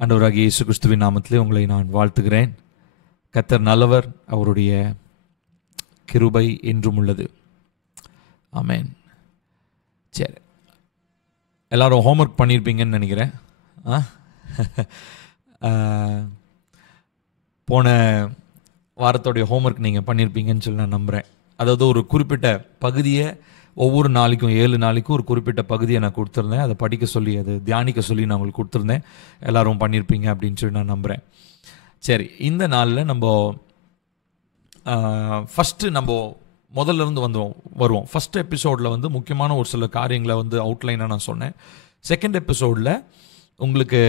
ஆண்டவராகிய இயேசு கிறிஸ்துவின் நாமத்திலே உங்களை நான் வாழ்த்துகிறேன். கர்த்தர் நல்லவர், அவருடைய கிருபை என்றும் உள்ளது. ஆமென். சரி, எல்லாரும் ஹோம்ஒர்க் பண்ணியிருப்பீங்கன்னு நினைக்கிறேன். போன வாரத்தோடைய ஹோம்ஒர்க் நீங்கள் பண்ணியிருப்பீங்கன்னு சொல்லி நான் நம்புகிறேன். அதாவது ஒரு குறிப்பிட்ட பகுதியை ஒவ்வொரு நாளைக்கும் 7 நாளைக்கும் ஒரு குறிப்பிட்ட பகுதியை நான் கொடுத்துருந்தேன். அதை படிக்க சொல்லி, அதை தியானிக்க சொல்லி நான் உங்களுக்கு கொடுத்துருந்தேன். எல்லோரும் பண்ணியிருப்பீங்க அப்படின்னு சொல்லி நான் நம்புகிறேன். சரி, இந்த நாளில் நம்ம ஃபஸ்ட்டு முதல்ல இருந்து வருவோம். ஃபஸ்ட் எபிசோடில் முக்கியமான ஒரு சில காரியங்களை அவுட்லைனாக நான் சொன்னேன். செகண்ட் எபிசோடில் உங்களுக்கு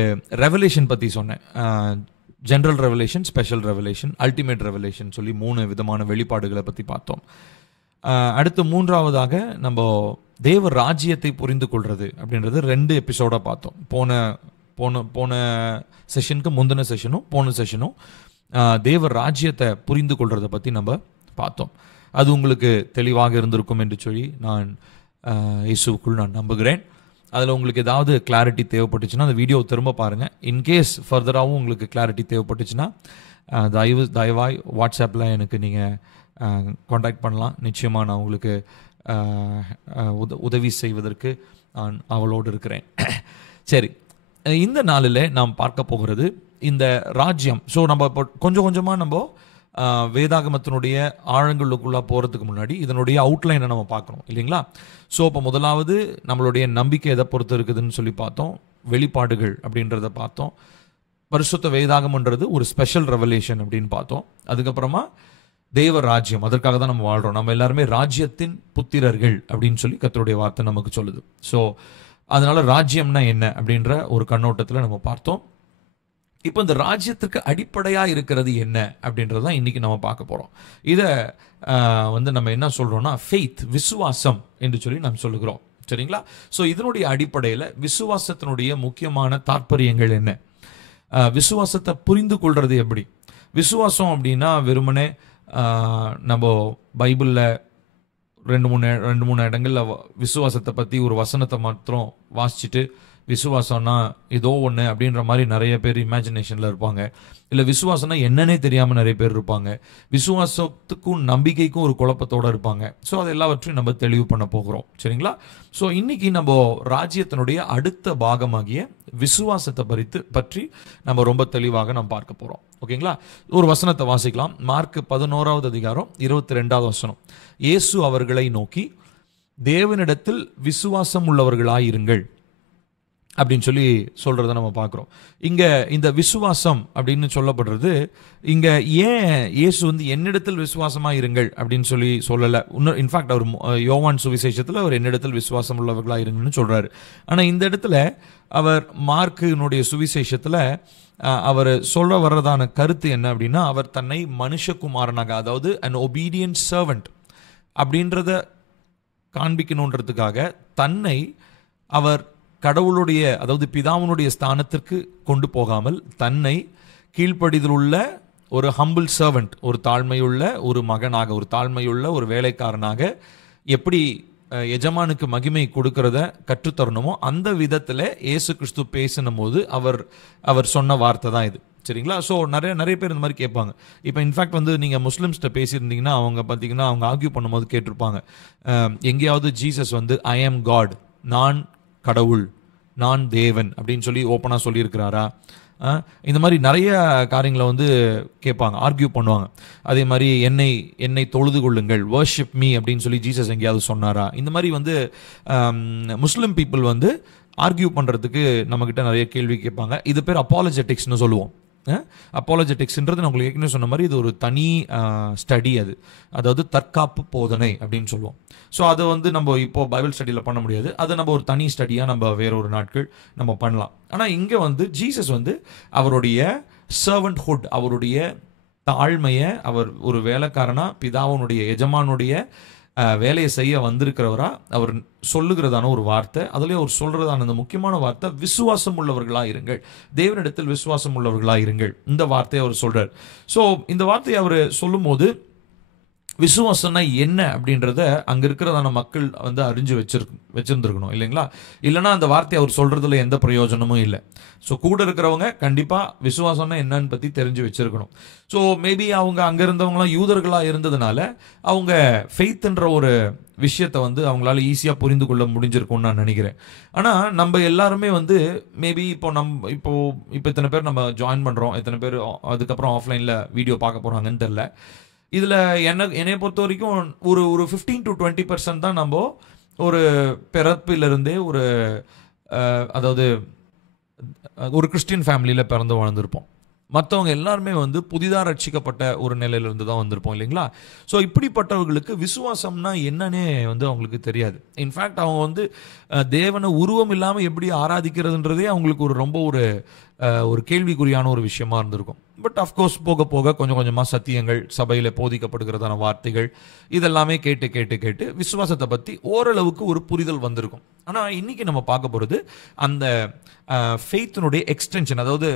ரெவலேஷன் பற்றி சொன்னேன். General revelation, special revelation, ultimate revelation சொல்லி 3 விதமான வெளிப்பாடுகளை பற்றி பார்த்தோம். அடுத்து 3ஆவதாக நம்ம தேவ ராஜ்யத்தை புரிந்து கொள்வது அப்படின்றது 2 எபிசோடாக பார்த்தோம். போன செஷனுக்கு முந்தின செஷனும் போன செஷனும் தேவ ராஜ்யத்தை புரிந்து கொள்றதை பற்றி நம்ம பார்த்தோம். அது உங்களுக்கு தெளிவாக இருந்திருக்கும் என்று சொல்லி நான் இயேசுவுக்குள் நான் நம்புகிறேன். அதில் உங்களுக்கு ஏதாவது கிளாரிட்டி தேவைப்பட்டுச்சுன்னா அந்த வீடியோ திரும்ப பாருங்கள். இன்கேஸ் ஃபர்தராகவும் உங்களுக்கு கிளாரிட்டி தேவைப்பட்டுச்சுன்னா தயவாய் வாட்ஸ்அப்பில் எனக்கு நீங்கள் காண்டாக்ட் பண்ணலாம். நிச்சயமாக நான் உங்களுக்கு உதவி செய்வதற்கு நான் அவளோடு இருக்கிறேன். சரி, இந்த நாளில் நாம் பார்க்க போகிறது இந்த ராஜ்யம். ஸோ நம்ம இப்போ கொஞ்சம் கொஞ்சமாக நம்ம வேதாகமத்தினுடைய ஆழங்களுக்குள்ளே போகிறதுக்கு முன்னாடி இதனுடைய அவுட்லைனை நம்ம பார்க்கணும் இல்லைங்களா? ஸோ இப்போ முதலாவது நம்மளுடைய நம்பிக்கை எதை பொறுத்து இருக்குதுன்னு சொல்லி பார்த்தோம். வெளிப்பாடுகள் அப்படின்றத பார்த்தோம். பரிசுத்த வேதாகமன்றது ஒரு ஸ்பெஷல் ரெவலேஷன் அப்படின்னு பார்த்தோம். அதுக்கப்புறமா தேவ ராஜ்யம், அதற்காக தான் நம்ம வாழ்கிறோம். நம்ம எல்லாருமே ராஜ்யத்தின் புத்திரர்கள் அப்படின்னு சொல்லி கர்த்தருடைய வார்த்தை நமக்கு சொல்லுது. ஸோ அதனால ராஜ்யம்னா என்ன அப்படின்ற ஒரு கண்ணோட்டத்தில் நம்ம பார்த்தோம். இப்போ இந்த ராஜ்யத்திற்கு அடிப்படையாக இருக்கிறது என்ன அப்படின்றது தான் இன்னைக்கு நம்ம பார்க்க போகிறோம். இதை நம்ம என்ன சொல்கிறோம்னா ஃபெய்த், விசுவாசம் என்று சொல்லி நாம் சொல்லுகிறோம். சரிங்களா? ஸோ இதனுடைய அடிப்படையில் விசுவாசத்தினுடைய முக்கியமான தாற்பயங்கள் என்ன, விசுவாசத்தை புரிந்து கொள்வது எப்படி. விசுவாசம் அப்படின்னா வெறுமனே நம்ம பைபிளில் 2-3 இடங்களில் விசுவாசத்தை பற்றி ஒரு வசனத்தை மாத்திரம் வாசிச்சுட்டு விசுவாசம்னா ஏதோ ஒன்று அப்படின்ற மாதிரி நிறைய பேர் இமேஜினேஷனில் இருப்பாங்க. இல்லை விசுவாசம்னா என்னன்னே தெரியாமல் நிறைய பேர் இருப்பாங்க. விசுவாசத்துக்கும் நம்பிக்கைக்கும் ஒரு குழப்பத்தோடு இருப்பாங்க. ஸோ அது எல்லாவற்றையும் நம்ம தெளிவு பண்ண போகிறோம். சரிங்களா? ஸோ இன்னைக்கு நம்ம ராஜ்யத்தினுடைய அடுத்த பாகமாகிய விசுவாசத்தை பற்றி நம்ம ரொம்ப தெளிவாக நம்ம பார்க்க போகிறோம். ஓகேங்களா? ஒரு வசனத்தை வாசிக்கலாம். மார்க் 11வது அதிகாரம் 22வது வசனம். இயேசு அவர்களை நோக்கி, தேவனிடத்தில் விசுவாசம் உள்ளவர்களாயிருங்கள் அப்படின்னு சொல்லி சொல்கிறத நம்ம பார்க்குறோம். இங்கே இந்த விசுவாசம் அப்படின்னு சொல்லப்படுறது, இங்கே ஏன் இயேசு என்னிடத்தில் விசுவாசமாக இருங்கள் அப்படின்னு சொல்லி சொல்லலை. இன்னும் இன்ஃபேக்ட் அவர் யோவான் சுவிசேஷத்தில் அவர் என்னிடத்தில் விசுவாசம் உள்ளவர்களாக இருங்கன்னு சொல்கிறாரு. ஆனால் இந்த இடத்துல அவர் மார்க்கினுடைய சுவிசேஷத்தில் அவர் சொல்ல வர்றதான கருத்து என்ன அப்படின்னா, அவர் தன்னை மனுஷகுமாரனாக, அதாவது an obedient servant அப்படின்றத காண்பிக்கணுன்றதுக்காக தன்னை அவர் கடவுளுடைய, அதாவது பிதாவினுடைய ஸ்தானத்திற்கு கொண்டு போகாமல் தன்னை கீழ்ப்படிதல் உள்ள ஒரு ஹம்பிள் சர்வெண்ட், ஒரு தாழ்மையுள்ள ஒரு மகனாக, ஒரு தாழ்மையுள்ள ஒரு வேலைக்காரனாக எப்படி எஜமானுக்கு மகிமை கொடுக்கறத கற்றுத்தரணுமோ அந்த விதத்தில் இயேசு கிறிஸ்து பேசினும் போது அவர் சொன்ன வார்த்தை தான் இது. சரிங்களா? ஸோ நிறைய பேர் இந்த மாதிரி கேட்பாங்க. இப்போ இன்ஃபேக்ட் நீங்கள் முஸ்லிம்ஸ்கிட்ட பேசியிருந்தீங்கன்னா அவங்க பார்த்தீங்கன்னா அவங்க ஆர்கியூ பண்ணும்போது கேட்டிருப்பாங்க, எங்கேயாவது ஜீசஸ் ஐ ஆம் காட், நான் கடவுள், நான் தேவன் அப்படின்னு சொல்லி ஓப்பனாக சொல்லியிருக்கிறாரா? இந்த மாதிரி நிறைய காரியங்களை கேட்பாங்க, ஆர்கியூ பண்ணுவாங்க. அதே மாதிரி என்னை தொழுது கொள்ளுங்கள், வர்ஷிப் மீ அப்படின்னு சொல்லி ஜீசஸ் எங்கேயாவது சொன்னாரா? இந்த மாதிரி முஸ்லிம் பீப்புள் ஆர்கியூ பண்ணுறதுக்கு நம்மக்கிட்ட நிறைய கேள்வி கேட்பாங்க. இது பேர் அப்பாலஜெட்டிக்ஸ்னு சொல்லுவோம். அப்பாலஜெட்டிக்ஸ்ன்றது நான் உங்களுக்கு ஏற்கனவே சொன்ன மாதிரி இது ஒரு தனி ஸ்டடி. அதாவது தற்காப்பு போதனை அப்படின்னு சொல்லுவோம். ஸோ அதை நம்ம இப்போ பைபிள் ஸ்டடியில் பண்ண முடியாது. அதை நம்ம ஒரு தனி ஸ்டடியாக நம்ம வேறொரு நாட்கள் நம்ம பண்ணலாம். ஆனால் இங்கே ஜீசஸ் அவருடைய சர்வன்ட்ஹுட், அவருடைய தாழ்மையை, அவர் ஒரு வேலைக்காரனா பிதாவினுடைய எஜமானுடைய வேலையை செய்ய வந்திருக்கிறவரா அவர் சொல்லுகிறதான ஒரு வார்த்தை. அதுலேயே அவர் சொல்றதான அந்த முக்கியமான வார்த்தை விசுவாசம் உள்ளவர்களாக இருங்கள், தேவனிடத்தில் விசுவாசம் உள்ளவர்களாக இருங்கள். இந்த வார்த்தையை அவர் சொல்றார். ஸோ இந்த வார்த்தையை அவர் சொல்லும் போது விசுவாசம்னா என்ன அப்படின்றத அங்க இருக்கிறதான மக்கள் வந்து அறிஞ்சு வச்சிருந்துருக்கணும் இல்லைங்களா? இல்லைன்னா அந்த வார்த்தையை அவர் சொல்றதுல எந்த பிரயோஜனமும் இல்லை. ஸோ கூட இருக்கிறவங்க கண்டிப்பா விசுவாசம்னா என்னன்னு பத்தி தெரிஞ்சு வச்சிருக்கணும். ஸோ மேபி அவங்க அங்க இருந்தவங்களாம் யூதர்களா இருந்ததுனால அவங்க ஃபெய்த்ன்ற ஒரு விஷயத்தை வந்து அவங்களால ஈஸியா புரிந்து கொள்ள முடிஞ்சிருக்கும்னு நான் நினைக்கிறேன். ஆனா நம்ம எல்லாருமே வந்து மேபி இப்போ இத்தனை பேர் நம்ம ஜாயின் பண்றோம், எத்தனை பேர் அதுக்கப்புறம் ஆஃப்லைன்ல வீடியோ பார்க்க போறாங்கன்னு தெரியல. இதுல என்னை பொறுத்த வரைக்கும் ஒரு 15 to 20% தான் நம்ம ஒரு பிறப்பிலிருந்தே அதாவது ஒரு கிறிஸ்டியன் ஃபேமிலியில பிறந்து வாழ்ந்திருப்போம். மற்றவங்க எல்லாருமே வந்து புதிதாக ரட்சிக்கப்பட்ட ஒரு நிலையிலிருந்து தான் வந்திருப்போம் இல்லைங்களா? ஸோ இப்படிப்பட்டவர்களுக்கு விசுவாசம்னா என்னன்னே வந்து அவங்களுக்கு தெரியாது. இன்ஃபேக்ட் அவங்க வந்து தேவனை உருவம் இல்லாமல் எப்படி ஆராதிக்கிறதுன்றதே அவங்களுக்கு ரொம்ப ஒரு கேள்விக்குறியான ஒரு விஷயமா இருந்திருக்கும். பட் அஃப்கோர்ஸ் போக போக கொஞ்சம் கொஞ்சமாக சத்தியங்கள் சபையில் போதிக்கப்படுகிறதான வார்த்தைகள் இதெல்லாமே கேட்டு கேட்டு கேட்டு விசுவாசத்தை பற்றி ஓரளவுக்கு ஒரு புரிதல் வந்திருக்கும். ஆனால் இன்னைக்கு நம்ம பார்க்க போகிறது அந்த ஃபெய்த்தினுடைய எக்ஸ்டென்ஷன், அதாவது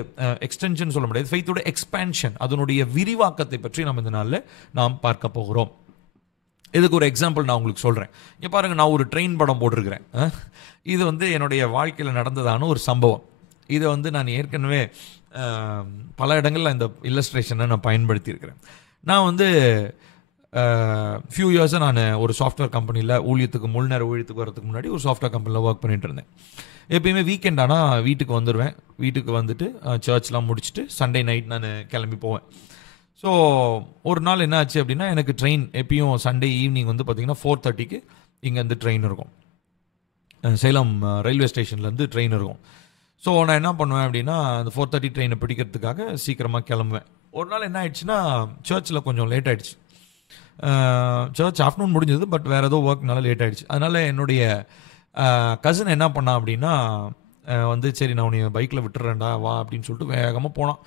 எக்ஸ்டென்ஷன் சொல்ல முடியாது, ஃபெய்த்தோட எக்ஸ்பேன்ஷன், அதனுடைய விரிவாக்கத்தை பற்றி நம்ம இந்த நாளில் நாம் பார்க்க போகிறோம். இதுக்கு ஒரு எக்ஸாம்பிள் நான் உங்களுக்கு சொல்கிறேன். இங்கே பாருங்கள், நான் ஒரு ட்ரெயின் படம் போட்டிருக்கிறேன். இது வந்து என்னுடைய வாழ்க்கையில் நடந்ததான ஒரு சம்பவம். இதை வந்து நான் ஏற்கனவே பல இடங்களில் இந்த இல்லஸ்ட்ரேஷனை நான் பயன்படுத்தியிருக்கிறேன். நான் வந்து ஃபியூ இயர்ஸாக நான் ஒரு சாஃப்ட்வேர் கம்பெனியில் முழு நேர ஊழியத்துக்கு வரதுக்கு முன்னாடி ஒரு சாஃப்ட்வேர் கம்பெனியில் ஒர்க் பண்ணிட்டு இருந்தேன். எப்பயுமே வீக்கெண்ட் ஆனால் வீட்டுக்கு வந்துடுவேன். வீட்டுக்கு வந்துட்டு சர்ச்லாம் முடிச்சுட்டு சண்டே நைட் நான் கிளம்பி போவேன். ஸோ ஒரு நாள் என்ன ஆச்சு அப்படின்னா, எனக்கு ட்ரெயின் எப்பயும் சண்டே ஈவினிங் வந்து பார்த்திங்கன்னா 4:30க்கு இங்கேருந்து ட்ரெயின் இருக்கும். சேலம் ரயில்வே ஸ்டேஷன்லேருந்து ட்ரெயின் இருக்கும். ஸோ நான் என்ன பண்ணுவேன் அப்படின்னா, அந்த 4:30 ட்ரெயினை பிடிக்கிறதுக்காக சீக்கிரமாக கிளம்புவேன். ஒரு நாள் என்ன ஆயிடுச்சுன்னா, சர்ச்சில் கொஞ்சம் லேட் ஆகிடுச்சு. சர்ச் ஆஃப்டர்நூன் முடிஞ்சது, பட் வேறு ஏதோ ஒர்க்னால லேட் ஆகிடுச்சு. அதனால் என்னுடைய கசின் என்ன பண்ணான் அப்படின்னா, வந்து சரி நான் உன்னை பைக்கில் விட்டுறேன்டா வா அப்படின்னு சொல்லிட்டு வேகமாக போனான்.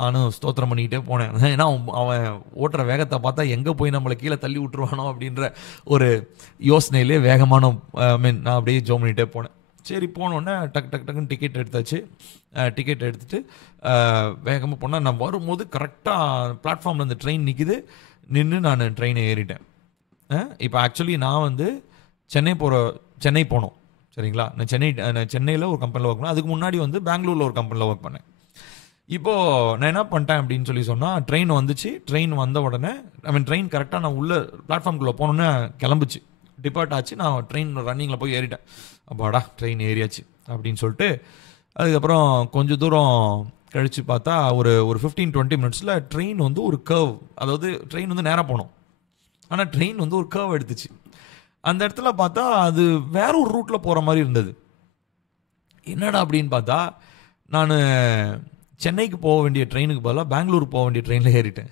நானும் ஸ்தோத்திரம் பண்ணிக்கிட்டே போனேன். ஏன்னா அவன் ஓட்டுற வேகத்தை பார்த்தா எங்கே போய் நம்மளை கீழே தள்ளி விட்டுருவானோ அப்படின்ற ஒரு யோசனையிலே வேகமான நான் அப்படியே ஜோம் பண்ணிகிட்டே போனேன். சரி, போனோடனே டக்குன்னு டிக்கெட் எடுத்தாச்சு. டிக்கெட் எடுத்துகிட்டு வேகமாக போனால் நான் வரும்போது கரெக்டாக பிளாட்ஃபார்மில் அந்த ட்ரெயின் நின்று நான் ட்ரெயினை ஏறிட்டேன். இப்போ ஆக்சுவலி நான் வந்து சென்னை போனோம் சரிங்களா. நான் சென்னையில் ஒரு கம்பெனியில் ஒர்க் பண்ணேன். அதுக்கு முன்னாடி வந்து பெங்களூரில் ஒரு கம்பெனியில் ஒர்க் பண்ணேன். இப்போது நான் என்ன பண்ணிட்டேன் அப்படின்னு சொன்னால், ட்ரெயின் வந்துச்சு. ட்ரெயின் வந்த உடனே ட்ரெயின் கரெக்டாக நான் உள்ள பிளாட்ஃபார்ம்குள்ளே போனோன்னே கிளம்புச்சு, டிபார்ட் ஆச்சு. நான் ட்ரெயின் ரன்னிங்கில் போய் ஏறிட்டேன். அப்பாடா ட்ரெயின் ஏறியாச்சு அப்படின்னு சொல்லிட்டு, அதுக்கப்புறம் கொஞ்சம் தூரம் கழித்து பார்த்தா ஒரு 15-20 மினிட்ஸில் ட்ரெயின் வந்து ஒரு கர்வ், அதாவது ட்ரெயின் வந்து நேராக போனோம், ஆனால் ட்ரெயின் வந்து ஒரு கர்வ் எடுத்துச்சு. அந்த இடத்துல பார்த்தா அது வேற ஒரு ரூட்டில் போகிற மாதிரி இருந்தது. என்னடா அப்படின்னு பார்த்தா, நான் சென்னைக்கு போக வேண்டிய ட்ரெயினுக்கு பதிலாக பெங்களூர் போக வேண்டிய ட்ரெயினில் ஏறிட்டேன்.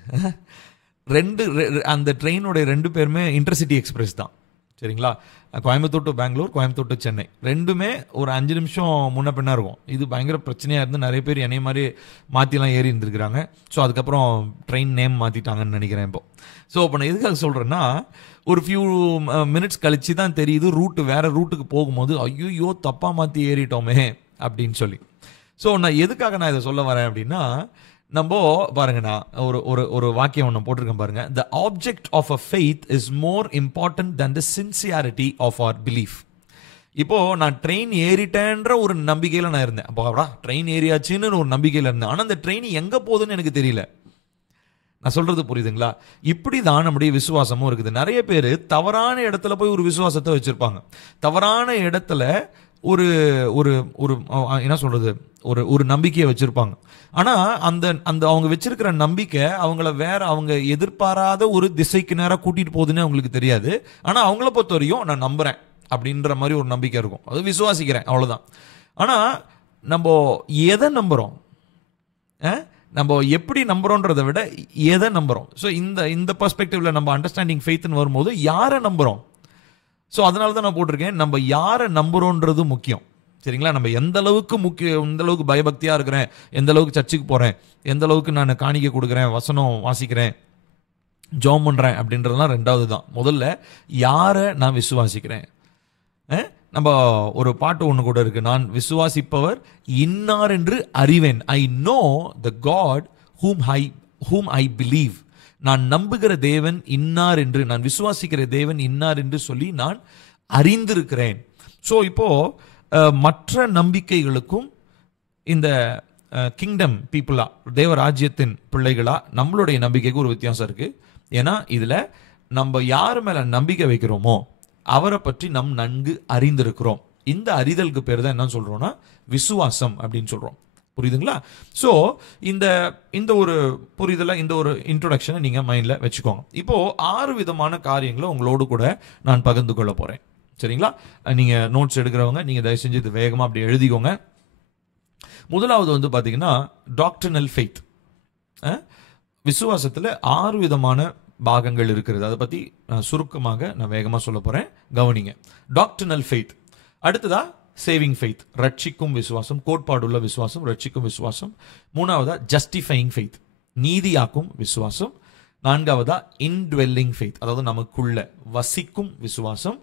அந்த ட்ரெயினுடைய 2 பேருமே இன்டர்சிட்டி எக்ஸ்பிரஸ் தான் சரிங்களா. கோயம்புத்தூர் டு பெங்களூர், கோயம்புத்தூர் டு சென்னை, ரெண்டுமே ஒரு 5 நிமிஷம் முன்ன பின்னா இருக்கும். இது பயங்கர பிரச்சனையாக இருந்து நிறைய பேர் என்னை மாதிரி மாற்றிலாம் ஏறி இருந்துருக்குறாங்க. ஸோ அதுக்கப்புறம் ட்ரெயின் நேம் மாற்றிட்டாங்கன்னு நினைக்கிறேன் இப்போ. ஸோ இப்போ நான் எதுக்காக சொல்கிறேன்னா, ஒரு ஃபியூ மினிட்ஸ் கழிச்சு தான் தெரியுது வேறு ரூட்டுக்கு போகும்போது ஐயோ தப்பாக மாற்றி ஏறிட்டோமே அப்படின்னு சொல்லி. ஸோ நான் எதுக்காக இதை சொல்ல வரேன் அப்படின்னா, நம்ம பாருங்க, நான் ஒரு வாக்கியம் ஒன்று போட்டிருக்கேன் பாருங்க. The object of a faith is more important than the sincerity of our belief. இப்போ நான் ட்ரெயின் ஏறிட்டேன்ற ஒரு நம்பிக்கையில் நான் இருந்தேன். அப்போ ட்ரெயின் ஏறியாச்சுன்னு ஒரு நம்பிக்கையில் இருந்தேன். ஆனால் அந்த ட்ரெயின் எங்கே போகுதுன்னு எனக்கு தெரியல. நான் சொல்றது புரியுதுங்களா? இப்படி தான் நம்முடைய விசுவாசமும் இருக்குது. நிறைய பேர் தவறான இடத்துல போய் ஒரு விசுவாசத்தை வச்சிருப்பாங்க. தவறான இடத்துல ஒரு என்ன சொல்றது, ஒரு நம்பிக்கையை வச்சிருப்பாங்க. ஆனா அந்த அவங்க வச்சிருக்கிற நம்பிக்கை அவங்க எதிர்பாராத ஒரு திசைக்கு நேரம் கூட்டிட்டு போகுதுன்னு அவங்களுக்கு தெரியாது. ஆனா அவங்கள பொறுத்த வரையும் நான் நம்புறேன் அப்படின்ற மாதிரி ஒரு நம்பிக்கை இருக்கும், அது விசுவாசிக்கிறேன் அவ்வளவுதான். ஆனா நம்ம எதை நம்புறோம், நம்ம எப்படி நம்புறோன்றதை விட எதை நம்புறோம். ஸோ இந்த பெர்ஸ்பெக்டிவ்ல நம்ம அண்டர்ஸ்டாண்டிங் ஃபெய்த்னு வரும்போது யாரை நம்புறோம். ஸோ அதனால தான் நான் போட்டிருக்கேன், நம்ம யாரை நம்புறோன்றது முக்கியம் சரிங்களா. நம்ம எந்த அளவுக்கு பயபக்தியாக இருக்கிறேன், எந்த அளவுக்கு சர்ச்சுக்கு போகிறேன், எந்த அளவுக்கு நான் காணிக்கை கொடுக்குறேன், வசனம் வாசிக்கிறேன், ஜெபம் பண்ணுறேன் அப்படின்றதுலாம் 2வது தான். முதல்ல யாரை நான் விசுவாசிக்கிறேன். நம்ம ஒரு பாட்டு ஒன்று கூட இருக்கு, நான் விசுவாசிப்பவர் இன்னார் என்று அறிவேன். I know the God whom I believe. நான் நம்புகிற தேவன் இன்னார் என்று, நான் விசுவாசிக்கிற தேவன் இன்னார் என்று சொல்லி நான் அறிந்திருக்கிறேன். ஸோ இப்போ மற்ற நம்பிக்கைகளுக்கும் இந்த கிங்டம் பீப்புளா, தேவராஜ்யத்தின் பிள்ளைகளா நம்மளுடைய நம்பிக்கைக்கு ஒரு வித்தியாசம் இருக்கு. ஏன்னா இதுல நம்ம யார் மேல நம்பிக்கை வைக்கிறோமோ அவரை பற்றி நம் நன்கு அறிந்திருக்கிறோம். இந்த அறிதலுக்கு பேர் தான் என்ன சொல்றோம்னா விசுவாசம் அப்படின்னு சொல்றோம். புரியுதுங்களா? ஸோ இந்த ஒரு புரிதலை, இந்த ஒரு இன்ட்ரோடக்ஷனை நீங்க மைண்ட்ல வச்சுக்கோங்க. இப்போ 6 விதமான காரியங்களை உங்களோடு கூட நான் பகிர்ந்து கொள்ள போறேன். சரிங்களா? நீங்க நோட்ஸ் எடுக்கிறவங்க நீங்க தயவு செஞ்சு இது வேகமா அப்படி எழுதிக்கோங்க. முதலாவது வந்து பாத்தீங்கன்னா டாக்ட்ரினல் ஃபெய்த். விசுவாசத்துல 6 விதமான பாகங்கள் இருக்கிறது. அதை பத்தி சுருக்கமாக நான் வேகமா சொல்ல போறேன், கவனிங்க. Doctrinal faith. அடுத்ததா சேவிங் ஃபெய்த், ரட்சிக்கும் விசுவாசம், கோட்பாடுள்ள விசுவாசம், ரட்சிக்கும் விசுவாசம். மூணாவதா ஜஸ்டிஃபையிங் ஃபெய்த், நீதியாக்கும் விசுவாசம். நான்காவதா இன்ட்வெல்லிங் ஃபெய்த், அதாவது நமக்குள்ள வசிக்கும் விசுவாசம்.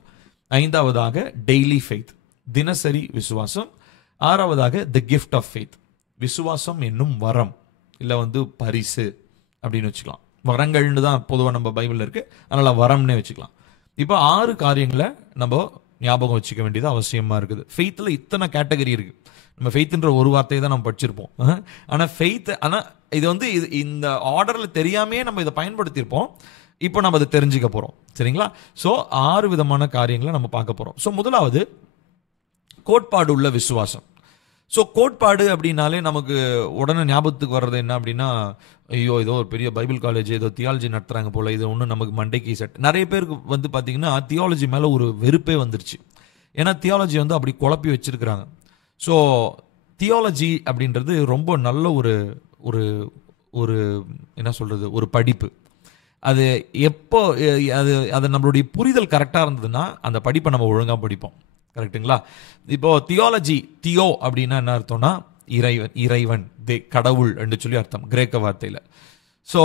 ஐந்தாவதாக டெய்லி ஃபெய்த், தினசரி விசுவாசம். ஆறாவதாக தி கிஃப்ட் ஆஃப் ஃபெய்த், விசுவாசம் என்னும் வரம், இல்லை வந்து பரிசு அப்படின்னு வச்சுக்கலாம். வரங்கள்னு தான் பொதுவாக நம்ம பைபிளில் இருக்கு, அதனால வரம்னே வச்சுக்கலாம். இப்போ 6 காரியங்களை நம்ம ஞாபகம் வச்சுக்க வேண்டியது அவசியமா இருக்குது. ஃபெய்த்தில் இத்தனை கேட்டகரி இருக்கு. நம்ம ஃபெய்த்ன்ற ஒரு வார்த்தையை தான் நம்ம படிச்சிருப்போம். ஆனால் ஃபெய்த், ஆனால் இது வந்து இந்த ஆர்டரில் தெரியாமே நம்ம இதை பயன்படுத்தியிருப்போம். இப்போ நம்ம அதை தெரிஞ்சுக்க போறோம். சரிங்களா? ஸோ 6 விதமான காரியங்களை நம்ம பார்க்க போறோம். ஸோ முதலாவது கோட்பாடு உள்ள விசுவாசம். ஸோ கோட்பாடு அப்படின்னாலே நமக்கு உடனே ஞாபகத்துக்கு வர்றது என்ன அப்படின்னா, ஐயோ ஏதோ ஒரு பெரிய பைபிள் காலேஜ், ஏதோ தியாலஜி நடத்துறாங்க போல, இது ஒன்றும் நமக்கு மண்டைக்கு செட். நிறைய பேருக்கு வந்து பார்த்தீங்கன்னா தியாலஜி மேலே ஒரு வெறுப்பே வந்துருச்சு. ஏன்னா தியாலஜி வந்து அப்படி குழப்பி வச்சிருக்கிறாங்க. ஸோ தியாலஜி அப்படின்றது ரொம்ப நல்ல ஒரு ஒரு ஒரு என்ன சொல்றது, ஒரு படிப்பு. அது எப்போ அது நம்மளுடைய புரிதல் கரெக்டாக இருந்ததுன்னா அந்த படிப்பை நம்ம ஒழுங்காக படிப்போம். கரெக்டுங்களா? இப்போ தியாலஜி, தியோ அப்படின்னா என்ன அர்த்தம்னா இறைவன், இறைவன், கடவுள் என்று சொல்லி அர்த்தம் கிரேக்க வார்த்தையில். ஸோ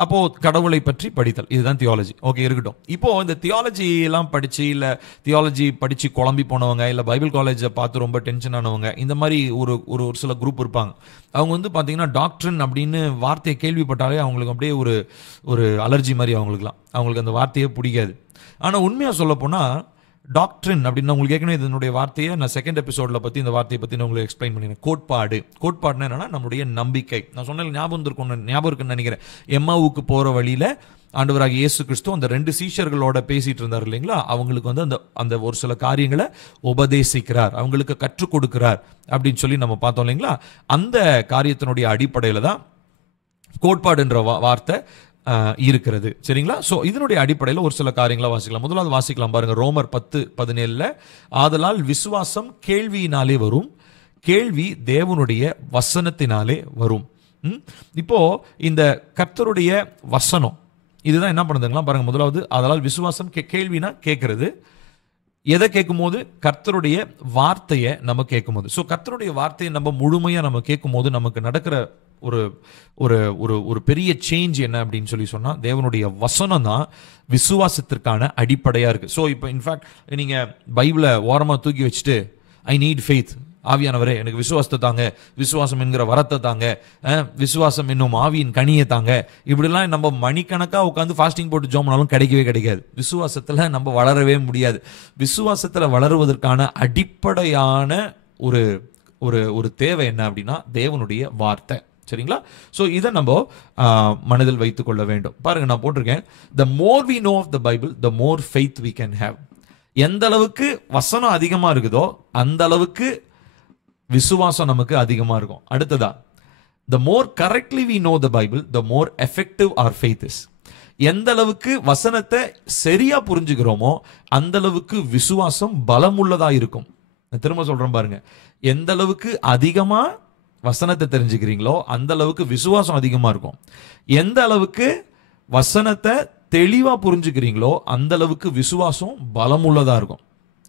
அப்போ கடவுளை பற்றி படித்தல், இதுதான் தியாலஜி. ஓகே, இருக்கட்டும். இப்போ இந்த தியாலஜி எல்லாம் படிச்சு, இல்லை தியாலஜி படிச்சு குழம்பி போனவங்க, இல்லை பைபிள் காலேஜை பார்த்து ரொம்ப டென்ஷன் ஆனவங்க, இந்த மாதிரி ஒரு சில குரூப் இருப்பாங்க. அவங்க வந்து பார்த்தீங்கன்னா டாக்டரின் அப்படின்னு வார்த்தையை கேள்விப்பட்டாலே அவங்களுக்கு அப்படியே ஒரு அலர்ஜி மாதிரி அவங்களுக்கு அந்த வார்த்தையே பிடிக்காது. ஆனால் உண்மையாக சொல்ல போனால் டாக்ட்ரின் அப்படின்னு உங்களுக்கு ஏற்கனவே இதனுடைய வார்த்தையை நான் செகண்ட் எபிசோட்ல பத்தி இந்த வார்த்தையை பத்தி நான் உங்களுக்கு எக்ஸ்பிளைன் பண்ணிடுறேன். கோட்பாடுனா என்னன்னா நம்மளுடைய நம்பிக்கை. நான் சொன்ன ஞாபகம் இருக்குன்னு நினைக்கிறேன். எம்மாவுக்கு போற வழியில ஆண்டவராக இயேசு கிறிஸ்து அந்த 2 சீஷர்களோட பேசிட்டு இருந்தார் இல்லைங்களா, அவங்களுக்கு வந்து அந்த ஒரு சில காரியங்களை உபதேசிக்கிறார், அவங்களுக்கு கற்றுக் கொடுக்கிறார் அப்படின்னு சொல்லி நம்ம பார்த்தோம் இல்லைங்களா. அந்த காரியத்தினுடைய அடிப்படையில தான் கோட்பாடுன்ற வார்த்தை இருக்கிறது. சரிங்களா? சோ இதனுடைய அடிப்படையில் ஒரு சில காரியங்களை வாசிக்கலாம். முதலாவது வாசிக்கலாம் பாருங்க, ரோமர் 10:17. ஆதலால் விசுவாசம் கேள்வியினாலே வரும், கேள்வி தேவனுடைய வசனத்தினாலே வரும். இப்போ இந்த கர்த்தருடைய வசனம் இதுதான் என்ன பண்ணுதுங்களா பாருங்க. முதலாவது ஆதலால் விசுவாசம், கேள்வினா கேட்கறது. எதை கேட்கும் போது? கர்த்தருடைய வார்த்தையை நம்ம கேட்கும் போது. ஸோ கர்த்தருடைய வார்த்தையை நம்ம முழுமையா நம்ம கேட்கும் போது நமக்கு நடக்கிற ஒரு ஒரு ஒரு பெரிய சேஞ்ச் என்ன அப்படின்னு சொல்லி சொன்னா, தேவனுடைய வசனம் தான் விசுவாசத்திற்கான அடிப்படையா இருக்கு. ஸோ இப்போ இன்ஃபேக்ட் நீங்க பைபிளை ஓரமா தூக்கி வச்சுட்டு ஐ நீட் ஃபெய்த், ஆவியானவரே எனக்கு விசுவாசத்தை தாங்க, விசுவாசம் என்கிற வரத்தை தாங்க, விசுவாசம் என்னும் ஆவியின் கனியை தாங்க, இப்படிலாம் நம்ம மணிக்கணக்கா உட்காந்து ஃபாஸ்டிங் போட்டு ஜோம்னாலும் கிடைக்கவே கிடைக்காது. விசுவாசத்துல நம்ம வளரவே முடியாது. விசுவாசத்துல வளருவதற்கான அடிப்படையான ஒரு ஒரு தேவை என்ன அப்படின்னா தேவனுடைய வார்த்தை. சரிங்களா? ஸோ இதை நம்ம மனதில் வைத்துக் கொள்ள வேண்டும். பாருங்க, நான் போட்டிருக்கேன், the more we know of the Bible, the more faith we can have. எந்த அளவுக்கு வசனம் அதிகமா இருக்குதோ அந்த அளவுக்கு விசுவாசம் நமக்கு அதிகமா இருக்கும். அடுத்ததா, the more correctly we know the Bible, the more effective our faith is. எந்த அளவுக்கு வசனத்தை சரியா புரிஞ்சுக்கிறோமோ அந்த அளவுக்கு விசுவாசம் பலமுள்ளதா இருக்கும். நான் திரும்ப சொல்றேன் பாருங்க, எந்த அளவுக்கு அதிகமா வசனத்தை தெரிஞ்சுக்கிறீங்களோ அந்த அளவுக்கு விசுவாசம் அதிகமா இருக்கும். எந்த அளவுக்கு வசனத்தை தெளிவா புரிஞ்சுக்கிறீங்களோ அந்த அளவுக்கு விசுவாசம் பலமுள்ளதா இருக்கும்.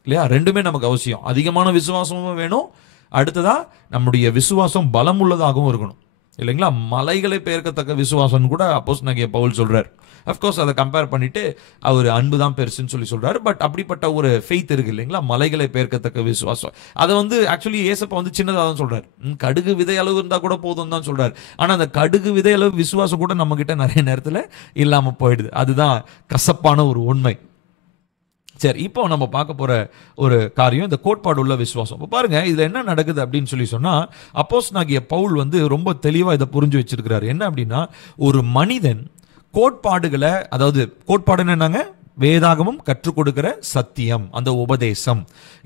இல்லையா? ரெண்டுமே நமக்கு அவசியம். அதிகமான விசுவாசமும் வேணும், அடுத்ததா நம்முடைய விசுவாசம் பலமுள்ளதாகவும் இருக்கணும். இல்லைங்களா? மலைகளை பெயர்க்கத்தக்க விசுவாசம் கூட அப்போஸ்தலனாகிய பவுல் சொல்றார். அஃப்கோர்ஸ் அதை கம்பேர் பண்ணிட்டு அவர் அன்பு தான் பெருசுன்னு சொல்றாரு. பட் அப்படிப்பட்ட ஒரு ஃபெய்த் இருக்கு இல்லைங்களா, மலைகளை பெயர்க்கத்தக்க விசுவாசம். அதை ஆக்சுவலி ஏசப்பா சின்னதாக தான் சொல்றாரு. கடுகு விதை அளவு இருந்தா கூட போதும் தான் சொல்றாரு. ஆனா அந்த கடுகு விதை அளவு விசுவாசம் கூட நம்ம கிட்ட நிறைய நேரத்தில் இல்லாம போயிடுது. அதுதான் கசப்பான ஒரு உண்மை. சரி, இப்போ நம்ம பார்க்க போற ஒரு காரியம் இந்த கோட்பாடு உள்ள விசுவாசம். இப்போ பாருங்க இதுல என்ன நடக்குது அப்படின்னு சொன்னா, அப்போஸ்தலனாகிய பவுல் ரொம்ப தெளிவா இதை புரிஞ்சு வச்சிருக்கிறாரு. என்ன அப்படின்னா, ஒரு மனிதன் கோட்பாடுகளை, அதாவது கோட்பாடுன்னு என்னங்க, வேதாகமும் கற்றுக் கொடுக்கிற சத்தியம், அந்த உபதேசம்.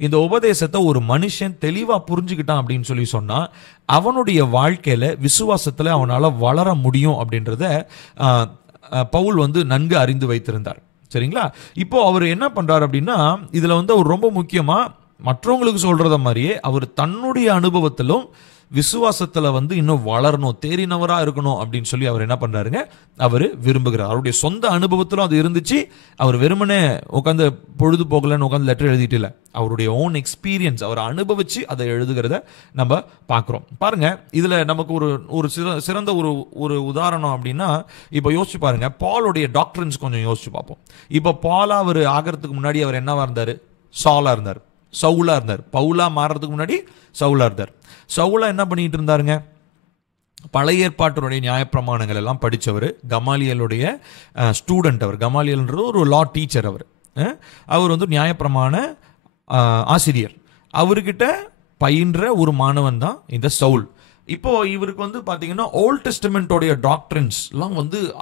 இந்த உபதேசத்தை ஒரு மனுஷன் தெளிவா புரிஞ்சுக்கிட்டான் அப்படின்னு சொன்னா அவனுடைய வாழ்க்கையில விசுவாசத்துல அவனால வளர முடியும் அப்படின்றத பவுல் நன்கு அறிந்து வைத்திருந்தார். சரிங்களா? இப்போ அவர் என்ன பண்றாரு அப்படின்னா, இதுல அவர் ரொம்ப முக்கியமா மற்றவங்களுக்கு சொல்றத மாதிரியே அவர் தன்னுடைய அனுபவத்திலும் விசுவாசத்துல இன்னும் வளரணும், தேறினவரா இருக்கணும் அப்படின்னு அவர் என்ன பண்றாருங்க, அவர் விரும்புகிறார். அவருடைய சொந்த அனுபவத்திலும் அது இருந்துச்சு. அவர் வெறுமனே உட்காந்து பொழுது போகலன்னு உட்காந்து லெட்டர் எழுதிட்டு இல்லை, அவருடைய ஓன் எக்ஸ்பீரியன்ஸ் அவர் அனுபவிச்சு அதை எழுதுகிறத நம்ம பார்க்கிறோம். பாருங்க, இதுல நமக்கு ஒரு சிறந்த ஒரு உதாரணம் அப்படின்னா, இப்போ யோசிச்சு பாருங்க, பாலுடைய டாக்டரின்ஸ் கொஞ்சம் யோசிச்சு பார்ப்போம். இப்போ பாலா அவர் ஆகிறதுக்கு முன்னாடி அவர் என்னவா இருந்தாரு? சாலா இருந்தார், சவுலா இருந்தார். பவுலா மாறுறதுக்கு முன்னாடி சவுலா இருந்தார். சவுலா என்ன பண்ணிட்டு இருந்தாருங்க? பழைய ஏற்பாட்டினுடைய நியாயப்பிரமாணங்கள் எல்லாம் படித்தவர், கமாலியலுடைய ஸ்டூடெண்ட். அவர் கமாலியல்ன்றது ஒரு லா டீச்சர். அவர் நியாயப்பிரமாண ஆசிரியர். அவர்கிட்ட பயின்ற ஒரு மாணவன் தான் இந்த சவுல். இப்போ இவருக்கு பாத்தீங்கன்னா ஓல்ட் டெஸ்டமெண்டோடைய டாக்டரின்ஸ் எல்லாம்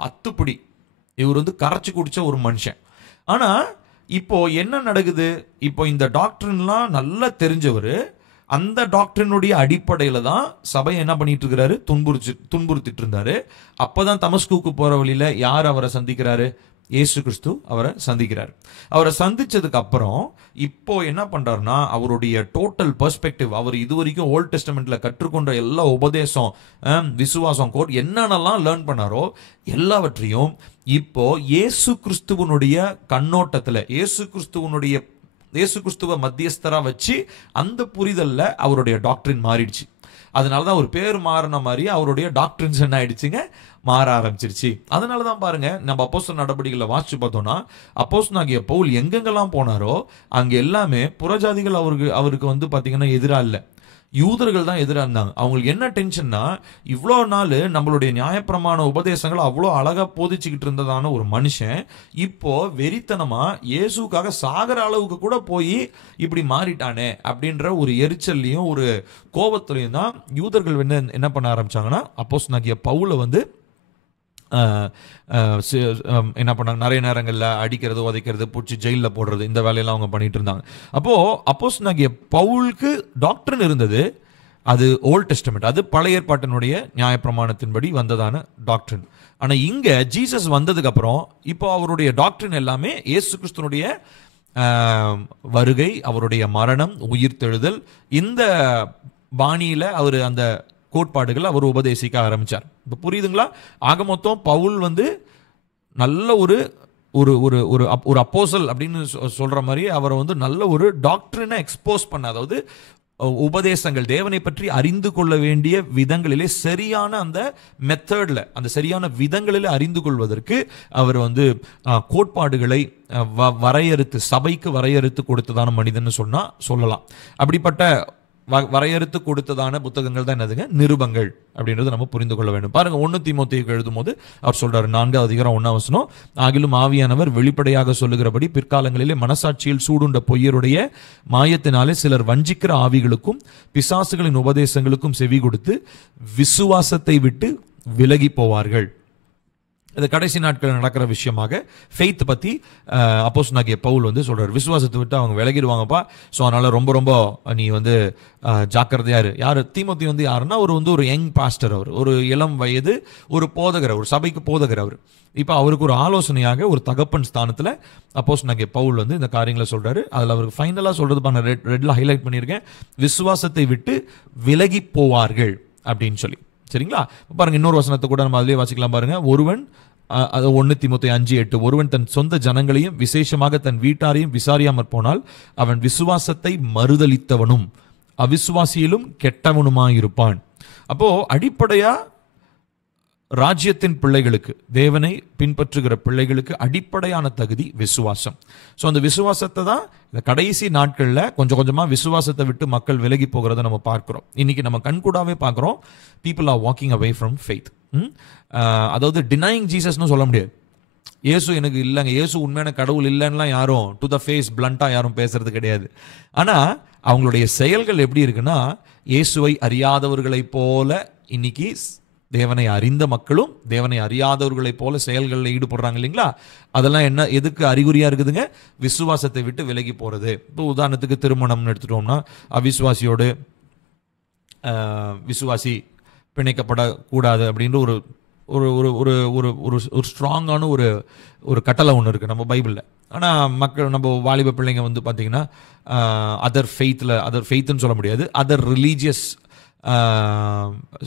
அத்துப்படி. இவர் கரைச்சி குடிச்ச ஒரு மனுஷன். ஆனா இப்போ என்ன நடக்குது? இப்போ இந்த டாக்டரின்லாம் நல்லா தெரிஞ்சவர், அந்த டாக்டரினுடைய அடிப்படையில தான் சபையை என்ன பண்ணிட்டு இருக்கிறாரு? துன்புறுத்திட்டு இருந்தாரு. அப்பதான் தமஸ்குக்கு போற வழியில யார் அவரை சந்திக்கிறாரு? இயேசு கிறிஸ்து அவரை சந்திக்கிறார். அவரை சந்திச்சதுக்கு அப்புறம் இப்போ என்ன பண்றாருன்னா, அவருடைய டோட்டல் பெர்ஸ்பெக்டிவ், அவர் இதுவரைக்கும் ஓல்ட் டெஸ்டமெண்ட்ல கற்றுக்கொண்ட எல்லா உபதேசம், விசுவாசம், கோட் என்னென்னலாம் லேர்ன் பண்ணாரோ எல்லாவற்றையும் இப்போ இயேசு கிறிஸ்துவனுடைய கண்ணோட்டத்துல, இயேசு கிறிஸ்துவ மத்தியஸ்தரா வச்சு அந்த புரிதல்ல அவருடைய டாக்டரின் மாறிடுச்சு. அதனாலதான் ஒரு பேர் மாறின மாதிரி அவருடைய டாக்டரின்ஸ் என்ன ஆயிடுச்சுங்க, மாற ஆரம்பிச்சிருச்சு. அதனாலதான் பாருங்க, நம்ம அப்போஸ்தலர் நடபடிகளை வாசிச்சு பார்த்தோம்னா, அப்போஸ்தலனாகிய பவுல் எங்கெங்கெல்லாம் போனாரோ அங்க எல்லாமே புறஜாதிகள் அவருக்கு பாத்தீங்கன்னா எதிரா இல்ல, யூதர்கள் தான் எதிராக இருந்தாங்க. அவங்களுக்கு என்ன டென்ஷன்னா, இவ்வளோ நாள் நம்மளுடைய நியாயப்பிரமாண உபதேசங்களை அவ்வளோ அழகா போதிச்சுக்கிட்டு இருந்ததான ஒரு மனுஷன் இப்போ வெறித்தனமா இயேசுக்காக சாகர அளவுக்கு கூட போய் இப்படி மாறிட்டானே அப்படின்ற ஒரு எரிச்சல்லையும் ஒரு கோபத்திலையும் தான் யூதர்கள் என்ன பண்ண ஆரம்பிச்சாங்கன்னா, அப்போஸ்தலனாகிய பவுலை என்ன பண்ணாங்க, நிறைய நேரங்களில் அடிக்கிறது, உதைக்கிறது, பிடிச்சி ஜெயிலில் போடுறது, இந்த வேலையெல்லாம் அவங்க பண்ணிட்டு இருந்தாங்க. அப்போ அப்போஸ்தலனாகிய பவுலுக்கு டாக்டரின் இருந்தது, அது ஓல்ட் டெஸ்டமெண்ட், அது பழைய ஏற்பாட்டினுடைய நியாயப்பிரமாணத்தின்படி வந்ததான டாக்டரின். ஆனா இங்க ஜீசஸ் வந்ததுக்கு அப்புறம் இப்போ அவருடைய டாக்டரின் எல்லாமே இயேசு கிறிஸ்துனுடைய வருகை, அவருடைய மரணம், உயிர்த்தெழுதல், இந்த பாணியில அவர் அந்த கோட்பாடுகள் அவர் உபதேசிக்க ஆரம்பிச்சார். இப்போ புரியுதுங்களா? ஆக மொத்தம் பவுல் நல்ல ஒரு ஒரு ஒரு ஒரு அப்போஸ்தலன் அப்படின்னு சொல்ற மாதிரி அவரை நல்ல ஒரு டாக்டரினை எக்ஸ்போஸ் பண்ண, அதாவது உபதேசங்கள், தேவனை பற்றி அறிந்து கொள்ள வேண்டிய விதங்களிலே சரியான அந்த மெத்தட்ல, அந்த சரியான விதங்களிலே அறிந்து கொள்வதற்கு அவர் கோட்பாடுகளை வரையறுத்து, சபைக்கு வரையறுத்து கொடுத்ததான மனிதன் சொல்லலாம். அப்படிப்பட்ட வரையறுத்து கொடுத்ததான புத்தகங்கள் தான் என்னதுங்க, நிருபங்கள் அப்படின்றது நம்ம புரிந்து கொள்ள வேண்டும். பாருங்க, 1 தீமோத்தேயுக்கு எழுதும் போது அவர் சொல்றாரு, 4வது அதிகாரம் 1ஆம் வசனம், ஆகிலும் ஆவியானவர் வெளிப்படையாக சொல்லுகிறபடி பிற்காலங்களிலே மனசாட்சியில் சூடுண்ட பொய்யருடைய மாயத்தினாலே சிலர் வஞ்சிக்கிற ஆவிகளுக்கும் பிசாசுகளின் உபதேசங்களுக்கும் செவி கொடுத்து விசுவாசத்தை விட்டு விலகி போவார்கள். இது கடைசி நாட்கள் நடக்கிற விஷயமாக ஃபெய்த் பத்தி அப்போஸ்தலனாகிய பவுல் சொல்றாரு. விசுவாசத்தை விட்டு அவங்க விலகிடுவாங்கப்பா. ஸோ அதனால ரொம்ப ரொம்ப நீ ஜாக்கிரதையா இரு. யாரு தீமோத்தி யாருன்னா ஒரு யங் பாஸ்டர், அவர் ஒரு இளம் வயது ஒரு போதகர், ஒரு சபைக்கு போதகர். அவர் இப்போ அவருக்கு ஒரு ஆலோசனையாக ஒரு தகப்பன் ஸ்தானத்தில் அப்போஸ்தலனாகிய பவுல் இந்த காரியங்களை சொல்றாரு. அதில் அவருக்கு ஃபைனலாக சொல்றது ரெட்ல ஹைலைட் பண்ணியிருக்கேன், விசுவாசத்தை விட்டு விலகி போவார்கள் அப்படின்னு சொல்லி. சரிங்களா? பாருங்க, இன்னொரு வசனத்தை கூட நம்ம அதிலே வாசிக்கலாம். பாருங்க, ஒருவன் 1 தீமோத்தேயு 5:8, ஒருவன் தன் சொந்த ஜனங்களையும் விசேஷமாக தன் வீட்டாரையும் விசாரியாமற் போனால் அவன் விசுவாசத்தை மறுதலித்தவனும் அவிசுவாசியிலும் கெட்டவனுமாயிருப்பான். அப்போ அடிப்படையா ராஜ்யத்தின் பிள்ளைகளுக்கு, தேவனை பின்பற்றுகிற பிள்ளைகளுக்கு அடிப்படையான தகுதி விசுவாசம். ஸோ அந்த விசுவாசத்தை தான் இந்த கடைசி நாட்களில் கொஞ்சம் கொஞ்சமாக விசுவாசத்தை விட்டு மக்கள் விலகி போகிறத நம்ம பார்க்குறோம். இன்னைக்கு நம்ம கண்கூடாவே பார்க்குறோம். People are walking away from faith. அதாவது டினைங் ஜீசஸ்னு சொல்ல முடியாது. இயேசு எனக்கு இல்லைங்க, இயேசு உண்மையான கடவுள் இல்லைன்னா யாரும் டு த ஃபேஸ் பிளண்டாக யாரும் பேசுறது கிடையாது. ஆனால் அவங்களுடைய செயல்கள் எப்படி இருக்குன்னா, இயேசுவை அறியாதவர்களைப் போல இன்னைக்கு தேவனை அறிந்த மக்களும் தேவனை அறியாதவர்களைப் போல செயல்களில் ஈடுபடுறாங்க இல்லைங்களா? அதெல்லாம் என்ன, எதுக்கு அறிகுறியா இருக்குதுங்க? விசுவாசத்தை விட்டு விலகி போறது. இப்போ உதாரணத்துக்கு திருமணம்னு எடுத்துட்டோம்னா, அவிசுவாசியோடு விசுவாசி பிணைக்கப்படக்கூடாது அப்படின்ற ஒரு ஒரு ஒரு ஒரு ஒரு ஒரு ஸ்ட்ராங்கான ஒரு கட்டளை ஒன்று இருக்குது நம்ம பைபிளில். ஆனால் மக்கள், நம்ம வாலிப பிள்ளைங்க வந்து பார்த்தீங்கன்னா அதர் ஃபெய்த்துன்னு சொல்ல முடியாது, அதர் ரிலீஜியஸ்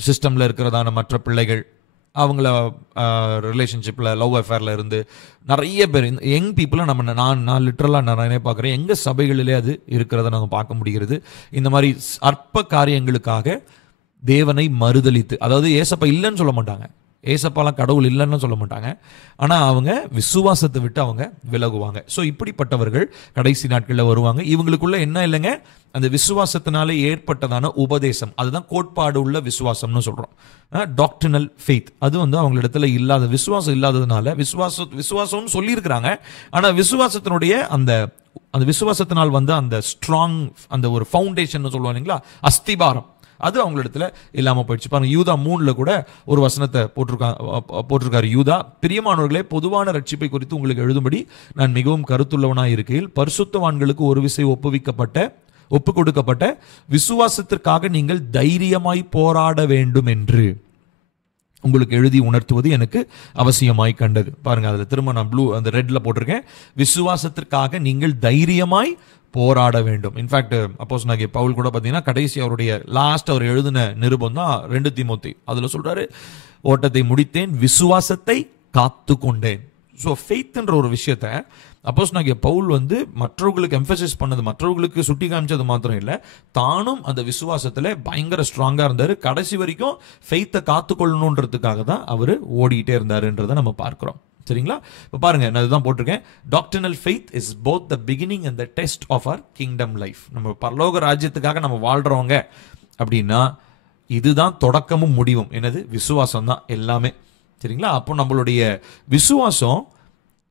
சிஸ்டமில் இருக்கிறதான மற்ற பிள்ளைகள், அவங்கள ரிலேஷன்ஷிப்பில் லவ் அஃபேரில் இருந்து நிறைய பேர் யங் பீப்புளை நான் லிட்டரலாக நிறைய பார்க்குறேன். எங்கள் சபைகளிலே அது இருக்கிறத நாங்கள் பார்க்க முடிகிறது. இந்த மாதிரி அற்ப காரியங்களுக்காக தேவனை மறுதலித்து, அதாவது ஏசப்பா இல்லைன்னு சொல்ல மாட்டாங்க, ஏசப்பாலாம் கடவுள் இல்லைன்னு சொல்ல மாட்டாங்க, ஆனால் அவங்க விசுவாசத்தை விட்டு அவங்க விலகுவாங்க. ஸோ இப்படிப்பட்டவர்கள் கடைசி நாட்களில் வருவாங்க. இவங்களுக்குள்ள என்ன இல்லைங்க, அந்த விசுவாசத்தினாலே ஏற்பட்டதான உபதேசம், அதுதான் கோட்பாடு உள்ள விசுவாசம்னு சொல்கிறோம். டாக்ட்ரினல் ஃபெய்த் அது வந்து அவங்களிடத்துல இல்லாத, விசுவாசம் இல்லாததுனால விசுவாசம்னு சொல்லியிருக்கிறாங்க, ஆனால் விசுவாசத்தினுடைய அந்த விசுவாசத்தினால் வந்து அந்த ஸ்ட்ராங், அந்த ஒரு ஃபவுண்டேஷன் சொல்லுவோம் இல்லைங்களா, அஸ்திபாரம், அது அவங்களிடத்துல இல்லாமல் போயிடுச்சு. பாருங்க, யூதா 3 கூட ஒரு வசனத்தை போட்டிருக்காரு. யூதா, பிரியமானவர்களே, பொதுவான ரட்சிப்பை குறித்து உங்களுக்கு எழுதும்படி நான் மிகவும் கருத்துள்ளவனாய் இருக்கையில் பரிசுத்தவான்களுக்கு ஒரு விசை ஒப்பு கொடுக்கப்பட்ட விசுவாசத்திற்காக நீங்கள் தைரியமாய் போராட வேண்டும் என்று உங்களுக்கு எழுதி உணர்த்துவது எனக்கு அவசியமாய் கண்டது. பாருங்க, அதுல திரும்ப நான் அந்த ரெட்ல போட்டிருக்கேன், விசுவாசத்திற்காக நீங்கள் தைரியமாய் போராட வேண்டும். இன்ஃபேக்ட் அப்போஸ்தலனாகிய பவுல் கூட பார்த்தீங்கன்னா கடைசி அவருடைய லாஸ்ட் அவர் எழுதின நிருபம் தான் 2 தீமோத்தேயு. அதில் சொல்றாரு, ஓட்டத்தை முடித்தேன், விசுவாசத்தை காத்து கொண்டேன். ஸோ ஃபெய்த்ன்ற ஒரு விஷயத்தை அப்போஸ்தலனாகிய பவுல் வந்து மற்றவர்களுக்கு எம்பசிஸ் பண்ணது, மற்றவர்களுக்கு சுட்டி காமிச்சது மாத்திரம் இல்லை, தானும் அந்த விசுவாசத்தில் பயங்கர ஸ்ட்ராங்காக இருந்தார். கடைசி வரைக்கும் ஃபெய்த்தை காத்துக்கொள்ளணுன்றதுக்காக தான் அவர் ஓடிட்டே இருந்தாருன்றதை நம்ம பார்க்குறோம். சரிங்களா? இப்போ பாருங்க, நான் இதுதான் போட்டிருக்கேன், doctrinal faith is both the beginning and the test of our kingdom life. நம்ம பரலோக ராஜ்யத்துக்காக நம்ம வாழ்றவங்க அப்படின்னா இதுதான் தொடக்கமும் முடிவும். என்னது? விசுவாசம் தான் எல்லாமே. சரிங்களா? அப்போ நம்மளுடைய விசுவாசம்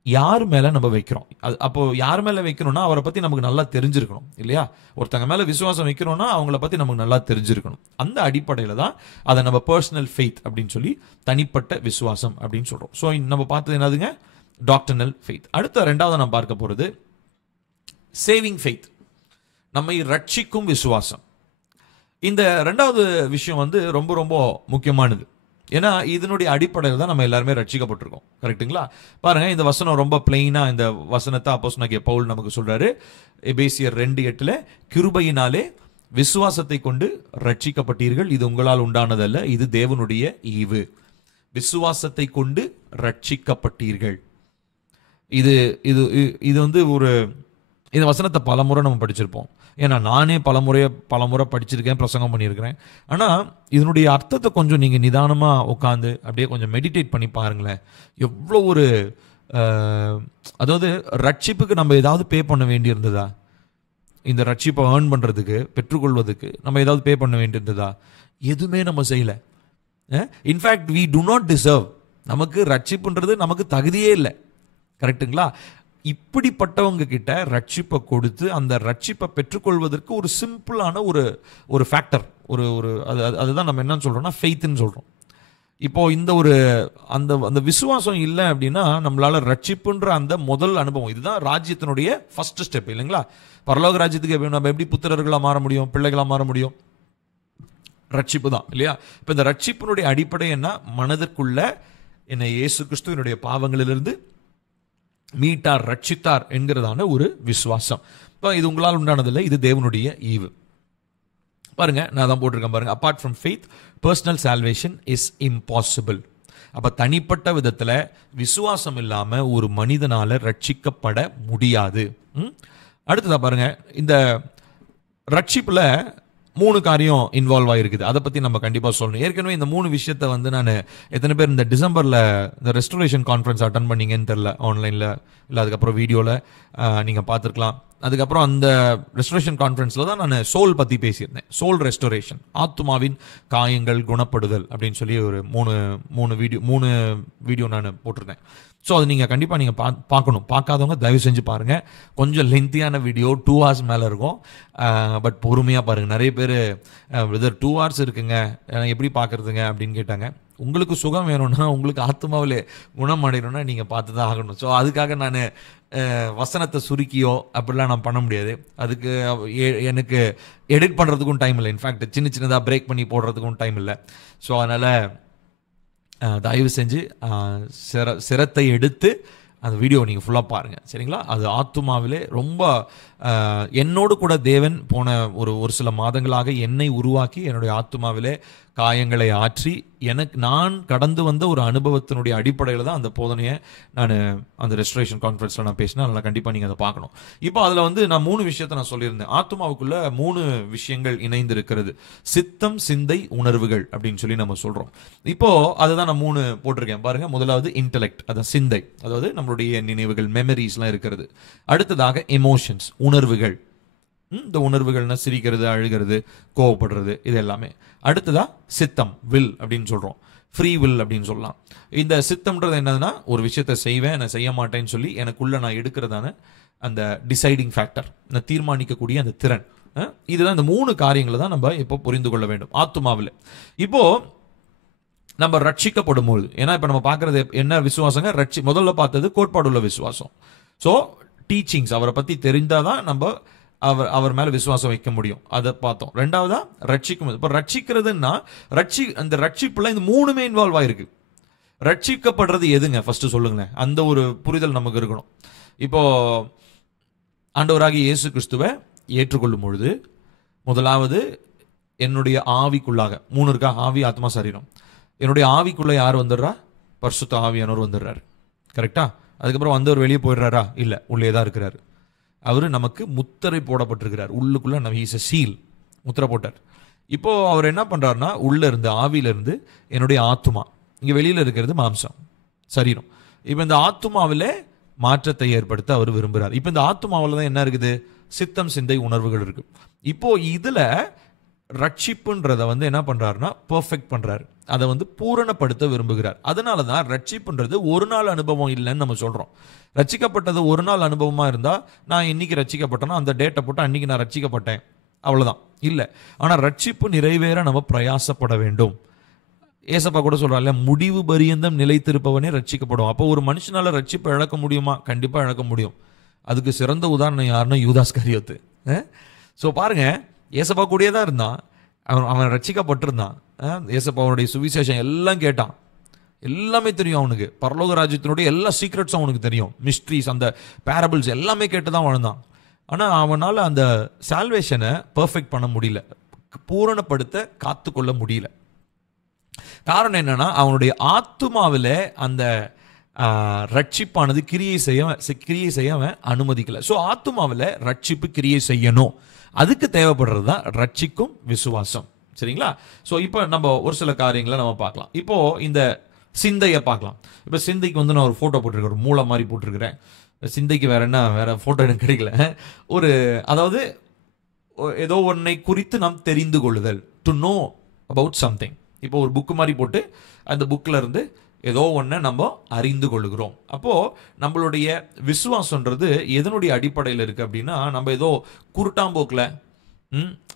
யார் மேல நம்ம வைக்கிறோம், அப்போ யார் மேல வைக்கணும்னா அவரை பத்தி நமக்கு நல்லா தெரிஞ்சிருக்கணும் இல்லையா? ஒருத்தங்க மேல விசுவாசம் வைக்கிறோம்னா அவங்கள பத்தி நமக்கு நல்லா தெரிஞ்சிருக்கணும். அந்த அடிப்படையில தான் அதை நம்ம பர்சனல் ஃபெய்த் அப்படின்னு சொல்லி, தனிப்பட்ட விசுவாசம் அப்படின்னு சொல்றோம். ஸோ நம்ம பார்த்தது என்னதுங்க? Doctrinal faith. அடுத்த ரெண்டாவது நம்ம பார்க்க போறது சேவிங் ஃபெய்த், நம்மை ரட்சிக்கும் விசுவாசம். இந்த ரெண்டாவது விஷயம் வந்து ரொம்ப ரொம்ப முக்கியமானது. ஏன்னா இதனுடைய அடிப்படையில் தான் நம்ம எல்லாருமே ரட்சிக்கப்பட்டிருக்கோம். கரெக்டுங்களா? பாருங்க, இந்த வசனம் ரொம்ப பிளெயினா, இந்த வசனத்தை அப்போஸ்தலனாகிய பவுல் நமக்கு சொல்றாரு. எபேசியர் 2:8 கிருபையினாலே விசுவாசத்தை கொண்டு ரட்சிக்கப்பட்டீர்கள், இது உங்களால் உண்டானதல்ல, இது தேவனுடைய ஈவு. விசுவாசத்தை கொண்டு ரட்சிக்கப்பட்டீர்கள். இது இது இது வந்து இந்த வசனத்தை பலமுறை நம்ம படிச்சிருப்போம். ஏன்னா நானே பலமுறை படிச்சிருக்கேன், பிரசங்கம் பண்ணியிருக்கிறேன். ஆனால் இதனுடைய அர்த்தத்தை கொஞ்சம் நீங்கள் நிதானமாக உட்காந்து அப்படியே கொஞ்சம் மெடிடேட் பண்ணி பாருங்களேன். எவ்வளோ ஒரு அதாவது ரட்சிப்புக்கு நம்ம ஏதாவது பே பண்ண வேண்டியிருந்ததா? இந்த ரட்சிப்பை ஏர்ன் பண்ணுறதுக்கு, பெற்றுக்கொள்வதுக்கு நம்ம ஏதாவது பே பண்ண வேண்டியிருந்ததா? எதுவுமே நம்ம செய்யலை. In fact we do not deserve. நமக்கு ரட்சிப்புன்றது நமக்கு தகுதியே இல்லை. கரெக்டுங்களா? இப்படிப்பட்டவங்க கிட்ட ரட்சிப்பை கொடுத்து அந்த ரட்சிப்பை பெற்றுக்கொள்வதற்கு ஒரு சிம்பிளான ஒரு ஃபேக்டர், அதுதான் நம்ம என்னன்னு சொல்றோம்னா ஃபெய்த்னு சொல்றோம். இப்போ இந்த அந்த விசுவாசம் இல்லை அப்படின்னா நம்மளால ரட்சிப்புன்ற அந்த முதல் அனுபவம், இதுதான் ராஜ்யத்தினுடைய ஃபர்ஸ்ட் ஸ்டெப் இல்லைங்களா? பரலோக ராஜ்யத்துக்கு நம்ம எப்படி புத்திரர்களா மாற முடியும், பிள்ளைகளா மாற முடியும்? ரட்சிப்பு தான் இல்லையா? இப்போ இந்த ரட்சிப்பினுடைய அடிப்படை என்ன? மனதிற்குள்ள என்னை இயேசு கிறிஸ்து என்னுடைய பாவங்களிலிருந்து மீட்டார், ரட்சித்தார் என்கிறதான ஒரு விசுவாசம். இப்போ இது உங்களால் உண்டானதில்லை, இது தேவனுடைய ஈவு. பாருங்க, நான் தான் போட்டிருக்கேன் பாருங்க, apart from faith personal salvation is impossible. அப்ப தனிப்பட்ட விதத்துல விசுவாசம் இல்லாம ஒரு மனிதனால ரட்சிக்கப்பட முடியாது. அடுத்ததா பாருங்க, இந்த ரட்சிப்புல 3 காரியம் இன்வால்வ் ஆகிருக்குது. அதை பற்றி நம்ம கண்டிப்பாக சொல்லணும். ஏற்கனவே இந்த 3 விஷயத்தை வந்து நான் எத்தனை பேர் இந்த டிசம்பரில் இந்த ரெஸ்டோரேஷன் கான்ஃபரன்ஸ் அட்டன் பண்ணீங்கன்னு தெரில, ஆன்லைனில் இல்லை அதுக்கப்புறம் வீடியோவில் நீங்கள் பார்த்துருக்கலாம். அதுக்கப்புறம் அந்த ரெஸ்டோரேஷன் கான்ஃபரன்ஸில் தான் நான் சோல் பற்றி பேசியிருந்தேன். சோல் ரெஸ்டோரேஷன், ஆத்துமாவின் காயங்கள் குணப்படுதல் அப்படின்னு சொல்லி ஒரு மூணு வீடியோ நான் போட்டிருந்தேன். ஸோ அது நீங்கள் கண்டிப்பாக நீங்கள் பார்க்கணும். பார்க்காதவங்க தயவு செஞ்சு பாருங்கள். கொஞ்சம் லென்த்தியான வீடியோ, 2 hours மேலே இருக்கும். பட் பொறுமையாக பாருங்கள். நிறைய பேர் பிரதர் 2 hours இருக்குங்க, எப்படி பார்க்குறதுங்க அப்படின்னு கேட்டாங்க. உங்களுக்கு சுகம் வேணும்னா, உங்களுக்கு ஆத்மாவிலே குணம் அடையணும்னா நீங்கள் பார்த்து தான் ஆகணும். ஸோ அதுக்காக நான் வசனத்தை சுருக்கியோ அப்படிலாம் நான் பண்ண முடியாது. அதுக்கு எனக்கு எடிட் பண்ணுறதுக்கும் டைம் இல்லை. இன்ஃபேக்ட் சின்னதாக பிரேக் பண்ணி போடுறதுக்கும் டைம் இல்லை. ஸோ அதனால் தயவு செஞ்சு சிரத்தை எடுத்து அந்த வீடியோவை நீங்கள் ஃபுல்லாக பாருங்கள், சரிங்களா? அது ஆத்துமாவிலே ரொம்ப என்னோடு கூட தேவன் போன ஒரு சில மாதங்களாக என்னை உருவாக்கி என்னுடைய ஆத்துமாவிலே காயங்களை ஆற்றி நான் கடந்து வந்த ஒரு அனுபவத்தினுடைய அடிப்படையில் தான் அந்த போதனையை நான் அந்த ரெஸ்டரேஷன் கான்ஃபரன்ஸில் நான் பேசினேன். அதனால் கண்டிப்பாக நீங்கள் அதை பார்க்கணும். இப்போ அதில் வந்து நான் 3 விஷயத்தை நான் சொல்லியிருந்தேன். ஆத்துமாவுக்குள்ள 3 விஷயங்கள் இணைந்து இருக்கிறது. சித்தம், சிந்தை, உணர்வுகள் அப்படின்னு சொல்லி நம்ம சொல்கிறோம். இப்போது அதுதான் நான் 3 போட்டிருக்கேன் பாருங்கள். முதலாவது இன்டெலெக்ட், அதான் சிந்தை, அதாவது நம்மளுடைய நினைவுகள், மெமரிஸ்லாம் இருக்கிறது. அடுத்ததாக எமோஷன்ஸ், உணர்வுகள். இந்த உணர்வுகள்னா சிரிக்கிறது, அழுகிறது, கோவப்படுறது, இது எல்லாமே. அடுத்ததா சித்தம், வில் அப்படின்னு சொல்கிறோம், ஃப்ரீ வில் அப்படின்னு சொல்லலாம். இந்த சித்தம்ன்றது என்னதுன்னா, ஒரு விஷயத்தை செய்வேன், நான் செய்ய மாட்டேன்னு சொல்லி எனக்குள்ள நான் எடுக்கிறதான அந்த டிசைடிங் ஃபேக்டர், நான் தீர்மானிக்கக்கூடிய அந்த திறன். இதுதான் இந்த 3 காரியங்களை தான் நம்ம இப்போ புரிந்து கொள்ள வேண்டும் ஆத்துமாவில். இப்போ நம்ம ரட்சிக்கப்படும் போது, ஏன்னா இப்போ நம்ம பார்க்கறது என்ன விசுவாசங்க, முதல்ல பார்த்தது கோட்பாடுள்ள விசுவாசம். ஸோ டீச்சிங்ஸ், அவரை பற்றி தெரிந்தாதான் நம்ம அவர் மேல விசுவாசம் வைக்க முடியும். அதை பார்த்தோம். ரெண்டாவதா ரட்சிக்கும். இப்போ ரட்சிக்கிறதுன்னா அந்த ரட்சிப்புல இந்த 3மே இன்வால்வ் ஆயிருக்கு. ரட்சிக்கப்படுறது எதுங்க ஃபர்ஸ்ட் சொல்லுங்களேன். அந்த ஒரு புரிதல் நமக்கு இருக்கணும். இப்போ ஆண்டவராகிய இயேசு கிறிஸ்துவை ஏற்றுக்கொள்ளும் பொழுது முதலாவது என்னுடைய ஆவிக்குள்ளாக 3 இருக்கா, ஆவி, ஆத்மா, சரீரம். என்னுடைய ஆவிக்குள்ள யார் வந்துடுறா? பரிசுத்த ஆவியானவர் வந்துடுறாரு. கரெக்டா? அதுக்கப்புறம் வந்தவர் வெளியே போயிடுறாரா? இல்லை, உள்ளே தான் இருக்கிறாரு. அவர் நமக்கு முத்திரை போடப்பட்டிருக்கிறார். உள்ளுக்குள்ள நம்ம இஸ் எ சீல், முத்திரை போட்டார். இப்போ அவர் என்ன பண்றாருன்னா, உள்ள இருந்து ஆவியில இருந்து என்னுடைய ஆத்துமா, இங்க வெளியில இருக்கிறது மாம்சம், சரீரம். இப்போ இந்த ஆத்துமாவிலே மாற்றத்தை ஏற்படுத்த அவர் விரும்புகிறார். இப்போ இந்த ஆத்துமாவில் தான் என்ன இருக்குது? சித்தம், சிந்தை, உணர்வுகள் இருக்கு. இப்போ இதுல ரட்சிப்புன்றத வந்து என்ன பண்றாருன்னா பெர்ஃபெக்ட் பண்றாரு. அதை வந்து பூரணப்படுத்த விரும்புகிறார். அதனால தான் ரட்சிப்புன்றது ஒரு நாள் அனுபவம் இல்லைன்னு நம்ம சொல்றோம். ரட்சிக்கப்பட்டது ஒரு நாள் அனுபவமா இருந்தா, நான் இன்னைக்கு ரட்சிக்கப்பட்டேன்னா அந்த டேட்டை போட்டு அன்னைக்கு நான் ரட்சிக்கப்பட்டேன் அவ்வளவுதான் இல்லை. ஆனா ரட்சிப்பு நிறைவேற நம்ம பிரயாசப்பட வேண்டும். ஏசப்பா கூட சொல்றாங்க, முடிவு பரியந்தம் நிலைத்திருப்பவனே ரட்சிக்கப்படும். அப்போ ஒரு மனுஷனால ரட்சிப்பை இழக்க முடியுமா? கண்டிப்பா இழக்க முடியும். அதுக்கு சிறந்த உதாரணம் யாருன்னா யூதாஸ் கரியோத்து. ஸோ பாருங்க, ஏசப்பா கூடயே தான் இருந்தான், அவன் ரட்சிக்கப்பட்டிருந்தான். ஏசப்பாவுடைய சுவிசேஷம் எல்லாம் கேட்டான், எல்லாமே தெரியும் அவனுக்கு. பரலோக ராஜ்யத்தினுடைய எல்லா சீக்ரெட்ஸும் அவனுக்கு தெரியும். மிஸ்ட்ரிஸ், அந்த பேரபிள்ஸ் எல்லாமே கேட்டு தான் வாழ்ந்தான். ஆனால் அவனால் அந்த சால்வேஷனை பெர்ஃபெக்ட் பண்ண முடியல, பூரணப்படுத்த காத்துக்கொள்ள முடியல. காரணம் என்னன்னா, அவனுடைய ஆத்துமாவில் அந்த ரட்சிப்பானது கிரியை செய்ய அவன் அனுமதிக்கல. ஸோ ஆத்துமாவில் ரட்சிப்பு கிரியை செய்யணும். அதுக்கு தேவைப்படுறது தான் ரட்சிக்கும் விசுவாசம். சரிங்களா? ஸோ இப்போ நம்ம ஒரு சில காரியங்களை நம்ம பார்க்கலாம். இப்போ இந்த சிந்தையை பார்க்கலாம். இப்போ சிந்தைக்கு வந்து நான் ஒரு ஃபோட்டோ போட்டிருக்கேன், ஒரு மூளை மாதிரி போட்டிருக்கிறேன். சிந்தைக்கு வேற ஃபோட்டோ எனக்கு கிடைக்கல. அதாவது ஏதோ ஒன்றை குறித்து நாம் தெரிந்து கொள்ளுதல், டு நோ அபவுட் சம்திங். இப்போ ஒரு புக்கு மாதிரி போட்டு அந்த புக்கில் இருந்து ஏதோ ஒன்றை நம்ம அறிந்து கொள்ளுகிறோம். அப்போது நம்மளுடைய விசுவாசன்றது எதனுடைய அடிப்படையில் இருக்குது அப்படின்னா, நம்ம ஏதோ குருட்டாம்போக்கில்,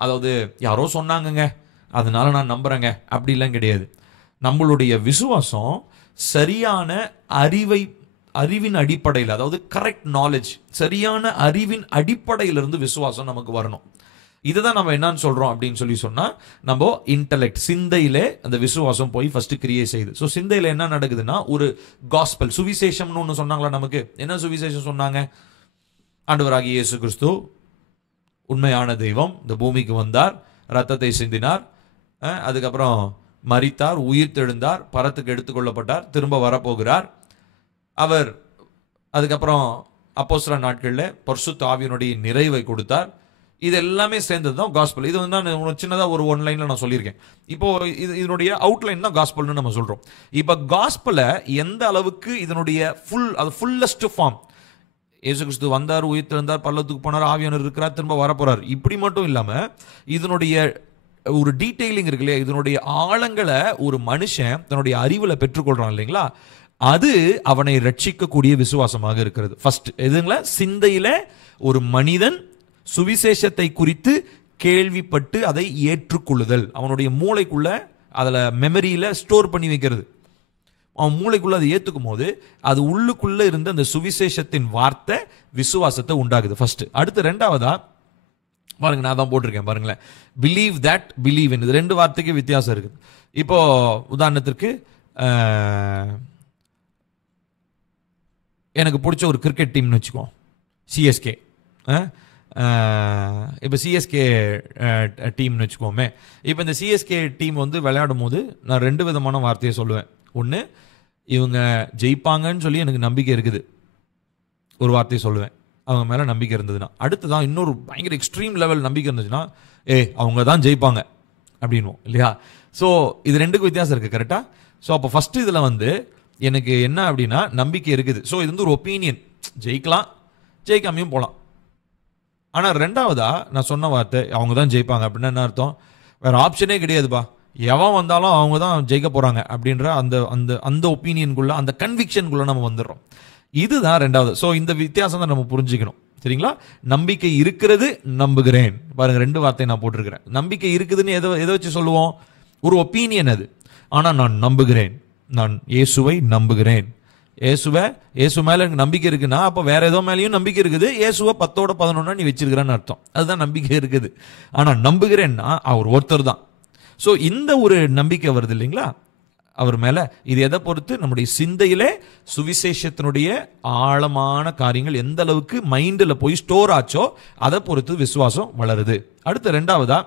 அதாவது யாரோ சொன்னாங்கங்க அதனால நான் நம்புகிறேங்க அப்படிலாம் கிடையாது. நம்மளுடைய விசுவாசம் சரியான அறிவின் அடிப்படையில், அதாவது கரெக்ட் நாலேஜ், சரியான அறிவின் அடிப்படையிலிருந்து விசுவாசம் நமக்கு வரணும். இதுதான் நம்ம என்னன்னு சொல்றோம் அப்படின்னு சொல்லி சொன்னா, நம்ம இன்டெலெக்ட், சிந்தையிலே அந்த விசுவாசம் போய் ஃபர்ஸ்ட் கிரியேட் செய்யுது. ஸோ சிந்தையில என்ன நடக்குதுன்னா, ஒரு காஸ்பல், சுவிசேஷம்னு ஒன்று சொன்னாங்களா நமக்கு. என்ன சுவிசேஷம் சொன்னாங்க? ஆண்டவராகிய இயேசு கிறிஸ்து உண்மையான தெய்வம், இந்த பூமிக்கு வந்தார், ரத்தத்தை சிந்தினார், அதுக்கப்புறம் மரித்தார், உயிர் தெழுந்தார், பரத்துக்கு எடுத்துக்கொள்ளப்பட்டார், திரும்ப வரப்போகிறார். அவர் அதுக்கப்புறம் அப்போஸ்தலர் நாட்களில் பரிசுத்த ஆவியினுடைய நிறைவை கொடுத்தார். இது எல்லாமே சேர்ந்தது தான் காஸ்பல். இது வந்து நான் சின்னதாக ஒரு ஒன்லைன்ல நான் சொல்லியிருக்கேன். இப்போ இதனுடைய அவுட்லைன் தான் காஸ்பல்னு நம்ம சொல்றோம். இப்போ காஸ்பலை எந்த அளவுக்கு இதனுடைய ஃபுல்லஸ்ட் ஃபார்ம், இயேசு கிறிஸ்து வந்தார், உயிர்த்தெழுந்தார், பல்லத்துக்கு போனார், ஆவியானவர் இருக்கிறார், திரும்ப வரப்போறார், இப்படி மட்டும் இல்லாம இதனுடைய ஒரு டீட்டெயிலிங் இருக்கு இல்லையா, இதனுடைய ஆழங்களை ஒரு மனுஷன் தன்னுடைய அறிவுல பெற்றுக்கொள்றான் இல்லைங்களா, அது அவனை ரட்சிக்கக்கூடிய விசுவாசமாக இருக்கிறது. ஃபர்ஸ்ட் எதுங்களா, சிந்தையில ஒரு மனிதன் சுவிசேஷத்தை குறித்து கேள்விப்பட்டு அதை ஏற்றுக்கொள்ளுதல், அவனுடைய மூளைக்குள்ள அதில் மெமரியில் ஸ்டோர் பண்ணி வைக்கிறது. அவன் மூளைக்குள்ள அதை ஏற்றுக்கும் போது அது உள்ளுக்குள்ள இருந்த அந்த சுவிசேஷத்தின் வார்த்தை விசுவாசத்தை உண்டாகுது ஃபர்ஸ்ட். அடுத்து ரெண்டாவதா பாருங்க, நான் தான் போட்டிருக்கேன் பாருங்களேன், பிலீவ் தட் பிலீவ் இன். இது ரெண்டு வார்த்தைக்கு வித்தியாசம் இருக்குது. இப்போ உதாரணத்திற்கு எனக்கு பிடிச்ச ஒரு கிரிக்கெட் டீம்னு வச்சுக்கோ, சிஎஸ்கே. இப்போ சிஎஸ்கே டீம்னு வச்சுக்கோமே. இப்போ இந்த சிஎஸ்கே டீம் வந்து விளையாடும் போது நான் ரெண்டு விதமான வார்த்தையை சொல்லுவேன். ஒன்று, இவங்க ஜெயிப்பாங்கன்னு சொல்லி எனக்கு நம்பிக்கை இருக்குது, ஒரு வார்த்தையை சொல்லுவேன் அவங்க மேலே நம்பிக்கை இருந்ததுன்னா. அடுத்துதான் இன்னொரு பயங்கர எக்ஸ்ட்ரீம் லெவல் நம்பிக்கை இருந்துச்சுன்னா, அவங்க தான் ஜெயிப்பாங்க அப்படின்வோம் இல்லையா. ஸோ இது ரெண்டுக்கும் வித்தியாசம் இருக்குது, கரெக்டாக. ஸோ அப்போ ஃபஸ்ட்டு இதில் வந்து எனக்கு என்ன அப்படின்னா நம்பிக்கை இருக்குது. ஸோ இது வந்து ஒரு ஒப்பீனியன், ஜெயிக்கலாம் ஜெயிக்காமையும் போகலாம். ஆனால் ரெண்டாவதா நான் சொன்ன வார்த்தை அவங்க தான் ஜெயிப்பாங்க அப்படின்னா என்ன அர்த்தம், வேற ஆப்ஷனே கிடையாதுப்பா, எவன் வந்தாலும் அவங்க தான் ஜெயிக்க போறாங்க அப்படின்ற அந்த அந்த அந்த ஒப்பீனியனுக்குள்ள, அந்த கன்விக்ஷனுக்குள்ள நம்ம வந்துடுறோம். இதுதான் ரெண்டாவது. ஸோ இந்த வித்தியாசம் தான் நம்ம புரிஞ்சுக்கணும், சரிங்களா. நம்பிக்கை இருக்கிறது, நம்புகிறேன். பாருங்க, ரெண்டு வார்த்தை நான் போட்டிருக்கிறேன். நம்பிக்கை இருக்குதுன்னு எதை வச்சு சொல்லுவோம், ஒரு ஒப்பீனியன் அது. ஆனால் நான் நம்புகிறேன், நான் இயேசுவை நம்புகிறேன். இயேசு மேல எனக்கு நம்பிக்கை இருக்குன்னா அப்போ வேற ஏதோ மேலேயும் நம்பிக்கை இருக்குது. இயேசுவை 10-11 நீ வச்சிருக்கிறான்னு அர்த்தம், அதுதான் நம்பிக்கை இருக்குது. ஆனா நம்புகிறேன்னா அவர் ஒருத்தர் தான். ஸோ இந்த ஒரு நம்பிக்கை வருது இல்லைங்களா அவர் மேல. இது எதை பொறுத்து, நம்முடைய சிந்தையிலே சுவிசேஷத்தினுடைய ஆழமான காரியங்கள் எந்த அளவுக்கு மைண்டில் போய் ஸ்டோர் ஆச்சோ அதை பொறுத்து விசுவாசம் வளருது. அடுத்து ரெண்டாவதா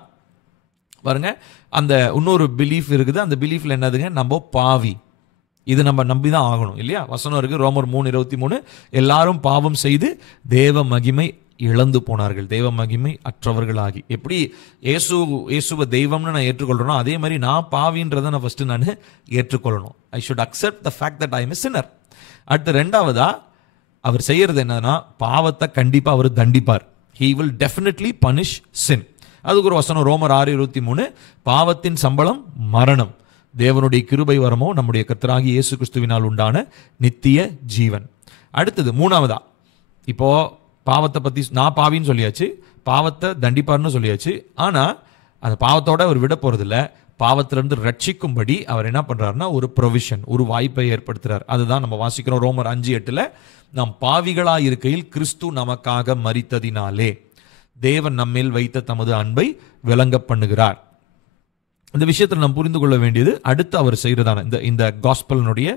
பாருங்க, அந்த இன்னொரு பிலீஃப் இருக்குது. அந்த பிலீஃப்ல என்னதுங்க, நம்ம பாவி, இது நம்ம நம்பி தான் ஆகணும் இல்லையா. வசனம் இருக்கு, ரோமர் 3:23, எல்லாரும் பாவம் செய்து தேவ மகிமை இழந்து போனார்கள், தேவ மகிமை அற்றவர்களாகி. எப்படி இயேசுவை தெய்வம்னு நான் ஏற்றுக்கொள்றேனோ அதே மாதிரி நான் பாவின்றதை நான் ஃபர்ஸ்ட் நான் ஏற்றுக்கொள்ளணும். I should accept the fact that I am a sinner. அடுத்து ரெண்டாவதா அவர் செய்யறது என்னன்னா, பாவத்தை கண்டிப்பா அவர் தண்டிப்பார். he will definitely punish sin. அதுக்கு ஒரு வசனம் ரோமர் 6:23, பாவத்தின் சம்பளம் மரணம், தேவனுடைய கிருபை வரமோ நம்முடைய கர்த்தராகிய இயேசு கிறிஸ்துவினால் உண்டான நித்திய ஜீவன். அடுத்தது மூணாவதா, இப்போ பாவத்தை பத்தி நான் பாவின்னு சொல்லியாச்சு, பாவத்தை தண்டிப்பார்னு சொல்லியாச்சு. ஆனா அந்த பாவத்தோட அவர் விட போறதில்ல, பாவத்திலிருந்து ரட்சிக்கும்படி அவர் என்ன பண்றாருன்னா ஒரு ப்ரொவிஷன், ஒரு வாய்ப்பை ஏற்படுத்துறார். அதுதான் நம்ம வாசிக்கிறோம் ரோமர் 5:8, நாம் பாவிகளா இருக்கையில் கிறிஸ்து நமக்காக மரித்ததினாலே தேவன் நம்மேல் வைத்த தமது அன்பை விளங்க பண்ணுகிறார். இந்த விஷயத்தில் நாம் புரிந்து கொள்ள வேண்டியது, அடுத்து அவர் செய்யறதான இந்த காஸ்பலினுடைய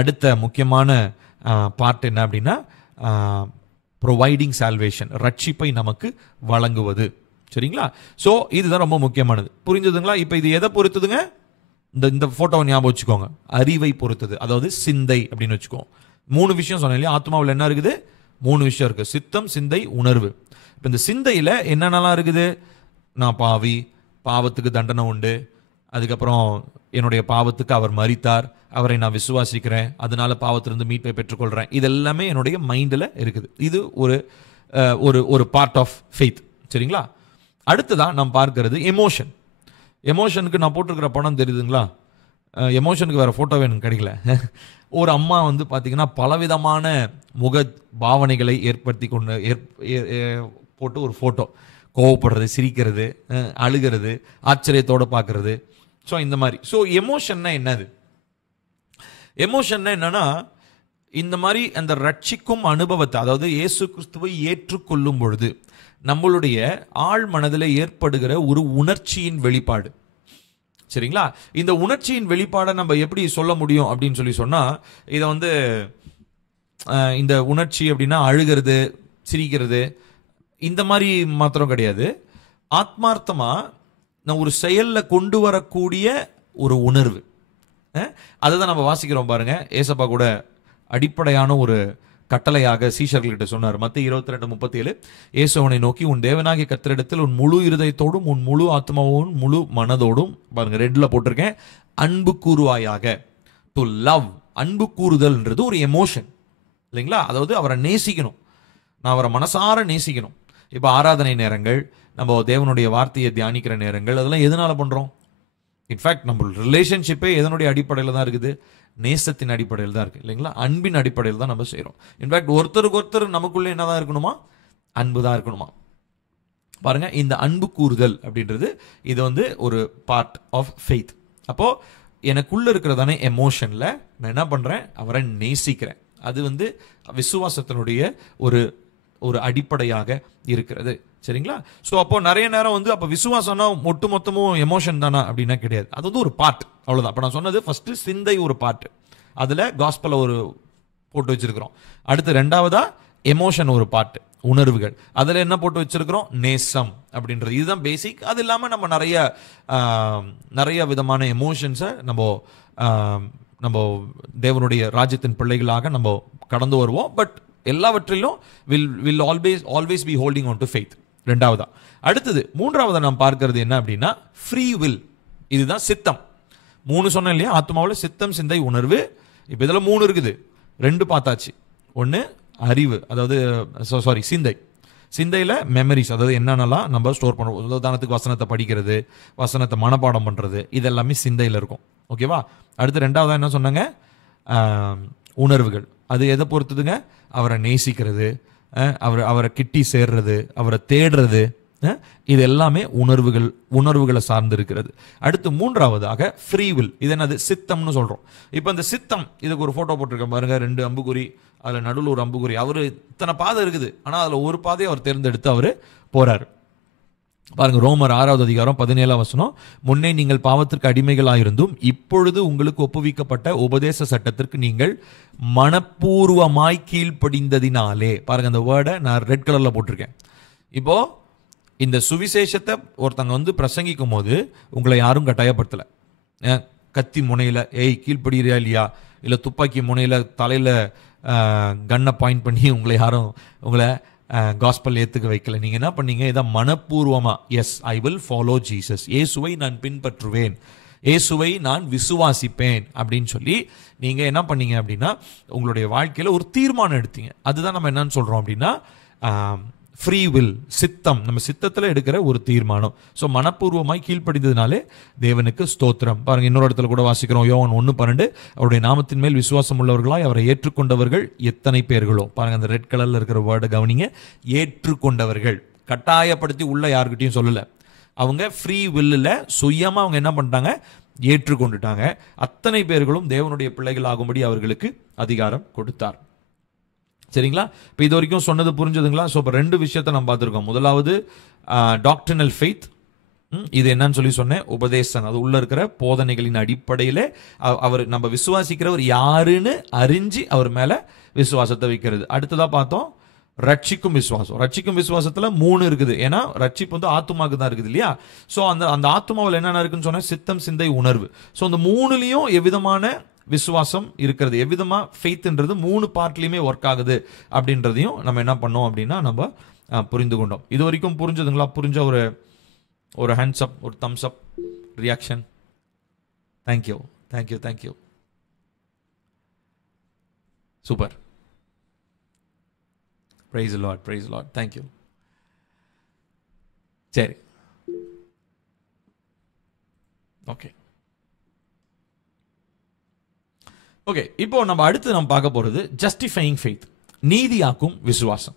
அடுத்த முக்கியமான பார்ட் என்ன அப்படின்னா, ப்ரொவைடிங் சால்வேஷன், ரட்சிப்பை நமக்கு வழங்குவது. சரிங்களா. ஸோ இதுதான் ரொம்ப முக்கியமானது. புரிஞ்சதுங்களா. இப்போ இது எதை பொறுத்ததுங்க, இந்த போட்டோவை ஞாபகம் வச்சுக்கோங்க, அறிவை பொறுத்தது, அதாவது சிந்தை அப்படின்னு வச்சுக்கோங்க. 3 விஷயம் சொன்னேன் இல்லையா, ஆத்மாவில் என்ன இருக்குது, 3 விஷயம் இருக்கு, சித்தம், சிந்தை, உணர்வு. இப்போ இந்த சிந்தையில் என்னென்னலாம் இருக்குது, நான் பாவி, பாவத்துக்கு தண்டனை உண்டு, அதுக்கப்புறம் என்னுடைய பாவத்துக்கு அவர் மரித்தார், அவரை நான் விசுவாசிக்கிறேன், அதனால பாவத்திலிருந்து மீட்பை பெற்றுக்கொள்றேன், இதெல்லாமே என்னுடைய மைண்டில் இருக்குது. இது ஒரு பார்ட் ஆஃப் ஃபெய்த். சரிங்களா. அடுத்ததான் நாம் பார்க்கிறது எமோஷன். எமோஷனுக்கு நான் போட்டிருக்கிற படம் தெரியுதுங்களா, எமோஷனுக்கு வேற ஃபோட்டோவே எனக்கு கிடைக்கல. ஒரு அம்மா வந்து பார்த்தீங்கன்னா பலவிதமான முக பாவனைகளை ஏற்படுத்தி கொண்டு போட்டு ஒரு ஃபோட்டோ, கோவப்படுறது, சிரிக்கிறது, அழுகிறது, ஆச்சரியத்தோடு பார்க்கறது. ஸோ இந்த மாதிரி. ஸோ எமோஷன்னா என்னது, எமோஷன்னா என்னன்னா, இந்த மாதிரி அந்த ரட்சிக்கும் அனுபவத்தை, அதாவது இயேசு கிறிஸ்துவை ஏற்றுக்கொள்ளும் பொழுது நம்மளுடைய ஆழ் மனதில் ஏற்படுகிற ஒரு உணர்ச்சியின் வெளிப்பாடு. சரிங்களா. இந்த உணர்ச்சியின் வெளிப்பாடை நம்ம எப்படி சொல்ல முடியும் அப்படின்னு சொன்னா, இதை வந்து இந்த உணர்ச்சி அப்படின்னா அழுகிறது, சிரிக்கிறது, இந்த மாதிரி மாத்திரம் கிடையாது. ஆத்மார்த்தமா நான் ஒரு செயல்ல கொண்டு வரக்கூடிய ஒரு உணர்வு, அதுதான் நம்ம வாசிக்கிறோம் பாருங்க. ஏசப்பா கூட அடிப்படையான ஒரு கட்டளையாக சீஷர்கள்கிட்ட சொன்னார். மத்திய 22:37 இயேசு அவனை நோக்கி, உன் தேவனாகிய கர்த்தரிடத்தில் உன் முழு இருதயத்தோடும் உன் முழு ஆத்மாவோடும் முழு மனதோடும், பாருங்க ரெட்ல போட்டிருக்கேன், அன்பு கூறுவாயாக. டு லவ், அன்பு கூறுதல்ன்றது ஒரு எமோஷன் இல்லைங்களா? அதாவது அவரை நேசிக்கணும், நான் அவரை மனசார நேசிக்கணும். இப்போ ஆராதனை நேரங்கள், நம்ம தேவனுடைய வார்த்தையை தியானிக்கிற நேரங்கள், அதெல்லாம் எதனால பண்றோம்? இன்ஃபேக்ட் நம்ம ரிலேஷன்ஷிப்பே எதனுடைய அடிப்படையில் தான் இருக்குது? நேசத்தின் அடிப்படையில் தான் இருக்கு இல்லைங்களா? அன்பின் அடிப்படையில் தான் நம்ம செய்கிறோம். இன்ஃபேக்ட் ஒருத்தருக்கு ஒருத்தர் நமக்குள்ளே என்னதான் இருக்கணுமா? அன்பு தான் இருக்கணுமா? பாருங்க, இந்த அன்பு கூறுதல் அப்படின்றது இது வந்து ஒரு பார்ட் ஆஃப் ஃபெய்த். அப்போ எனக்குள்ள இருக்கிறதானே எமோஷன்ல நான் என்ன பண்றேன்? அவரை நேசிக்கிறேன். அது வந்து விசுவாசத்தினுடைய ஒரு ஒரு அடிப்படையாக இருக்கிறது. சரிங்களா? ஸோ அப்போ நிறைய நேரம் வந்து அப்போ விசுவாசம்னா ஒட்டு மொத்தமும் எமோஷன் தானா அப்படின்னா கிடையாது. அது வந்து ஒரு பார்ட், அவ்வளோதான். அப்போ நான் சொன்னது ஃபர்ஸ்ட் சிந்தை ஒரு பார்ட், அதில் காஸ்பலை ஒரு போட்டு வச்சிருக்கிறோம். அடுத்து ரெண்டாவதா எமோஷன் ஒரு பார்ட், உணர்வுகள், அதில் என்ன போட்டு வச்சிருக்கிறோம்? நேசம் அப்படின்றது. இதுதான் பேசிக். அது இல்லாமல் நம்ம நிறைய விதமான எமோஷன்ஸை நம்ம தேவனுடைய ராஜ்யத்தின் பிள்ளைகளாக நம்ம கடந்து வருவோம். பட் எல்லாவற்றிலும் will always be holding on to faith. ரெண்டாவதா. அடுத்தது மூன்றாவதா நாம் பார்க்கிறது என்ன அப்படின்னா ஃப்ரீ வில். இதுதான் சித்தம். 3 சொன்னேன் இல்லையா? ஆத்மாவில் சித்தம், சிந்தை, உணர்வு. இப்போ இதில் 3 இருக்குது. 2 பார்த்தாச்சு. ஒன்று அறிவு, அதாவது சிந்தை. சிந்தையில் மெமரிஸ், அதாவது என்னென்னலாம் நம்ம ஸ்டோர் பண்ணுறோம். உதாரணத்துக்கு வசனத்தை படிக்கிறது, வசனத்தை மனப்பாடம் பண்ணுறது, இதெல்லாமே சிந்தையில் இருக்கும். ஓகேவா? அடுத்து ரெண்டாவதாக என்ன சொன்னாங்க? உணர்வுகள். அது எதை பொறுத்ததுங்க? அவரை நேசிக்கிறது, அவரை கிட்டி சேர்றது, அவரை தேடுறது, இது எல்லாமே உணர்வுகளை சார்ந்து இருக்கிறது. அடுத்து மூன்றாவதாக ஃப்ரீ வில். இது என்னது? சித்தம்னு சொல்றோம். இப்போ இந்த சித்தம், இதுக்கு ஒரு போட்டோ போட்டிருக்க பாருங்க, 2 அம்புக்குறி, அதுல நடுவில் ஒரு அம்புக்குறி. அவரு இத்தனை பாதை இருக்குது, ஆனா அதுல ஒரு பாதையை அவர் தேர்ந்தெடுத்து அவரு போறாரு. பாருங்க, ரோமர் 6வது அதிகாரம் 17ஆம் வசனம், முன்னே நீங்கள் பாவத்திற்கு அடிமைகளாயிருந்தும் இப்பொழுது உங்களுக்கு ஒப்புவிக்கப்பட்ட உபதேச சட்டத்திற்கு நீங்கள் மனப்பூர்வமாய் கீழ்ப்படிந்ததினாலே. பாருங்க, அந்த வேர்டை நான் ரெட் கலர்ல போட்டிருக்கேன். இப்போ இந்த சுவிசேஷத்தை ஒருத்தங்க வந்து பிரசங்கிக்கும் போது உங்களை யாரும் கட்டாயப்படுத்தல. கத்தி முனையில ஏய் கீழ்ப்படுகிறியா இல்லையா, இல்லை துப்பாக்கி முனையில தலையில கன்னை பாயிண்ட் பண்ணி உங்களை காஸ்பல் ஏத்துக்க வைக்கல. நீங்க என்ன பண்ணீங்க? இதான் மனப்பூர்வமா, yes I will follow Jesus, இயேசுவை நான் பின்பற்றுவேன், இயேசுவை நான் விசுவாசிப்பேன் அப்படின்னு சொல்லி நீங்க என்ன பண்ணீங்க அப்படின்னா உங்களுடைய வாழ்க்கையில ஒரு தீர்மானம் எடுத்தீங்க. அதுதான் நம்ம என்னன்னு சொல்றோம் அப்படின்னா ஃப்ரீ வில், சித்தம். நம்ம சித்தத்தில் எடுக்கிற ஒரு தீர்மானம். ஸோ மனப்பூர்வமாய் கீழ்ப்படிந்ததுனாலே தேவனுக்கு ஸ்தோத்திரம். பாருங்க, இன்னொரு இடத்துல கூட வாசிக்கிறோம், யோவான் 1:12, அவருடைய நாமத்தின் மேல் விசுவாசம் உள்ளவர்களாய் அவரை ஏற்றுக்கொண்டவர்கள் எத்தனை பேர்களோ. பாருங்க, அந்த ரெட் கலர்ல இருக்கிற வேர்டை கவனிங்க. ஏற்றுக்கொண்டவர்கள், கட்டாயப்படுத்தி உள்ள யாருக்கிட்டையும் சொல்லல. அவங்க ஃப்ரீ வில்லில் சுயமா அவங்க என்ன பண்ணிட்டாங்க? ஏற்றுக்கொண்டுட்டாங்க. அத்தனை பேர்களும் தேவனுடைய பிள்ளைகளாகும்படி அவர்களுக்கு அதிகாரம் கொடுத்தார். சரிங்களா? இப்போ இது வரைக்கும் சொன்னது புரிஞ்சதுங்களா? ஸோ இப்போ 2 விஷயத்தை நம்ம பார்த்துருக்கோம். முதலாவது டாக்ட்ரினல் ஃபெய்த். இது என்னன்னு சொல்லி சொன்னேன், உபதேசம். அது உள்ள இருக்கிற போதனைகளின் அடிப்படையில் அவர் நம்ம விசுவாசிக்கிறவர் யாருன்னு அறிஞ்சு அவர் மேல விசுவாசத்தை வைக்கிறது. அடுத்ததா பார்த்தோம் ரட்சிக்கும் விசுவாசம். ரட்சிக்கும் விசுவாசத்துல 3 இருக்குது. ஏன்னா ரட்சிப்பு வந்து ஆத்துமாக்கு தான் இருக்குது இல்லையா? ஸோ அந்த ஆத்துமாவில் என்னென்ன இருக்குன்னு சொன்னா சித்தம், சிந்தை, உணர்வு. ஸோ அந்த 3லையும் எவ்விதமான விசுவாசம் இருக்கிறது, எவ்விதமா ஃபெய்த்ன்றது 3 பார்ட்லயுமே ஒர்க் ஆகுது அப்படின்றதையும் நம்ம என்ன பண்ணோம் அப்படின்னா நம்ம புரிந்து கொண்டோம். இது வரைக்கும் புரிஞ்சதுங்களா? புரிஞ்ச ஒரு ஹேண்ட்ஸ் அப், ஒரு thumbs up reaction. Thank you, thank you, thank you. Super. Praise Lord, praise Lord. Thank you. சரி, ஓகே ஓகே. இப்போ நம்ம அடுத்து நம்ம பார்க்க போறது ஜஸ்டிஃபையிங் ஃபெய்த், நீதியாக்கும் விசுவாசம்.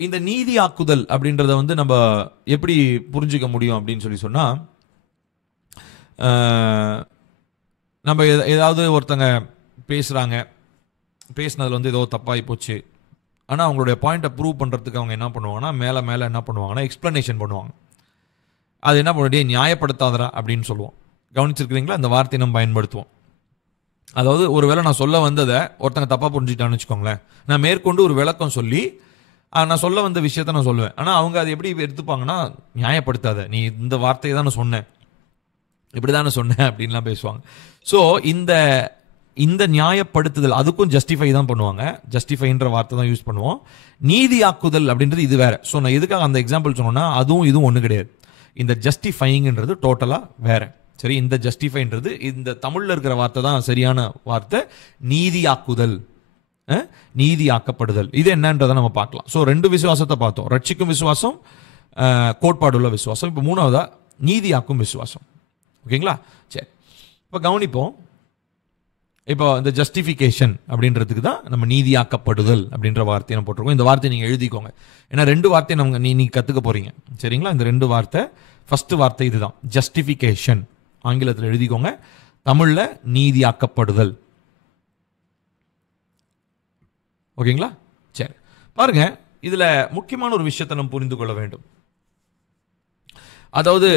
இந்த நீதியாக்குதல் அப்படின்றத வந்து நம்ம எப்படி புரிஞ்சுக்க முடியும் அப்படின்னு சொல்லி சொன்னா, நம்ம ஏதாவது ஒருத்தங்க பேசுறாங்க, பேசினதுல வந்து ஏதோ தப்பாகி போச்சு, ஆனால் அவங்களுடைய பாயிண்ட்டை ப்ரூவ் பண்ணுறதுக்கு அவங்க என்ன பண்ணுவாங்கன்னா மேலே என்ன பண்ணுவாங்கன்னா எக்ஸ்பிளனேஷன் பண்ணுவாங்க. அது என்ன பண்ணுறதே நியாயப்படுத்தாதரா அப்படின்னு சொல்லுவோம். கவனிச்சிருக்கிறீங்களா? அந்த வார்த்தையை நம்ம பயன்படுத்துவோம். அதாவது ஒருவேளை நான் சொல்ல வந்ததை ஒருத்தங்க தப்பாக புரிஞ்சுட்டான்னு வச்சுக்கோங்களேன், நான் மேற்கொண்டு ஒரு விளக்கம் சொல்லி நான் சொல்ல வந்த விஷயத்த நான் சொல்லுவேன். ஆனால் அவங்க அதை எப்படி எடுத்துப்பாங்கன்னா, நியாயப்படுத்தாத, நீ இந்த வார்த்தையை தான் நான் சொன்னேன், இப்படி தானே சொன்னேன் அப்படின்லாம் பேசுவாங்க. ஸோ இந்த இந்த நியாயப்படுத்துதல் அதுக்கும் ஜஸ்டிஃபை தான் பண்ணுவாங்க. ஜஸ்டிஃபைன்ற வார்த்தை தான் யூஸ் பண்ணுவோம். நீதியாக்குதல் அப்படின்றது இது வேற. ஸோ நான் எதுக்காக அந்த எக்ஸாம்பிள் சொன்னோன்னா அதுவும் இதுவும் ஒன்று கிடையாது. இந்த ஜஸ்டிஃபைங்கிறது டோட்டலாக வேற. சரி, இந்த ஜஸ்டிஃபைன்றது இந்த தமிழில் இருக்கிற வார்த்தை தான் சரியான வார்த்தை. நீதியாக்குதல், நீதியாக்கப்படுதல், இது என்னன்றதை நம்ம பார்க்கலாம். ஸோ 2 விசுவாசத்தை பார்த்தோம். ரட்சிக்கும் விசுவாசம், கோட்பாடுள்ள விசுவாசம். இப்போ 3வதா நீதியாக்கும் விசுவாசம். ஓகேங்களா? சரி, இப்போ கவனிப்போம். இப்போ இந்த ஜஸ்டிஃபிகேஷன் அப்படின்றதுக்கு தான் நம்ம நீதியாக்கப்படுதல் அப்படின்ற வார்த்தையை நம்ம போட்டிருக்கோம். இந்த வார்த்தையை நீங்கள் எழுதிக்கோங்க. ஏன்னா 2 வார்த்தையை நம்ம நீ கற்றுக்க போறீங்க. சரிங்களா? இந்த 2 வார்த்தை, ஃபர்ஸ்ட் வார்த்தை இதுதான் ஜஸ்டிஃபிகேஷன். ஆங்கிலத்தில் எழுதிக்கோங்க. தமிழில் நீதியாக்கப்படுதல். ஓகேங்களா? சரி, பாருங்க, இதுல முக்கியமான ஒரு விஷயத்தை நம்ம புரிந்து கொள்ள வேண்டும். அதாவது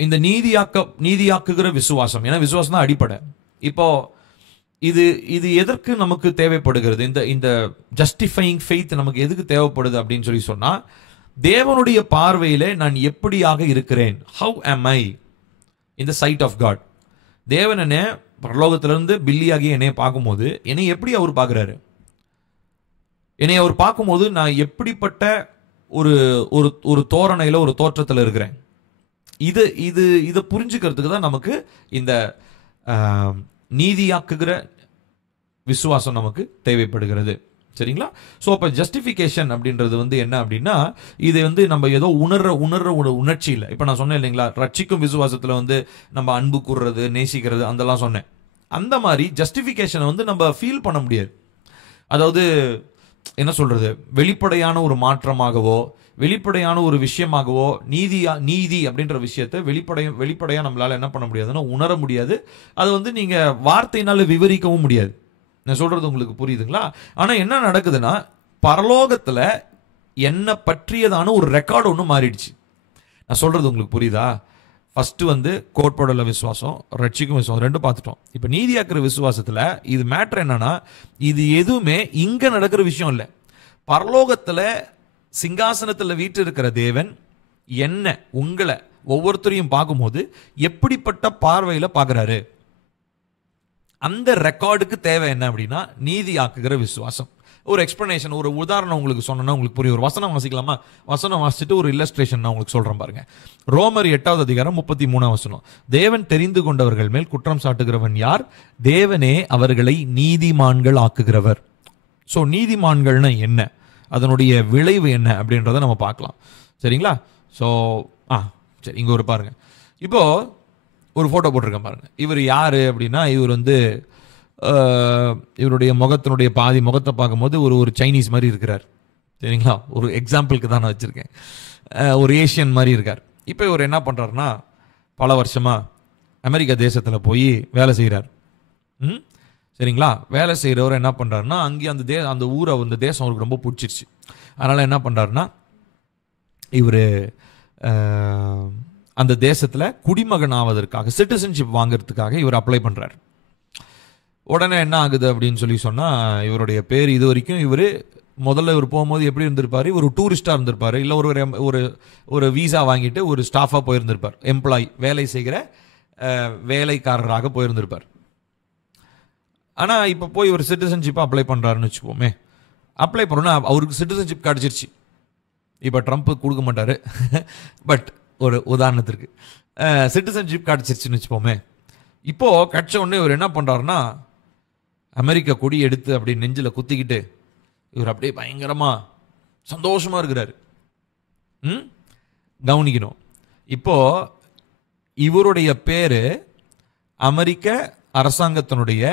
இந்த நீதியாக்குகிற விசுவாசம், ஏன்னா விசுவாசம் தான் அடிப்படை. இப்போ இது இது எதற்கு நமக்கு தேவைப்படுகிறது? இந்த ஜஸ்டிஃபையிங் ஃபெய்த் நமக்கு எதுக்கு தேவைப்படுது அப்படின்னு சொன்னா, தேவனுடைய பார்வையில நான் எப்படியாக இருக்கிறேன், have am I in the sight of God. தேவன் என்ன பரலோகத்திலிருந்து பில்லியாகி என்னைய பார்க்கும்போது என்னை எப்படி அவர் பார்க்குறாரு? என்னை அவர் பார்க்கும்போது நான் எப்படிப்பட்ட ஒரு ஒரு தோரணையில் ஒரு தோற்றத்தில் இருக்கிறேன்? இதை புரிஞ்சுக்கிறதுக்கு தான் நமக்கு இந்த நீதியாக்குகிற விசுவாசம் நமக்கு தேவைப்படுகிறது. சரிங்களா? ஸோ அப்போ ஜஸ்டிஃபிகேஷன் அப்படின்றது என்ன அப்படின்னா, இது நம்ம ஏதோ உணர்ற ஒரு உணர்ச்சி இல்லை. இப்போ நான் சொன்னேன் இல்லைங்களா, ரட்சிக்கும் விசுவாசத்தில் நம்ம அன்பு கூறுறது, நேசிக்கிறது, அதெல்லாம் சொன்னேன். அந்த மாதிரி ஜஸ்டிஃபிகேஷனை நம்ம ஃபீல் பண்ண முடியாது. அதாவது என்ன சொல்றது, வெளிப்படையான ஒரு மாற்றமாகவோ வெளிப்படையான ஒரு விஷயமாகவோ நீதி அப்படின்ற விஷயத்தை வெளிப்படையா நம்மளால என்ன பண்ண முடியாதுன்னா உணர முடியாது. அது நீங்க வார்த்தையினால விவரிக்கவும் முடியாது. நான் சொல்றது உங்களுக்கு புரியுதுங்களா? ஆனா என்ன நடக்குதுன்னா, பரலோகத்துல என்ன பற்றியதான ஒரு ரெக்கார்டு ஒன்று மாறிடுச்சு. நான் சொல்றது உங்களுக்கு புரியுதா? ஃபர்ஸ்ட் கோட்பாடுள்ள விசுவாசம், ரட்சிக்கும் விசுவாசம் 2 பார்த்துட்டோம். இப்போ நீதியாக்குற விசுவாசத்துல இது மேட்டர் என்னன்னா, இது எதுவுமே இங்க நடக்கிற விஷயம் இல்லை. பரலோகத்துல சிங்காசனத்துல வீட்டு இருக்கிற தேவன் என்ன உங்களை ஒவ்வொருத்தரையும் பார்க்கும்போது எப்படிப்பட்ட பார்வையில பார்க்கிறாரு, அந்த ரெக்கார்டுக்கு தேவை என்ன அப்படின்னா நீதியாக்குகிற விசுவாசம். ஒரு எக்ஸ்பிளனேஷன், ஒரு உதாரணம் உங்களுக்கு சொன்னா உங்களுக்கு புரியும். ஒரு வசனம் வாசிக்கலாமா? வசனம் வாசிச்சுட்டு ஒரு இல்லஸ்ட்ரேஷன் நான் உங்களுக்கு சொல்றேன் பாருங்க. ரோமர் 8வது அதிகாரம் 33ஆம் வசனம். தேவன் தெரிந்து கொண்டவர்கள் மேல் குற்றம் சாட்டுகிறவன் யார்? தேவனே அவர்களை நீதிமான்கள் ஆக்குகிறவர். ஸோ நீதிமான்கள்னா என்ன, அதனுடைய விளைவு என்ன அப்படின்றத நம்ம பார்க்கலாம். சரிங்களா? ஸோ சரி, இங்க ஒரு பாருங்க. இப்போ ஒரு போட்டோ போட்டிருக்கேன் பாருங்க. இவர் யாரு அப்படின்னா, இவர் இவருடைய முகத்தினுடைய பாதி முகத்தை பார்க்கும்போது ஒரு சைனீஸ் மாதிரி இருக்கிறார். சரிங்களா? ஒரு எக்ஸாம்பிளுக்கு தான் நான் வச்சிருக்கேன். ஒரு ஏஷியன் மாதிரி இருக்கார். இப்போ இவர் என்ன பண்றாருன்னா, பல வருஷமா அமெரிக்கா தேசத்தில் போய் வேலை செய்கிறார். சரிங்களா? வேலை செய்கிறவர் என்ன பண்றாருன்னா, அங்கே அந்த ஊரை அந்த தேசம் அவருக்கு ரொம்ப பிடிச்சிருச்சு. அதனால என்ன பண்றாருன்னா, இவர் அந்த தேசத்தில் குடிமகன் ஆவதற்காக, சிட்டிசன்ஷிப் வாங்கிறதுக்காக இவர் அப்ளை பண்றாரு. உடனே என்ன ஆகுது அப்படின்னு சொன்னால், இவருடைய பேர் இது வரைக்கும் முதல்ல இவர் போகும்போது எப்படி இருந்திருப்பாரு, ஒரு டூரிஸ்டாக இருந்திருப்பாரு, இல்லை ஒரு வீசா வாங்கிட்டு ஒரு ஸ்டாஃபாக போயிருந்திருப்பார், எம்ப்ளாயி, வேலை செய்கிற வேலைக்காரராக போயிருந்திருப்பார். ஆனால் இப்போ போய் ஒரு சிட்டிசன்ஷிப்பாக அப்ளை பண்ணுறாருன்னு வச்சுப்போமே. அப்ளை பண்ணோன்னா அவருக்கு சிட்டிசன்ஷிப் கிடச்சிருச்சு. இப்போ ட்ரம்ப் கொடுக்க மாட்டார், பட் ஒரு உதாரணத்திற்கு சிட்டிசன்ஷிப் கிடச்சிருச்சுன்னு வச்சுப்போமே. இப்போது கிடச்ச உடனே இவர் என்ன பண்ணுறாருன்னா, அமெரிக்கா கொடி எடுத்து அப்படி நெஞ்சில் குத்திக்கிட்டு இவர் அப்படியே பயங்கரமாக சந்தோஷமாக இருக்கிறாரு. கவனிக்கணும், இப்போ இவருடைய பேர் அமெரிக்க அரசாங்கத்தினுடைய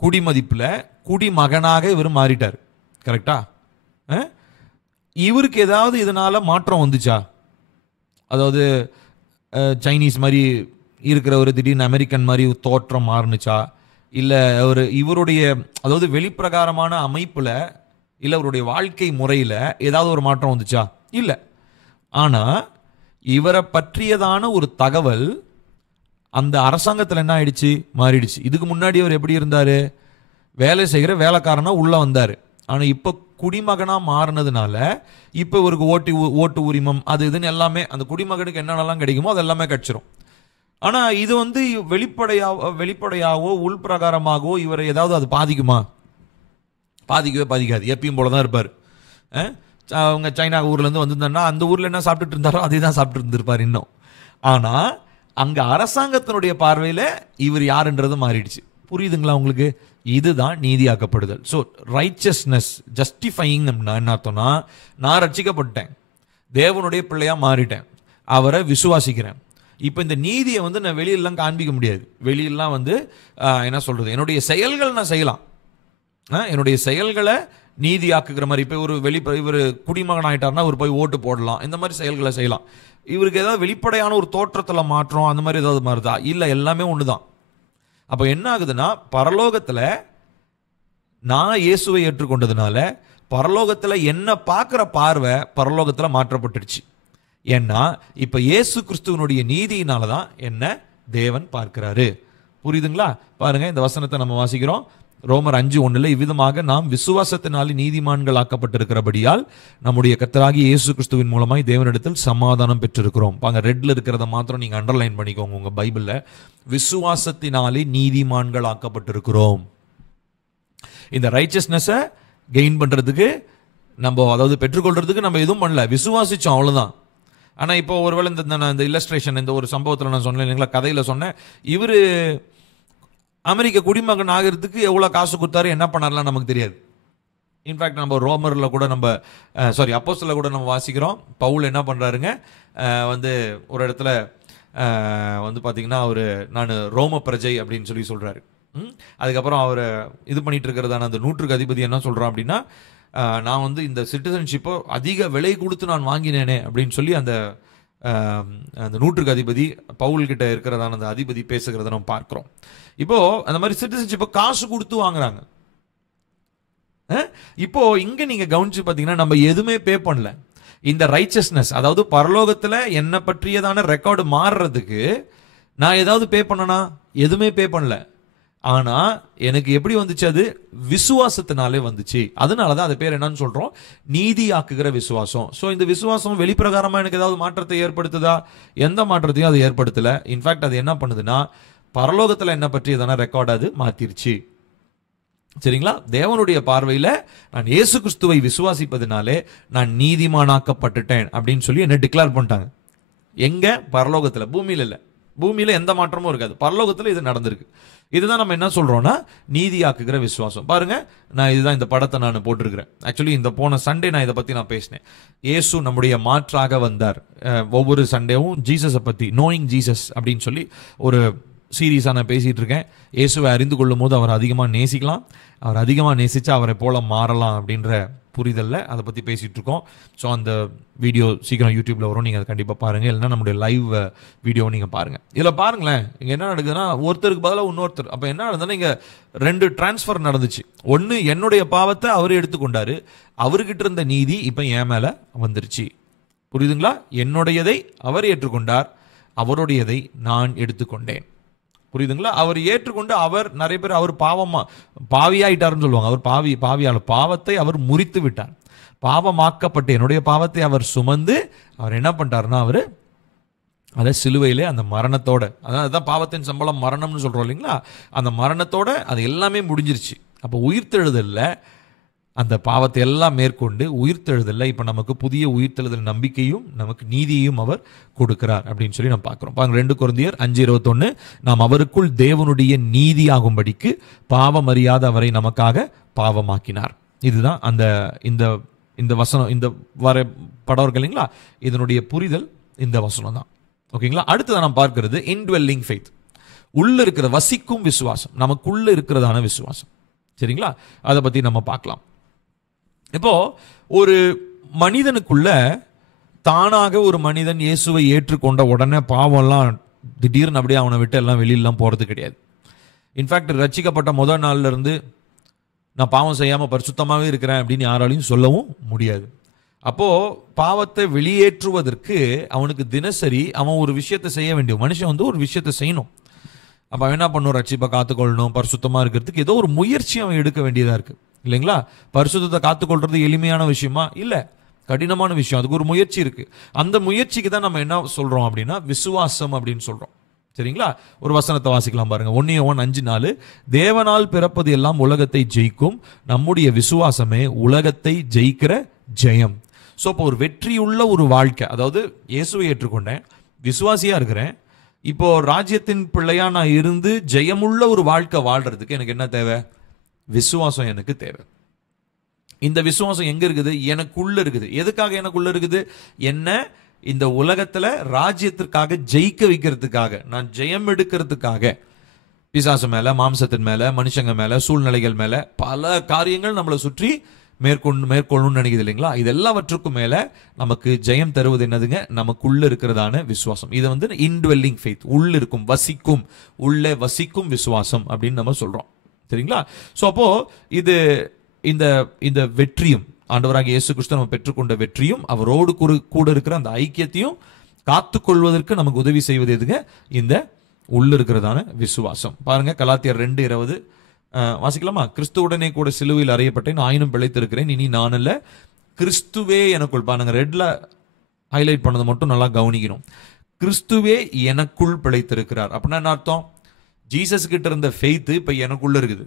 குடிமதிப்பில் குடிமகனாக இவர் மாறிட்டார். கரெக்டா? இவருக்கு ஏதாவது இதனால மாற்றம் வந்துச்சா? அதாவது சைனீஸ் மாதிரி இருக்கிற ஒரு திடீர்னு அமெரிக்கன் மாதிரி தோற்றம் மாறுனுச்சா? இல்லை இவருடைய அதாவது வெளிப்பிரகாரமான அமைப்பில், இல்லை அவருடைய வாழ்க்கை முறையில் ஏதாவது ஒரு மாற்றம் வந்துச்சா? இல்லை. ஆனால் இவரை பற்றியதான ஒரு தகவல் அந்த அரசாங்கத்தில் என்ன ஆயிடுச்சு, மாறிடுச்சு. இதுக்கு முன்னாடி அவர் எப்படி இருந்தார்? வேலை செய்கிற வேலைக்காரனா உள்ளே வந்தார். ஆனால் இப்போ குடிமகனாக மாறினதுனால இப்போ இவருக்கு ஓட்டு உரிமம் அது இதுன்னு எல்லாமே அந்த குடிமகனுக்கு என்னென்னலாம் கிடைக்குமோ அது எல்லாமே கிடைச்சிரும். ஆனா இது வந்து வெளிப்படையாவோ உள்பிரகாரமாகவோ இவரை ஏதாவது அது பாதிக்குமா? பாதிக்கவே பாதிக்காது. எப்பயும் போலதான் இருப்பார். அவங்க சைனா ஊர்ல இருந்து வந்திருந்தாருன்னா அந்த ஊர்ல என்ன சாப்பிட்டுட்டு இருந்தாரோ அதே தான் சாப்பிட்டு இருந்திருப்பார் இன்னும். ஆனா அங்க அரசாங்கத்தினுடைய பார்வையில இவர் யாருன்றது மாறிடுச்சு. புரியுதுங்களா உங்களுக்கு? இதுதான் நீதியாக்கப்படுதல். ஸோ ரைச்சஸ்னஸ் ஜஸ்டிஃபையிங் என்ன அர்த்தம்னா, நான் ரட்சிக்கப்பட்டேன், தேவனுடைய பிள்ளையா மாறிட்டேன், அவரை விசுவாசிக்கிறேன். இப்போ இந்த நீதியை வந்து நான் வெளியெல்லாம் காண்பிக்க முடியாது. வெளியெல்லாம் வந்து என்ன சொல்றது, என்னுடைய செயல்கள் நான் செய்யலாம். என்னுடைய செயல்களை நீதியாக்குகிற மாதிரி. இப்போ இவர் குடிமகன் ஆயிட்டார்னா ஒரு போய் ஓட்டு போடலாம், இந்த மாதிரி செயல்களை செய்யலாம். இவருக்கு ஏதாவது வெளிப்படையான ஒரு தோற்றத்தில் மாற்றம் அந்த மாதிரி ஏதாவது மாறுதா? இல்லை, எல்லாமே ஒண்ணுதான். அப்போ என்ன ஆகுதுன்னா, பரலோகத்தில் நான் இயேசுவை ஏற்றுக்கொண்டதுனால பரலோகத்தில் என்ன பார்க்குற பார்வை பரலோகத்தில் மாற்றப்பட்டுடுச்சு. ஏன்னா இப்போ இயேசு கிறிஸ்துவனுடைய நீதியினால தான் என்ன தேவன் பார்க்கிறாரு. புரியுதுங்களா? பாருங்க, இந்த வசனத்தை நம்ம வாசிக்கிறோம். ரோமர் 5:1 இவ்விதமாக நாம் விசுவாசத்தினாலே நீதிமான்கள் ஆக்கப்பட்டிருக்கிறபடியால் நம்முடைய கர்த்தராகிய இயேசு கிறிஸ்துவின் மூலமாய் தேவனிடத்தில் சமாதானம் பெற்றிருக்கிறோம். பாங்க, ரெட்ல இருக்கிறத மாத்திரம் நீங்க அண்டர்லைன் பண்ணிக்கோங்க உங்க பைபிள்ல. விசுவாசத்தினாலே நீதிமான்கள் ஆக்கப்பட்டிருக்கிறோம். இந்த ரைச்சஸ்னஸை கெயின் பண்றதுக்கு நம்ம, அதாவது பெற்றுக்கொள்றதுக்கு நம்ம எதுவும் பண்ணல, விசுவாசிச்சோம், அவ்வளவுதான். ஆனா இப்போ ஒருவேளை இந்த இல்லஸ்ட்ரேஷன், இந்த ஒரு சம்பவத்தில் நான் சொன்னேன் இல்லைங்களா, கதையில சொன்னேன், இவரு அமெரிக்க குடிமகன் ஆகிறதுக்கு எவ்வளவு காசு கொடுத்தாரு, என்ன பண்ணாருலாம் நமக்கு தெரியாது. இன்ஃபேக்ட் நம்ம ரோமர்ல கூட அப்போஸ்தலர்ல கூட நம்ம வாசிக்கிறோம். பவுல் என்ன பண்றாருங்க, வந்து ஒரு இடத்துல வந்து பாத்தீங்கன்னா நான் ரோம பிரஜை அப்படின்னு சொல்றாரு. அதுக்கப்புறம் அவர் இது பண்ணிட்டு இருக்கிறதான அந்த 100க்கு அதிபதி என்ன சொல்றான் அப்படின்னா, நான் வந்து இந்த சிட்டிசன்ஷிப்பை அதிக விலை கொடுத்து நான் வாங்கினேனே அப்படின்னு சொல்லி அந்த 100க்கு அதிபதி பவுல் கிட்ட இருக்கிறதான அந்த அதிபதி பேசுகிறத நம்ம பார்க்கிறோம். இப்போ அந்த மாதிரி சிட்டிசன்ஷிப்பை காசு கொடுத்து வாங்குறாங்க. இப்போ இங்க நீங்க கவனிச்சு பாத்தீங்கன்னா நம்ம எதுவுமே பே பண்ணல. இந்த ரைச்சஸ்னஸ், அதாவது பரலோகத்துல என்ன பற்றியதான ரெக்கார்டு மாறுறதுக்கு நான் ஏதாவது பே பண்ணனா? எதுவுமே பே பண்ணல. ஆனா எனக்கு எப்படி வந்துச்சு? அது விசுவாசத்தினாலே வந்துச்சு. அதனாலதான் அது பேர் என்னன்னு சொல்றோம், நீதியாக்குகிற விசுவாசம். சோ இந்த விசுவாசம் வெளிப்பிரகாரமா எனக்கு ஏதாவது மாற்றத்தை ஏற்படுத்துதா? எந்த மாற்றத்தையும் அது ஏற்படுத்தல. இன்ஃபேக்ட் அது என்ன பண்ணுதுன்னா, பரலோகத்துல என்ன பற்றியதான ரெக்கார்டு அது மாத்திருச்சு. சரிங்களா? தேவனுடைய பார்வையில நான் இயேசு கிறிஸ்துவை விசுவாசிப்பதனாலே நான் நீதிமானாக்கப்பட்டுட்டேன் அப்படின்னு சொல்லி என்ன டிக்ளேர் பண்ணிட்டாங்க. எங்க? பரலோகத்துல. பூமியில இல்ல. பூமியில எந்த மாற்றமும் இருக்காது, பரலோகத்துல இது நடந்திருக்கு. இதுதான் நம்ம என்ன சொல்றோம்னா நீதியாக்குகிற விசுவாசம். பாருங்க, நான் இதுதான் இந்த படத்தை நான் போட்டிருக்கிறேன். ஆக்சுவலி இந்த போன சண்டே நான் இதை பத்தி நான் பேசினேன். இயேசு நம்முடைய மாற்றாக வந்தார். ஒவ்வொரு சண்டேவும் ஜீசஸை பத்தி, நோயிங் ஜீசஸ் அப்படின்னு சொல்லி ஒரு சீரீஸாக நான் பேசிட்டு இருக்கேன். இயேசுவை அறிந்து கொள்ளும் போது அவர் அதிகமாக நேசிக்கலாம், அவர் அதிகமாக நேசிச்சா அவரை போல மாறலாம் அப்படின்ற புரிதல்ல அதை பற்றி பேசிட்டு இருக்கோம். ஸோ அந்த வீடியோ சீக்கிரம் யூடியூப்ல வரும், நீங்கள் அதை கண்டிப்பாக பாருங்க. இல்லைன்னா நம்முடைய லைவ் வீடியோ நீங்கள் பாருங்க. இதில் பாருங்களேன், இங்கே என்ன நடக்குதுன்னா, ஒருத்தருக்கு பதிலாக இன்னொருத்தர். அப்போ என்ன நடந்ததுன்னா, இங்கே 2 டிரான்ஸ்ஃபர் நடந்துச்சு. ஒன்று, என்னுடைய பாவத்தை அவர் எடுத்துக்கொண்டாரு, அவர்கிட்ட இருந்த நீதி இப்போ என் மேலே வந்துருச்சு. புரியுதுங்களா? என்னுடையதை அவர் ஏற்றுக்கொண்டார், அவருடையதை நான் எடுத்துக்கொண்டேன். புரியுதுங்களா? அவர் ஏற்றுக்கொண்டு, அவர் நிறைய பேர் அவர் பாவியாயிட்டாருன்னு சொல்லுவாங்க. அவர் பாவியாளர், பாவத்தை அவர் முறித்து விட்டார். பாவமாக்கப்பட்டு என்னுடைய பாவத்தை அவர் சுமந்து அவர் என்ன பண்ணிட்டாருன்னா, அவர் அதை சிலுவையிலே அந்த மரணத்தோட, அதான் பாவத்தின் சம்பளம் மரணம்னு சொல்றோம் இல்லைங்களா, அந்த மரணத்தோட அது எல்லாமே முடிஞ்சிருச்சு. அப்போ உயிர்த்தெழுதல்ல அந்த பாவத்தை எல்லாம் மேற்கொண்டு உயிர்த்தெழுதல்ல இப்ப நமக்கு புதிய உயிர்த்தெழுதல் நம்பிக்கையும் நமக்கு நீதியையும் அவர் கொடுக்கிறார் அப்படின்னு சொல்லி நம்ம பார்க்கிறோம். 2 கொரிந்தியர் 5:21, நாம் அவருக்குள் தேவனுடைய நீதியாகும்படிக்கு பாவம் அறியாத அவரை நமக்காக பாவமாக்கினார். இதுதான் அந்த இந்த வசனம், இந்த வர படம் இருக்கு இல்லைங்களா, இதனுடைய புரிதல் இந்த வசனம் தான். ஓகேங்களா? அடுத்ததான் நாம் பார்க்கிறது இன்ட்வெல்லிங் ஃபெய்த், உள்ள இருக்கிற வசிக்கும் விசுவாசம், நமக்குள்ள இருக்கிறதான விசுவாசம். சரிங்களா? அதை பத்தி நம்ம பார்க்கலாம். இப்போ ஒரு மனிதனுக்குள்ள தானாக ஒரு மனிதன் இயேசுவை ஏற்றுக்கொண்ட உடனே பாவம்லாம் திடீர்னு அப்படியே அவனை விட்டு எல்லாம் வெளியிலாம் போறது கிடையாது. இன்ஃபேக்ட் ரட்சிக்கப்பட்ட முதல் நாள்ல இருந்து நான் பாவம் செய்யாம பரிசுத்தமாகவே இருக்கிறேன் அப்படின்னு யாராலையும் சொல்லவும் முடியாது. அப்போ பாவத்தை வெளியேற்றுவதற்கு அவனுக்கு தினசரி அவன் ஒரு விஷயத்தை செய்ய வேண்டிய மனுஷன் வந்து ஒரு விஷயத்தை செய்யணும். அப்ப அவன் என்ன பண்ணும்? ரட்சிப்பை காத்துக்கொள்ளணும், பரிசுத்தமா இருக்கிறதுக்கு ஏதோ ஒரு முயற்சி அவன் எடுக்க வேண்டியதா இருக்கு இல்லைங்களா? பரிசுத்தத்தை காத்துக்கொள்றது எளிமையான விஷயமா? இல்ல, கடினமான விஷயம். அதுக்கு ஒரு முயற்சி இருக்கு. அந்த முயற்சிக்கு தான் நம்ம என்ன சொல்றோம் அப்படின்னா விசுவாசம் அப்படின்னு சொல்றோம். சரிங்களா? ஒரு வசனத்தை வாசிக்கலாம் பாருங்க. 1 யோவான் 5:4, தேவனால் பிறப்பது எல்லாம் உலகத்தை ஜெயிக்கும், நம்முடைய விசுவாசமே உலகத்தை ஜெயிக்கிற ஜெயம். ஸோ இப்போ ஒரு வெற்றியுள்ள ஒரு வாழ்க்கை, அதாவது இயேசுவை ஏற்றுக்கொண்டேன், விசுவாசியா இருக்கிறேன், இப்போ ராஜ்யத்தின் பிள்ளையா நான் இருந்து ஜெயமுள்ள ஒரு வாழ்க்கை வாழ்றதுக்கு எனக்கு என்ன தேவை? விசுவாசம் எனக்கு தேவை. இந்த விசுவாசம் எங்க இருக்குது? எனக்குள்ள இருக்குது. எதுக்காக எனக்குள்ள இருக்குது? என்ன இந்த உலகத்துல ராஜ்யத்திற்காக ஜெயிக்க வைக்கிறதுக்காக, நான் ஜெயம் எடுக்கிறதுக்காக. பிசாசு மேல, மாம்சத்தின் மேல, மனுஷங்க மேல, சூழ்நிலைகள் மேல, பல காரியங்கள் நம்மளை சுற்றி மேற்கொள்ளணும்னு நினைக்குது இல்லைங்களா? இது எல்லாவற்றுக்கும் மேல நமக்கு ஜெயம் தருவது என்னதுங்க? நமக்குள்ள இருக்கிறதான விசுவாசம். இது வந்து இன்டுவெல்லிங் ஃபெய்த், உள்ள இருக்கும், வசிக்கும், உள்ளே வசிக்கும் விசுவாசம் அப்படின்னு நம்ம சொல்றோம். சரிங்களா? ஸோ அப்போ இது இந்த இந்த வெற்றியும், ஆண்டவராக இயேசு கிறிஸ்து நம்ம பெற்றுக்கொண்ட வெற்றியும், அவரோடு கூட இருக்கிற அந்த ஐக்கியத்தையும் காத்துக்கொள்வதற்கு நமக்கு உதவி செய்வது எதுங்க? இந்த உள்ள இருக்கிறதான விசுவாசம். பாருங்க, கலாத்தியர் 2:20 வாசிக்கலாமா? கிறிஸ்துவுடனே கூட சிலுவையில் அறையப்பட்டேன், ஆயினும் பிழைத்திருக்கிறேன், இனி நான் அல்ல, கிறிஸ்துவே எனக்குள். பாருங்க, ரெட்ல ஹைலைட் பண்ணதை மட்டும் நல்லா கவனிக்கணும். கிறிஸ்துவே எனக்குள் பிழைத்திருக்கிறார் அப்படின்னா என்ன அர்த்தம்? ஜீசஸ் கிட்ட இருந்த ஃபெய்த் இப்ப எனக்குள்ள இருக்குது.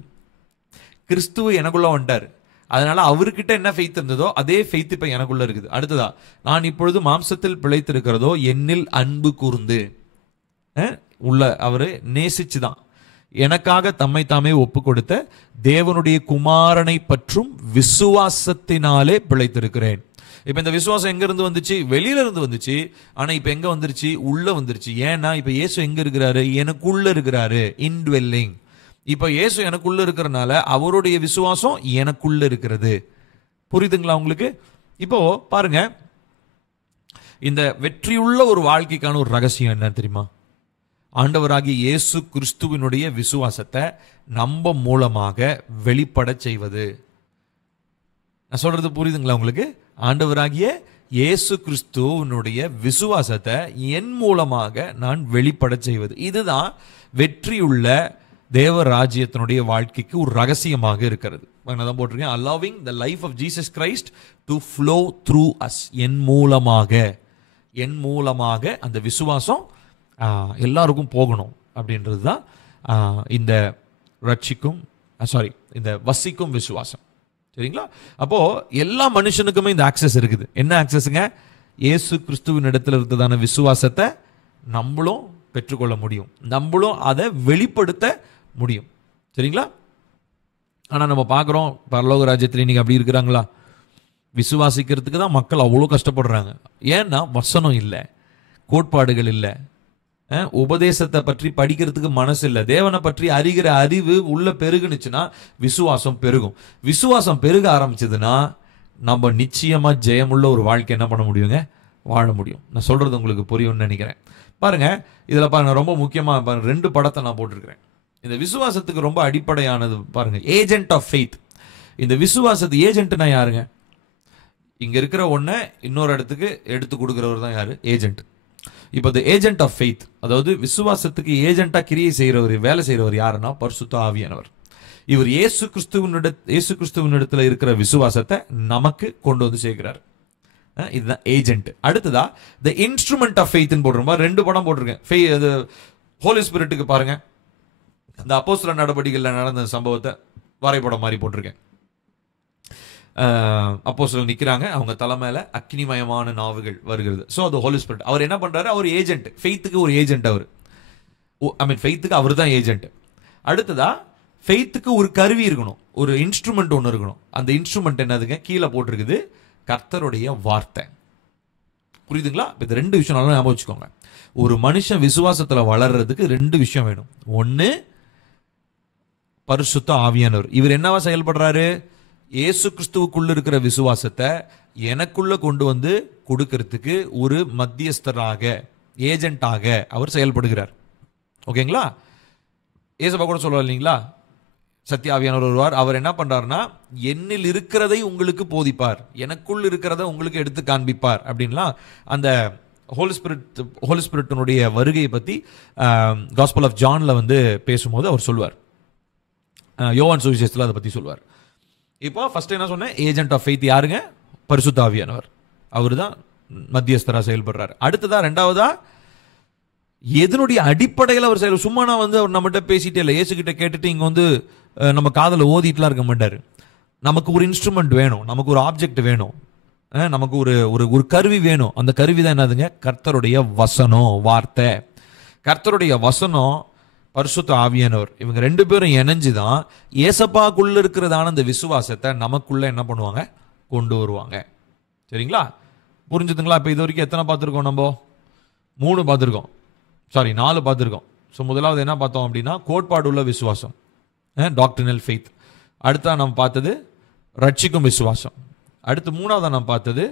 கிறிஸ்துவ எனக்குள்ள வந்துட்டார், அதனால அவர்கிட்ட என்ன ஃபெய்த் இருந்ததோ அதே ஃபெய்த் இப்ப எனக்குள்ள இருக்குது. அடுத்ததா, நான் இப்பொழுது மாம்சத்தில் பிழைத்திருக்கிறதோ என்னில் அன்பு கூர்ந்து, உள்ள அவரு நேசிச்சுதான் எனக்காக தம்மை தாமே ஒப்பு கொடுத்த தேவனுடைய குமாரனை பற்றும் விசுவாசத்தினாலே பிழைத்திருக்கிறேன். இப்ப இந்த விசுவாசம் எங்க இருந்து வந்துச்சு? வெளியில இருந்து வந்துச்சு. ஆனா இப்ப எங்க வந்துருச்சு? உள்ள வந்துருச்சு. ஏன்னா இப்ப இயேசு எங்க இருக்கிறாரு? எனக்குள்ள இருக்கிறாரு. இன்ட்வெல்லிங். இப்ப இயேசு எனக்குள்ள இருக்கிறனால அவருடைய விசுவாசம் எனக்குள்ள இருக்கிறது. புரியுதுங்களா உங்களுக்கு? இப்போ பாருங்க, இந்த வெற்றியுள்ள ஒரு வாழ்க்கைக்கான ஒரு ரகசியம் என்ன தெரியுமா? ஆண்டவராகிய இயேசு கிறிஸ்துவினுடைய விசுவாசத்தை நம்ம மூலமாக வெளிப்பட செய்வது. நான் சொல்றது புரியுதுங்களா உங்களுக்கு? ஆண்டவராகிய இயேசு கிறிஸ்துவினுடைய விசுவாசத்தை என் மூலமாக நான் வெளிப்பட செய்வது. இதுதான் வெற்றியுள்ள தேவ ராஜ்யத்தினுடைய வாழ்க்கைக்கு ஒரு ரகசியமாக இருக்கிறது. நான் போட்டிருக்கேன், allowing the life of Jesus Christ to flow through us. என் மூலமாக அந்த விசுவாசம் எல்லாருக்கும் போகணும் அப்படின்றது தான் இந்த ரட்சிக்கும் இந்த வசிக்கும் விசுவாசம். சரிங்களா? அப்போ எல்லா மனுஷனுக்குமே இந்த ஆக்சஸ் இருக்குது. என்ன ஆக்சஸ்ங்க? இயேசு கிறிஸ்துவின் இடத்துல இருந்ததான விசுவாசத்தை நம்மளும் பெற்றுக்கொள்ள முடியும், நம்மளும் அதை வெளிப்படுத்த முடியும். சரிங்களா? ஆனா நம்ம பார்க்குறோம், பரலோக ராஜ்யத்தில் இன்னைக்கு அப்படி இருக்கிறாங்களா? விசுவாசிக்கிறதுக்கு தான் மக்கள் அவ்வளோ கஷ்டப்படுறாங்க. ஏன்னா வசனம் இல்லை, கோட்பாடுகள் இல்லை, உபதேசத்தை பற்றி படிக்கிறதுக்கு மனசு இல்லை, தேவனை பற்றி அறிகிற அறிவு உள்ள பெருகுனுச்சுன்னா விசுவாசம் பெருகும். விசுவாசம் பெருக ஆரம்பிச்சதுன்னா நம்ம நிச்சயமா ஜெயமுள்ள ஒரு வாழ்க்கை என்ன பண்ண முடியுங்க? வாழ முடியும். நான் சொல்றது உங்களுக்கு புரியும்னு நினைக்கிறேன். பாருங்க, இதுல பாருங்க, ரொம்ப முக்கியமா பாருங்க, 2 படத்தை நான் போட்டிருக்கிறேன். இந்த விசுவாசத்துக்கு ரொம்ப அடிப்படையானது பாருங்க, ஏஜென்ட் ஆஃப் ஃபெய்த். இந்த விசுவாசத்து ஏஜென்ட்னா யாருங்க? இங்க இருக்கிற ஒன்றை இன்னொரு இடத்துக்கு எடுத்து கொடுக்கிறவர் தான் யாரு? ஏஜென்ட். இப்போ the ஏஜென்ட் ஆஃப் ஃபெய்த், அதாவது விசுவாசத்துக்கு ஏஜென்ட்டா கிரியை செய்கிறவர், வேலை செய்கிறவர் யாருன்னா பரிசுத்த ஆவியானவர். இவர் இயேசு கிறிஸ்துவினிடத்துல இருக்கிற விசுவாசத்தை நமக்கு கொண்டு வந்து சேர்க்கிறார். இதுதான் ஏஜென்ட். அடுத்ததா the இன்ஸ்ட்ருமெண்ட் ஆஃப் ஃபெய்த்னு போட்டிருக்கோம். 2 படம் போட்டிருக்கேன். ஹோலி ஸ்பிரிட்டுக்கு பாருங்க, இந்த அப்போஸ்தலர் நடவடிக்கைகளில் நடந்த சம்பவத்தை வரைபடம் மாதிரி போட்டிருக்கேன். அப்போஸ்தலர் நிற்கிறாங்க, அவங்க தலைமையில அக்னிமயமான நாவுகள் வருகிறது. ஸோ அது ஹோலி ஸ்பிரிட். அவர் என்ன பண்றாரு? அவர் ஏஜென்ட், ஃபெய்த்துக்கு ஒரு ஏஜென்ட். அவர் ஃபெய்த்துக்கு அவர் தான் ஏஜென்ட். அடுத்ததா ஃபெய்த்துக்கு ஒரு கருவி இருக்கணும், ஒரு இன்ஸ்ட்ருமெண்ட் ஒன்று இருக்கணும். அந்த இன்ஸ்ட்ருமெண்ட் என்னதுங்க? கீழே போட்டிருக்குது, கர்த்தருடைய வார்த்தை. புரியுதுங்களா? இது 2 விஷயம் நல்லா ஞாபகம் வச்சுக்கோங்க. ஒரு மனுஷன் விசுவாசத்துல வளர்றதுக்கு 2 விஷயம் வேணும். ஒன்னு பரிசுத்த ஆவியானவர். இவர் என்னவா செயல்படுறாரு? இயேசு கிறிஸ்துவுக்குள்ள இருக்கிற விசுவாசத்தை எனக்குள்ள கொண்டு வந்து கொடுக்கிறதுக்கு ஒரு மத்தியஸ்தராக, ஏஜென்ட்டாக அவர் செயல்படுகிறார். ஓகேங்களா? ஏசப்பா கூட சொல்லுவார் இல்லைங்களா, சத்தியாவியானவர் வருவார், அவர் என்ன பண்றாருன்னா என்னில் இருக்கிறதை உங்களுக்கு போதிப்பார், எனக்குள் இருக்கிறத உங்களுக்கு எடுத்து காண்பிப்பார் அப்படின்லாம் அந்த ஹோலி ஸ்பிரிட்டினுடைய வருகையை பத்தி காஸ்பல் ஆஃப் ஜான்ல வந்து பேசும்போது அவர் சொல்வார். யோவான் சுவிசேஷத்தில் அதை பத்தி சொல்வார். இப்போ ஃபர்ஸ்ட் என்ன சொன்னேன்? ஏஜென்ட் ஆஃப் ஃபெய்த் யாருங்க? பரிசுத்த ஆவியானவர். அவர் தான் மத்தியஸ்தரா செயல்படுறாரு. அடுத்ததா 2வதா எதனுடைய அடிப்படையில் அவர் செயல். சும்மா நான் வந்து அவர் நம்மகிட்ட பேசிட்டே இல்லை, இயேசுகிட்ட கேட்டுட்டு இங்கே வந்து நம்ம காதில் ஓதிட்டுலாம் இருக்க மாட்டார். நமக்கு ஒரு இன்ஸ்ட்ருமெண்ட் வேணும், நமக்கு ஒரு ஆப்ஜெக்ட் வேணும், நமக்கு ஒரு ஒரு கருவி வேணும். அந்த கருவி தான் என்னதுங்க? கர்த்தருடைய வசனம், வார்த்தை. கர்த்தருடைய வசனம், பரிசுத்த ஆவியானவர், இவங்க ரெண்டு பேரும் இணைஞ்சுதான் ஏசப்பாக்குள்ள இருக்கிறதான அந்த விசுவாசத்தை நமக்குள்ள என்ன பண்ணுவாங்க? கொண்டு வருவாங்க. சரிங்களா? புரிஞ்சுதுங்களா? இப்போ இது வரைக்கும் எத்தனை பார்த்துருக்கோம்? நம்ம 3 பார்த்துருக்கோம், சாரி 4 பார்த்துருக்கோம். ஸோ முதலாவது என்ன பார்த்தோம் அப்படின்னா கோட்பாடு உள்ள விசுவாசம், டாக்ட்ரினல் ஃபெய்த். அடுத்தா நம்ம பார்த்தது ரட்சிக்கும் விசுவாசம். அடுத்து 3ஆவதா நம்ம பார்த்தது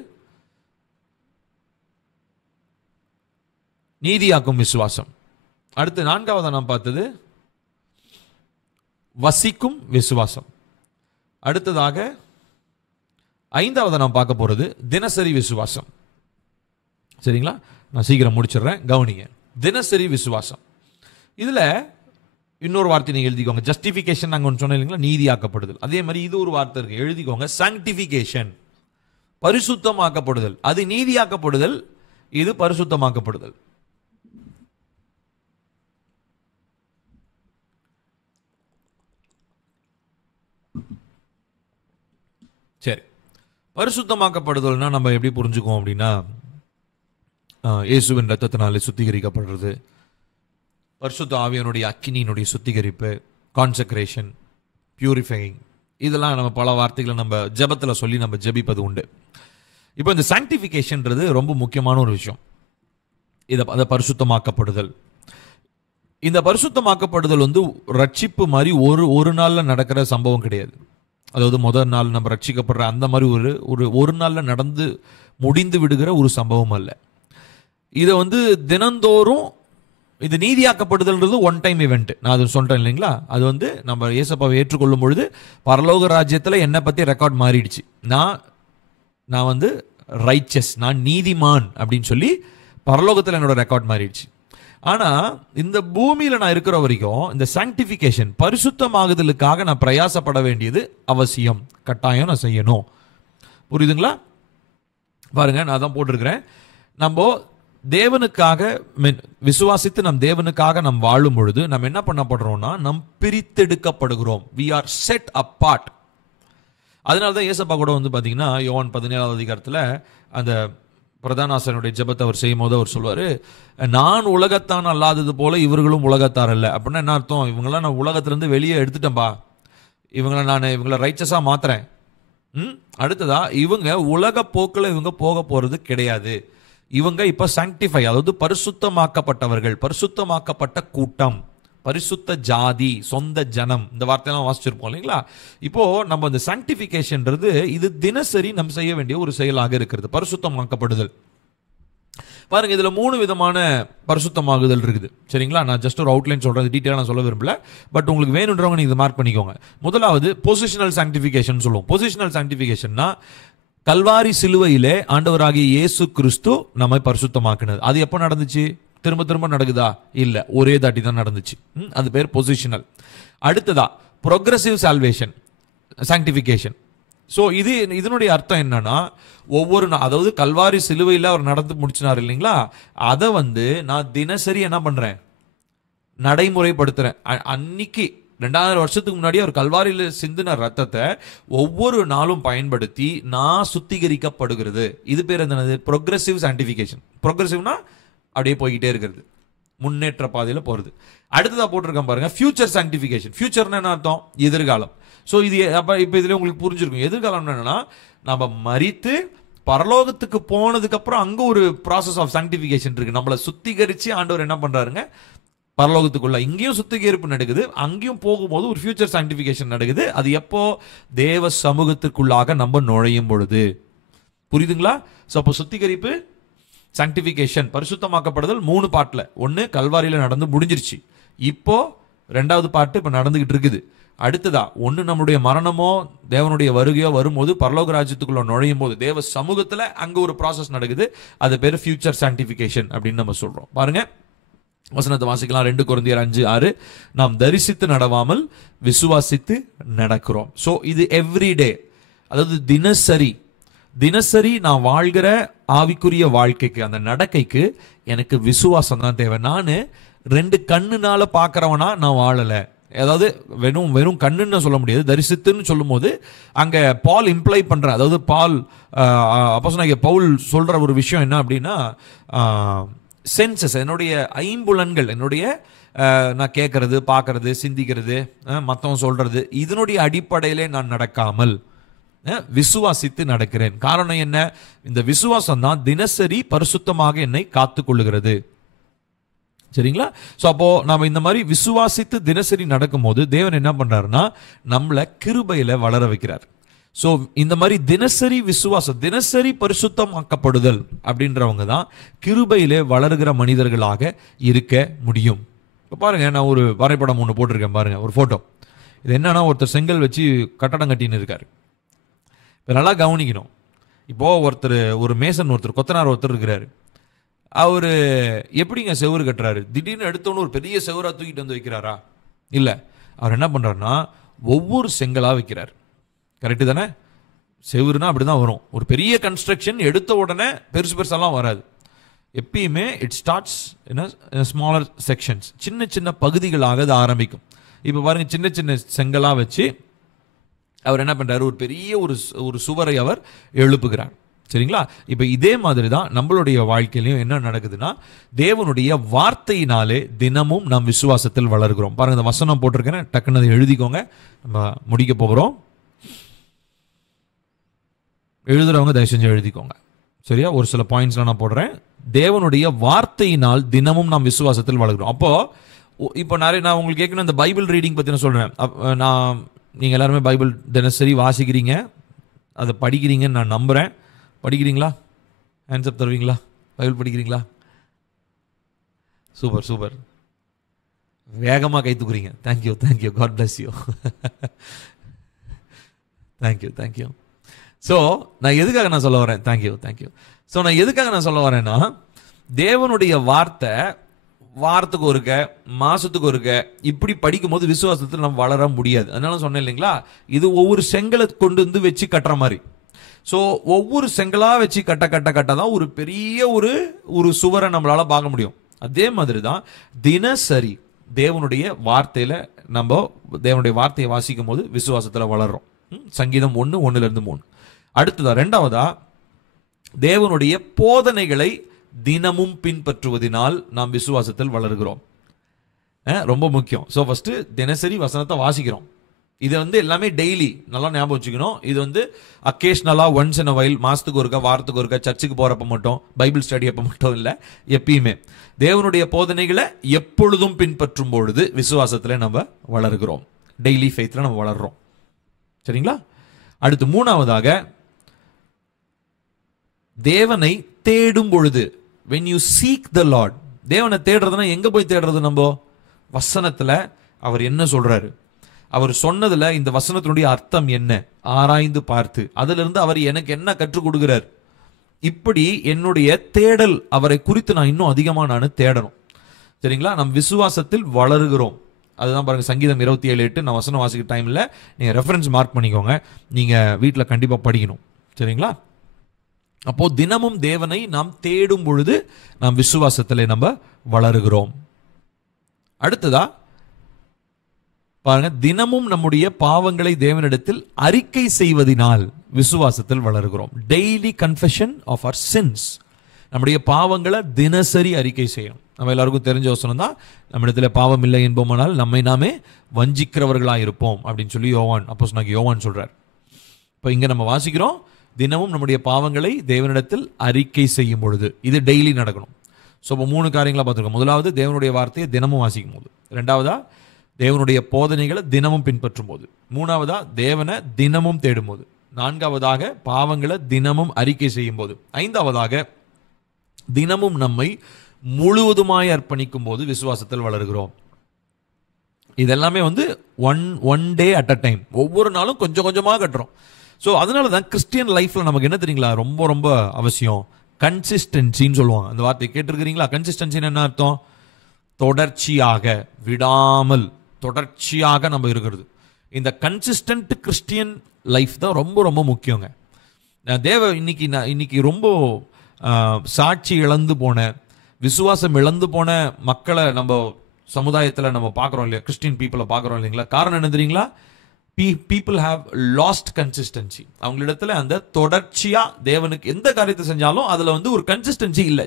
நீதியாக்கும் விசுவாசம். அடுத்து 4ஆவதா நாம் பார்த்தது வசிக்கும் விசுவாசம். அடுத்ததாக 5ஆவதா நாம் பார்க்க போறது தினசரி விசுவாசம். சரிங்களா? நான் சீக்கிரம் முடிச்சிடுறேன், கவனிங்க. தினசரி விசுவாசம். இதுல இன்னொரு வார்த்தை நீங்க எழுதிக்கோங்க. ஜஸ்டிபிகேஷன் நாங்க ஒன்று சொன்னோம் இல்லைங்களா, நீதியாக்கப்படுதல். அதே மாதிரி இது ஒரு வார்த்தை இருக்கு, எழுதிக்கோங்க. சாங்டிபிகேஷன், பரிசுத்தமாக்கப்படுதல். அது நீதியாக்கப்படுதல், இது பரிசுத்தமாக்கப்படுதல். சரி, பரிசுத்தமாக்கப்படுதல்னா நம்ம எப்படி புரிஞ்சுக்குவோம் அப்படின்னா, இயேசுவின் ரத்தத்தினாலே சுத்திகரிக்கப்படுறது, பரிசுத்த ஆவியானுடைய அக்கினியினுடைய சுத்திகரிப்பு, கான்சக்ரேஷன், பியூரிஃபையிங், இதெல்லாம் நம்ம பல வார்த்தைகளை நம்ம ஜெபத்தில் சொல்லி நம்ம ஜெபிப்பது உண்டு. இப்போ இந்த சாங்டிஃபிகேஷன்றது ரொம்ப முக்கியமான ஒரு விஷயம். அதை பரிசுத்தமாக்கப்படுதல். இந்த பரிசுத்தமாக்கப்படுதல் வந்து ரட்சிப்பு மாதிரி ஒரு நாளில் நடக்கிற சம்பவம் கிடையாது. அதாவது முதல் நாள் நம்ம ரட்சிக்கப்படுற அந்த மாதிரி ஒரு நாளில் நடந்து முடிந்து விடுகிற ஒரு சம்பவம் அல்ல. இதை வந்து தினந்தோறும், இது நீதியாக்கப்படுதல்ன்றது ஒன் டைம் இவெண்ட். நான் அது சொல்றேன் இல்லைங்களா, அது வந்து நம்ம இயேசுவை ஏற்றுக்கொள்ளும் பொழுது பரலோக ராஜ்யத்தில் என்னை பற்றி ரெக்கார்ட் மாறிடுச்சு. நான் வந்து ரைச்சஸ், நான் நீதிமான் அப்படின்னு சொல்லி பரலோகத்தில் என்னோட ரெக்கார்ட் மாறிடுச்சு. ஆனால் இந்த பூமியில் நான் இருக்கிற வரைக்கும் இந்த சாங்டிஃபிகேஷன், பரிசுத்தமாகுதலுக்காக நான் பிரயாசப்பட வேண்டியது அவசியம், கட்டாயம் நான் செய்யணும். புரியுதுங்களா? பாருங்க, நான் தான் போட்டிருக்கிறேன். நம்ம தேவனுக்காக விசுவாசித்து நம் தேவனுக்காக நாம் வாழும் பொழுது நம்ம என்ன பண்ணப்படுறோம்னா, நம் பிரித்தெடுக்கப்படுகிறோம். we are set apart. அதனால தான் இயேசப்பா கூட வந்து பார்த்தீங்கன்னா யோவான் 17வது அதிகாரத்தில் அந்த பிரதான ஆசாரியனுடைய ஜெபத்தை அவர் செய்யும் போது அவர் சொல்வார், நான் உலகத்தான் அல்லாதது போல இவர்களும் உலகத்தார் அல்ல. அப்படின்னா என்ன அர்த்தம்? இவங்களாம் நான் உலகத்திலேருந்து வெளியே எடுத்துட்டேன்பா, இவங்களை ரைச்சஸாக மாத்துறேன். அடுத்ததா, இவங்க உலக போக்கில் இவங்க போக போறது கிடையாது. இவங்க இப்ப சாங்டிஃபை, அதாவது பரிசுத்தமாக்கப்பட்டவர்கள், பரிசுத்தமாக்கப்பட்ட கூட்டம், பரிசுத்த ஜாதி, சொந்த ஜனம், இந்த வார்த்தையெல்லாம் வாசிச்சிருப்போம் இல்லைங்களா. இப்போ நம்ம இந்த சாங்டிஃபிகேஷன்ன்றது இது தினசரி நம்ம செய்ய வேண்டிய ஒரு செயலாக இருக்கிறது, பரிசுத்தமாக்கப்படுதல். பாருங்க, இதுல 3 விதமான பரிசுத்தமாகுதல் இருக்குது. சரிங்களா? நான் ஜஸ்ட் ஒரு அவுட்லைன் சொல்றேன், டீட்டெயிலாக நான் சொல்ல விரும்பல, பட் உங்களுக்கு வேணுன்றவங்க நீங்க மார்க் பண்ணிக்கோங்க. முதலாவது பொசிஷனல் சாங்டிஃபிகேஷன் சொல்லுவோம். பொசிஷனல் சாங்டிஃபிகேஷன்னா கல்வாரி சிலுவையிலே ஆண்டவராகிய இயேசு கிறிஸ்து நம்மை பரிசுத்தமாக்கினது. அது எப்போ நடந்துச்சு? திரும்ப திரும்ப நடக்குதா? இல்ல, ஒரே தாட்டி தான் நடந்துச்சு. அது பேர் பொசிஷனல். அடுத்ததா ப்ரோக்ரசிவ் சால்வேஷன், சாங்டிஃபிகேஷன். ஸோ இதனுடைய அர்த்தம் என்னன்னா, அதாவது கல்வாரி சிலுவையில் அவர் நடந்து முடிச்சினார் இல்லைங்களா, அதை வந்து நான் தினசரி என்ன பண்றேன்? நடைமுறைப்படுத்துறேன். அன்னைக்கு 2000 வருஷத்துக்கு முன்னாடி அவர் கல்வாரியில் சிந்தின ரத்தத்தை ஒவ்வொரு நாளும் பயன்படுத்தி நான் சுத்திகரிக்கப்படுகிறது. இது பேர் என்னது? Progressive sanctification. ப்ரோக்ரசிவ்னா அப்படியே போய்கிட்டே இருக்கிறது, முன்னேற்ற பாதையில் போறது. அடுத்ததா போட்டிருக்கேன் பாருங்க, ஃபியூச்சர் சாங்டிஃபிகேஷன். ஃபியூச்சர்னா என்ன அர்த்தம்? எதிர்காலம். ஸோ இது இப்போ இதுல உங்களுக்கு புரிஞ்சிருக்கும். எதிர்காலம் என்னன்னா, நம்ம மரித்து பரலோகத்துக்கு போனதுக்கு அப்புறம் அங்க ஒரு ப்ராசஸ் ஆஃப் சாங்டிஃபிகேஷன் இருக்கு. நம்மளை சுத்திகரிச்சு ஆண்டவர் என்ன பண்றாருங்க, பரலோகத்துக்குள்ள இங்கேயும் சுத்திகரிப்பு நடக்குது, அங்கேயும் போகும்போது ஒரு ஃபியூச்சர் சாங்டிஃபிகேஷன் நடக்குது. அது எப்போ? தேவ சமூகத்துக்குள்ளாக நம்ம நுழையும் பொழுது. புரியுதுங்களா? ஸோ அப்போ சுத்திகரிப்பு, சாங்டிஃபிகேஷன், பரிசுத்தமாக்கப்படுதல் 3 பார்ட்ல. 1 கல்வாரியில நடந்து முடிஞ்சிருச்சு, இப்போ 2வது பார்ட் இப்போ நடந்துகிட்டு இருக்குது. அடுத்ததா 1 நம்முடைய மரணமோ தேவனுடைய வருகையோ வரும்போது பரலோக ராஜ்யத்துக்குள்ள நுழையும் போது தேவ சமூகத்துல அங்க ஒரு ப்ராசஸ் நடக்குது. அது பேர் ஃபியூச்சர் சாங்டிஃபிகேஷன் அப்படின்னு நம்ம சொல்றோம். பாருங்க, வசனத்தை வாசிக்கலாம். 2 கொரிந்தியர் 5:6, நாம் தரிசித்து நடவாமல் விசுவாசித்து நடக்கிறோம். ஸோ இது எவ்ரிடே, அதாவது தினசரி. தினசரி நான் வாழ்கிற ஆவிக்குரிய வாழ்க்கைக்கு, அந்த நடக்கைக்கு எனக்கு விசுவாசம் தான் தேவை. நான் 2 கண்ணுனால பார்க்கறவனா நான் வாழல. அதாவது வெறும் வெறும் கண்ணுன்னு சொல்ல முடியாது, தரிசித்துன்னு சொல்லும் போது அங்க பால் இம்ப்ளை பண்ற, அதாவது பால் அப்போஸ்தலனாகிய பவுல் சொல்ற ஒரு விஷயம் என்ன அப்படின்னா, சென்சஸ், என்னுடைய ஐம்புலன்கள், என்னுடைய நான் கேட்கறது, பார்க்கறது, சிந்திக்கிறது, மற்றவங்க சொல்றது, இதனுடைய அடிப்படையிலே நான் நடக்காமல் விசுவாசித்து நடக்கிறேன். காரணம் என்ன? இந்த விசுவாசம் தான் தினசரி பரிசுத்தமாக என்னை காத்து கொள்ளுகிறது. சரிங்களா? சோ அப்போ நாம இந்த மாதிரி விசுவாசித்து தினசரி நடக்கும் போது தேவன் என்ன பண்றாருன்னா நம்மளை கிருபையில வளர வைக்கிறார். சோ இந்த மாதிரி தினசரி விசுவாசம், தினசரி பரிசுத்தமாக்கப்படுதல் அப்படின்றவங்க தான் கிருபையிலே வளருகிற மனிதர்களாக இருக்க முடியும். இப்போ பாருங்க, நான் ஒரு வரைபடம் ஒன்று போட்டிருக்கேன் பாருங்க, ஒரு போட்டோ. இது என்னன்னா, ஒருத்தர் செங்கல் வச்சு கட்டடம் கட்டின்னு இருக்காரு. இப்போ நல்லா கவனிக்கணும். இப்போ ஒருத்தர், ஒரு மேசன் ஒருத்தர், கொத்தனார் ஒருத்தர் இருக்கிறாரு. அவரு எப்படிங்க செவுறு கட்டுறாரு? திடீர்னு எடுத்தோன்னு ஒரு பெரிய செவுரா தூக்கிட்டு வந்து வைக்கிறாரா? இல்ல, அவர் என்ன பண்றாருன்னா ஒவ்வொரு செங்கலா வைக்கிறார். கரெக்டு தானே? செவுருனா அப்படிதான் வரும். ஒரு பெரிய கன்ஸ்ட்ரக்ஷன் எடுத்த உடனே பெருசு பெருசெல்லாம் வராது. எப்பயுமே it starts in smaller sections, சின்ன சின்ன பகுதிகளாக அது ஆரம்பிக்கும். இப்போ பாருங்க, சின்ன சின்ன செங்கலா வச்சு அவர் என்ன பண்றாரு, ஒரு பெரிய ஒரு சுவரை அவர் எழுப்புகிறார். சரிங்களா? இப்போ இதே மாதிரி தான் நம்மளுடைய வாழ்க்கையிலையும் என்ன நடக்குதுன்னா, தேவனுடைய வார்த்தையினாலே தினமும் நாம் விசுவாசத்தில் வளர்கிறோம். பாருங்க, இந்த வசனம் போட்டிருக்கேன், டக்குன்னு அதை எழுதிக்கோங்க, நம்ம முடிக்க போகிறோம். எழுதுறவங்க தயவு செஞ்சு எழுதிக்கோங்க. சரியா? ஒரு சில பாயிண்ட்ஸ்லாம் நான் போடுறேன். தேவனுடைய வார்த்தையினால் தினமும் நாம் விசுவாசத்தில் வளர்கிறோம். அப்போ இப்போ நான் உங்களுக்கு கேட்கணும், இந்த பைபிள் ரீடிங் பற்றி நான் சொல்றேன். நீங்கள் எல்லாருமே பைபிள் தினசரி வாசிக்கிறீங்க, அதை படிக்கிறீங்கன்னு நான் நம்புகிறேன். படிக்கிறீங்களா? ஹேண்ட்ஸ்அப் தருவீங்களா? பைபிள் படிக்கிறீங்களா? சூப்பர் சூப்பர், வேகமாக கை தூக்குறீங்க. Thank you thank you, God bless you. Thank you thank you. So நான் எதுக்காக நான் சொல்ல வரேன்? Thank you thank you. ஸோ நான் எதுக்காக நான் சொல்ல வரேன்னா, தேவனுடைய வார்த்தை வாரத்துக்கு ஒருக்க, மாசத்துக்கு ஒருக்க இப்படி படிக்கும்போது விசுவாசத்தில் நம்ம வளர முடியாது. அதனால சொன்னேன் இல்லைங்களா, இது ஒவ்வொரு செங்கலை கொண்டு வந்து வச்சு கட்டுற மாதிரி. ஸோ ஒவ்வொரு செங்கலா வச்சு கட்ட கட்ட கட்ட தான் ஒரு பெரிய ஒரு சுவரை நம்மளால பார்க்க முடியும். அதே மாதிரி தான் தினசரி தேவனுடைய வார்த்தையில நம்ம தேவனுடைய வார்த்தையை வாசிக்கும் போது விசுவாசத்தில் வளர்றோம். சங்கீதம் 1:1-3. அடுத்ததா, ரெண்டாவதா, தேவனுடைய போதனைகளை தினமும் பின்பற்றுவதனால் நாம் விசுவாசத்தில் வளர்கிறோம். ரொம்ப முக்கியம். ஸோ ஃபர்ஸ்ட் தினசரி வசனத்தை வாசிக்கிறோம். இதை எல்லாமே டெய்லி நல்லா ஞாபகம் வச்சுக்கணும். இது அக்கேஷனலா, ஒன்ஸ் இன் அ வைல், மாசத்துக்கு ஒருக்கா, வாரத்துக்கு ஒருக்கா, சர்ச்சுக்கு போறப்ப மட்டும், பைபிள் ஸ்டடி அப்ப மட்டும் இல்லை, எப்பயுமே தேவனுடைய போதனைகளை எப்பொழுதும் பின்பற்றும் பொழுது விசுவாசத்துல நம்ம வளர்கிறோம். டெய்லி ஃபெய்த்ல நம்ம வளர்றோம். சரிங்களா? அடுத்து மூணாவதாக, தேவனை தேடும் பொழுது, when you seek the Lord, தேவனை தேடுறதுனா எங்க போய் தேடுறது? நம்ம வசனத்துல அவர் என்ன சொல்றாரு, அவர் சொன்னதுல இந்த வசனத்தினுடைய அர்த்தம் என்ன ஆராய்ந்து பார்த்து, அதுல இருந்து அவர் எனக்கு என்ன கற்றுக் கொடுக்கிறார், இப்படி என்னுடைய தேடல், அவரை குறித்து நான் இன்னும் அதிகமா நான் தேடணும். சரிங்களா? நம் விசுவாசத்தில் வளருகிறோம். அதுதான் பாருங்க, சங்கீதம் 27:8. நான் வசனம் வாசிக்கிற டைம்ல நீங்க ரெஃபரன்ஸ் மார்க் பண்ணிக்கோங்க, நீங்க வீட்டில் கண்டிப்பா படிக்கணும். சரிங்களா? அப்போ தினமும் தேவனை நாம் தேடும் பொழுது நாம் விசுவாசத்திலே நம்ம வளருகிறோம். அடுத்ததா பாருங்க, தினமும் நம்முடைய பாவங்களை தேவனிடத்தில் அறிக்கை செய்வதனால் விசுவாசத்தில் வளருகிறோம். Daily confession of our sins. நம்முடைய பாவங்களை தினசரி அறிக்கை செய்யணும். நம்ம எல்லாருக்கும் தெரிஞ்ச வசனம் தான், நம்மிடத்துல பாவம் இல்லை என்போமானால் நம்மை நாமே வஞ்சிக்கிறவர்களாக இருப்போம் அப்படின்னு சொல்லி அப்போஸ்தலனாகிய யோவான் சொல்றார். இப்போ இங்க நம்ம வாசிக்கிறோம், தினமும் நம்முடைய பாவங்களை தேவனிடத்தில் அறிக்கை செய்யும் பொழுது. இது டெய்லி நடக்கணும். ஸோ இப்போ 3 காரியங்களா பார்த்துருக்கோம். முதலாவது, தேவனுடைய வார்த்தையை தினமும் வாசிக்கும் போது. ரெண்டாவதா, தேவனுடைய போதனைகளை தினமும் பின்பற்றும் போது. மூணாவதா, தேவனை தினமும் தேடும் போது. நான்காவதாக, பாவங்களை தினமும் அறிக்கை செய்யும் போது. ஐந்தாவதாக, தினமும் நம்மை முழுவதுமாய் அர்ப்பணிக்கும் போது விசுவாசத்தில் வளர்கிறோம். இதெல்லாமே one day at a time, ஒவ்வொரு நாளும் கொஞ்சம் கொஞ்சமாக கட்டுறோம். ஸோ அதனால தான் கிறிஸ்டியன் லைஃப்ல நமக்கு என்ன தெரியுங்களா ரொம்ப ரொம்ப அவசியம்? கன்சிஸ்டன்சின்னு சொல்லுவாங்க. அந்த வார்த்தையை கேட்டிருக்கிறீங்களா? கன்சிஸ்டன்சின்னு என்ன அர்த்தம்? தொடர்ச்சியாக, விடாமல் தொடர்ச்சியாக நம்ம இருக்கிறது. இந்த கன்சிஸ்டன்ட் கிறிஸ்டியன் லைஃப் தான் ரொம்ப ரொம்ப முக்கியங்க. இன்னைக்கு ரொம்ப சாட்சி இழந்து போன, விசுவாசம் இழந்து போன மக்களை நம்ம சமுதாயத்தில் நம்ம பார்க்குறோம் இல்லையா, கிறிஸ்டின் பீப்புளை பார்க்குறோம் இல்லைங்களா. காரணம் என்ன தெரியுங்களா? People have lost consistency. அவங்களிடத்துல அந்த தொடர்ச்சியா தேவனுக்கு எந்த காரியத்தை செஞ்சாலும் அதுல ஒரு கன்சிஸ்டன்சி இல்லை.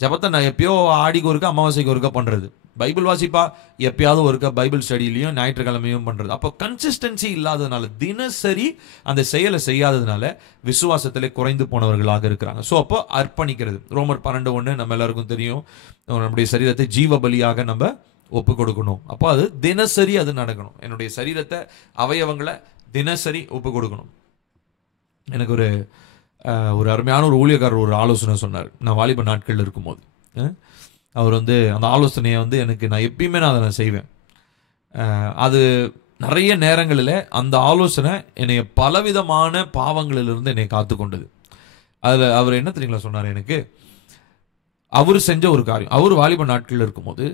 ஜபத்தை நான் எப்பயோ ஆடிக்கு ஒருக்கா அமாவாசைக்கு ஒருக்கா பண்றது, பைபிள் வாசிப்பா எப்பயாவது ஒருக்கா பைபிள் ஸ்டடியிலையும் ஞாயிற்றுக்கிழமையும் பண்றது. அப்போ கன்சிஸ்டன்சி இல்லாததுனால, தினசரி அந்த செயலை செய்யாததுனால விசுவாசத்திலே குறைந்து போனவர்களாக இருக்கிறாங்க. ஸோ அப்போ அர்ப்பணிக்கிறது, ரோமர் 12:1 நம்ம எல்லாருக்கும் தெரியும், நம்முடைய சரீரத்தை ஜீவ பலியாக நம்ம ஒப்பு கொடுக்கணும். அப்போ அது தினசரி அது நடக்கணும். என்னுடைய சரீரத்தை, அவயவங்களை தினசரி ஒப்பு கொடுக்கணும். எனக்கு ஒரு அருமையான ஒரு ஊழியக்காரர் ஒரு ஆலோசனை சொன்னார். நான் வாலிப நாட்கள் இருக்கும்போது அவர் அந்த ஆலோசனையை நான் எப்பயுமே அதை நான் செய்வேன். அது நிறைய நேரங்களில் அந்த ஆலோசனை என்னை பலவிதமான பாவங்களிலிருந்து என்னை காத்து கொண்டது. அதில் அவர் என்ன தெரியுங்களா சொன்னார் எனக்கு? அவர் செஞ்ச ஒரு காரியம், அவர் வாலிப நாட்கள் இருக்கும்போது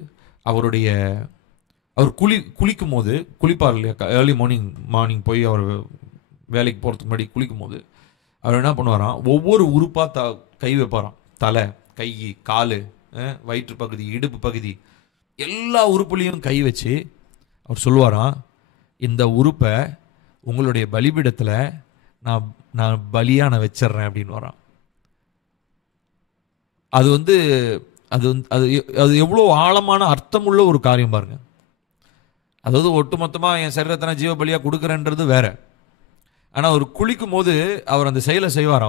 அவர் குளிக்கும் போது, குளிப்பார் இல்லையா, ஏர்லி மார்னிங் போய் அவர் வேலைக்கு போகிறதுக்கு முன்னாடி குளிக்கும் போது அவர் என்ன பண்ணுவாராம், ஒவ்வொரு உறுப்பாக கை வைப்பாராம். தலை, கை, கால், வயிற்று பகுதி, இடுப்பு பகுதி, எல்லா உறுப்புலையும் கை வச்சு அவர் சொல்லுவாராம், இந்த உறுப்பை உங்களுடைய பலிபீடத்தில் நான் பலியாக நான் வச்சிட்றேன் அப்படின்னு வரான். அது அது எவ்வளோ ஆழமான அர்த்தமுள்ள ஒரு காரியம் பாருங்க. அதாவது ஒட்டுமொத்தமாக என் சரீரத்தை நான் ஜீவ பலியாக கொடுக்குறேன்றது வேற. ஆனால் அவர் குளிக்கும் போது அவர் அந்த செயலை செய்வார்.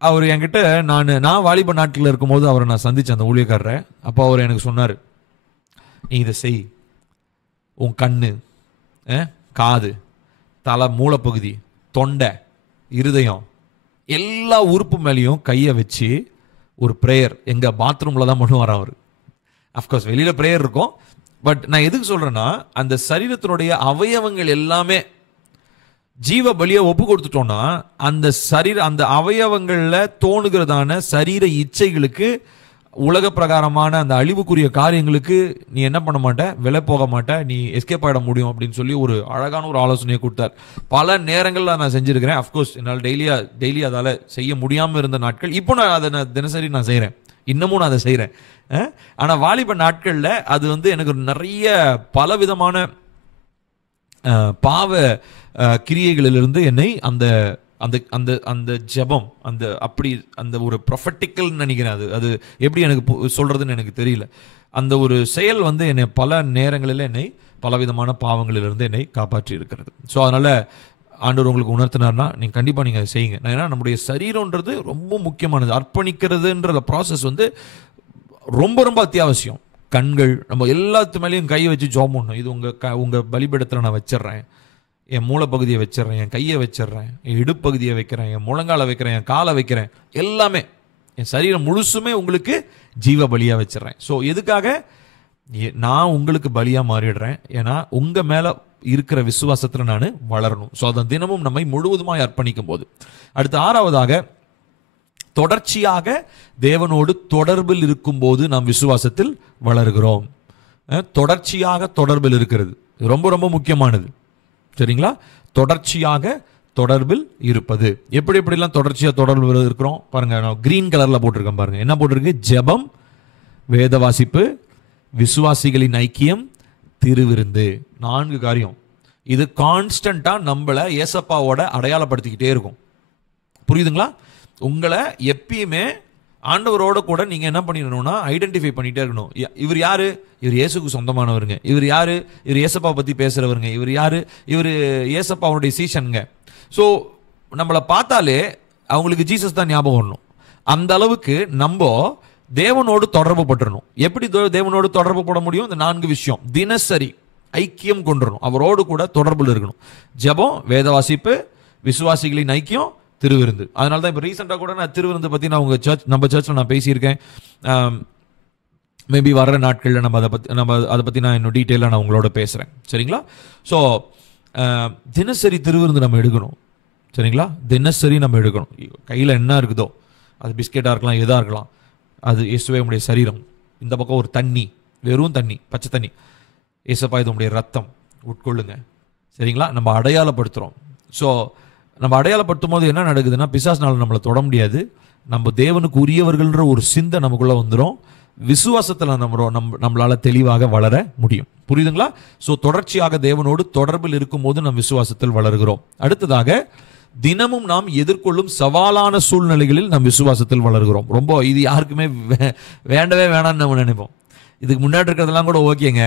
அவர் என்கிட்ட நான் வாலிப நாட்களில் இருக்கும்போது அவரை நான் சந்தித்தேன், அந்த ஊழியக்காரரை. அப்போ அவர் எனக்கு சொன்னார், நீ இதை செய், உன் கண்ணு, காது, தலை, மூளைப்பகுதி, தொண்டை, இருதயம், எல்லா உறுப்பு மேலேயும் கையை வச்சு ஒரு ப்ரேயர். எங்கள் பாத்ரூமில் தான் பண்ணுவார் அவர். அஃப்கோர்ஸ் வெளியில் ப்ரேயர் இருக்கும். பட் நான் எதுக்கு சொல்கிறேன்னா, அந்த சரீரத்தினுடைய அவயவங்கள் எல்லாமே ஜீவ பலியை ஒப்பு கொடுத்துட்டோம்னா அந்த அவயவங்களில் தோணுகிறதான சரீர இச்சைகளுக்கு, உலக பிரகாரமான அந்த அழிவுக்குரிய காரியங்களுக்கு நீ என்ன பண்ண மாட்ட, விலை போக மாட்ட, நீ எஸ்கேப் ஆகிட முடியும் அப்படின்னு சொல்லி ஒரு அழகான ஒரு ஆலோசனையை கொடுத்தார். பல நேரங்களில் நான் செஞ்சுருக்கிறேன். அஃப்கோர்ஸ் என்னால் டெய்லி அதால் செய்ய முடியாமல் இருந்த நாட்கள். இப்போ நான் தினசரி நான் செய்கிறேன், இன்னமும் நான் அதை செய்கிறேன். ஆனால் வாலிப நாட்களில் அது எனக்கு நிறைய பலவிதமான பாவ கிரியைகளிலிருந்து என்னை அந்த அந்த அந்த அந்த ஜெபம், அந்த ஒரு ப்ரொஃபட்டிக்கல் நினைக்கிறேன். அது எப்படி எனக்கு சொல்றதுன்னு எனக்கு தெரியல. அந்த ஒரு செயல் என்னை பல நேரங்களில் என்னை பலவிதமான பாவங்களிலிருந்து என்னை காப்பாற்றி இருக்கிறது. ஸோ அதனால ஆண்டவர் உங்களுக்கு உணர்த்தினார்னா கண்டிப்பாக நீங்கள் செய்யுங்க. ஏன்னா நம்முடைய சரீரம்ன்றது ரொம்ப முக்கியமானது. அர்ப்பணிக்கிறதுன்ற ப்ராசஸ் ரொம்ப ரொம்ப அத்தியாவசியம். கண்கள், நம்ம எல்லாத்து மேலேயும் கை வச்சு ஜெபம் பண்ணணும். இது உங்கள் பலிபீடத்தில் நான் வச்சிடுறேன், என் மூளை பகுதியை வச்சிடுறேன், என் கையை வச்சிடுறேன், என் இடுப்பகுதியை வைக்கிறேன், என் முழங்காலை வைக்கிறேன், என் காலை வைக்கிறேன், எல்லாமே என் சரீரம் முழுசுமே உங்களுக்கு ஜீவ பலியாக வச்சிடுறேன். ஸோ எதுக்காக? நான் உங்களுக்கு பலியாக மாறிடுறேன். ஏன்னா உங்கள் மேலே இருக்கிற விசுவாசத்தில் நான் வளரணும். ஸோ அதன் தினமும் நம்மை முழுவதுமாய் அர்ப்பணிக்கும் போது. அடுத்து 6வதாக, தொடர்ச்சியாக தேவனோடு தொடர்பில் இருக்கும்போது நாம் விசுவாசத்தில் வளர்கிறோம். தொடர்ச்சியாக தொடர்பில் இருக்கிறது ரொம்ப ரொம்ப முக்கியமானது. சரிங்களா? தொடர்ச்சியாக தொடர்பில் இருப்பது. எப்படிலாம் தொடர்ச்சியாக தொடர்பில் இருக்கிறோம் பாருங்க. நான் கிரீன் கலர்ல போட்டிருக்கேன் பாருங்க. என்ன போட்டிருக்கு? ஜெபம், வேத வாசிப்பு, விசுவாசிகளின் ஐக்கியம், திருவிருந்து. 4 காரியம். இது கான்ஸ்டன்டா நம்மள ஏசப்பாவோட அடையாளப்படுத்திக்கிட்டே இருக்கும். புரியுதுங்களா? உங்களை எப்பயுமே ஆண்டவரோட கூட நீங்க என்ன பண்ணிடணும்னா ஐடென்டிஃபை பண்ணிட்டே இருக்கணும். இவர் யாரு? இவர் இயேசுக்கு சொந்தமானவருங்க. இவர் யாரு? இவர் ஏசப்பா பத்தி பேசுறவருங்க. இவர் யாரு? இவர் ஏசப்பாவுடைய சீசனுங்க. ஸோ நம்மளை பார்த்தாலே அவங்களுக்கு ஜீசஸ் தான் ஞாபகம் வரணும். அந்த அளவுக்கு நம்ம தேவனோடு தொடர்பு பட்டுறணும். எப்படி தேவனோடு தொடர்பு பட முடியும்? இந்த 4 விஷயம். தினசரி ஐக்கியம் கொண்டுறணும், அவரோடு கூட தொடர்பில் இருக்கணும். ஜெபம், வேத வாசிப்பு, விசுவாசிகளின் ஐக்கியம், திருவிருந்து. அதனால தான் இப்போ ரீசெண்டாக கூட நான் திருவிருந்து பற்றி நம்ம சர்ச்சில் நான் பேசியிருக்கேன். மேபி வர்ற நாட்களில் நம்ம அதை பற்றி நான் இன்னும் டீட்டெயிலாக நான் உங்களோட பேசுகிறேன். சரிங்களா? ஸோ தினசரி திருவிருந்து நம்ம எடுக்கணும். சரிங்களா? தினசரி நம்ம எடுக்கணும். கையில் என்ன இருக்குதோ, அது பிஸ்கெட்டாக இருக்கலாம், எதாக இருக்கலாம், அது இயேசுவே உடைய சரீரம். இந்த பக்கம் ஒரு தண்ணி, வெறும் தண்ணி, பச்சை தண்ணி, இயேசப்பா இது உடைய ரத்தம், உட்கொள்ளுங்க. சரிங்களா? நம்ம அடையாளப்படுத்துகிறோம். ஸோ நம்ம அடையாளப்படுத்தும் போது என்ன நடக்குதுன்னா, பிசாசுனால நம்மளை தொட முடியாது. நம்ம தேவனுக்கு உரியவர்கள்ன்ற ஒரு சிந்தை நமக்குள்ள வந்துடும். விசுவாசத்தில் நம்மளால தெளிவாக வளர முடியும். புரியுதுங்களா? ஸோ தொடர்ச்சியாக தேவனோடு தொடர்பில் இருக்கும்போது நம் விசுவாசத்தில் வளர்கிறோம். அடுத்ததாக, தினமும் நாம் எதிர்கொள்ளும் சவாலான சூழ்நிலைகளில் நம் விசுவாசத்தில் வளர்கிறோம். ரொம்ப இது யாருக்குமே வேண்டவே வேணாம்னு நம்ம நினைப்போம். இதுக்கு முன்னாடி இருக்கிறதெல்லாம் கூட ஓகேங்க,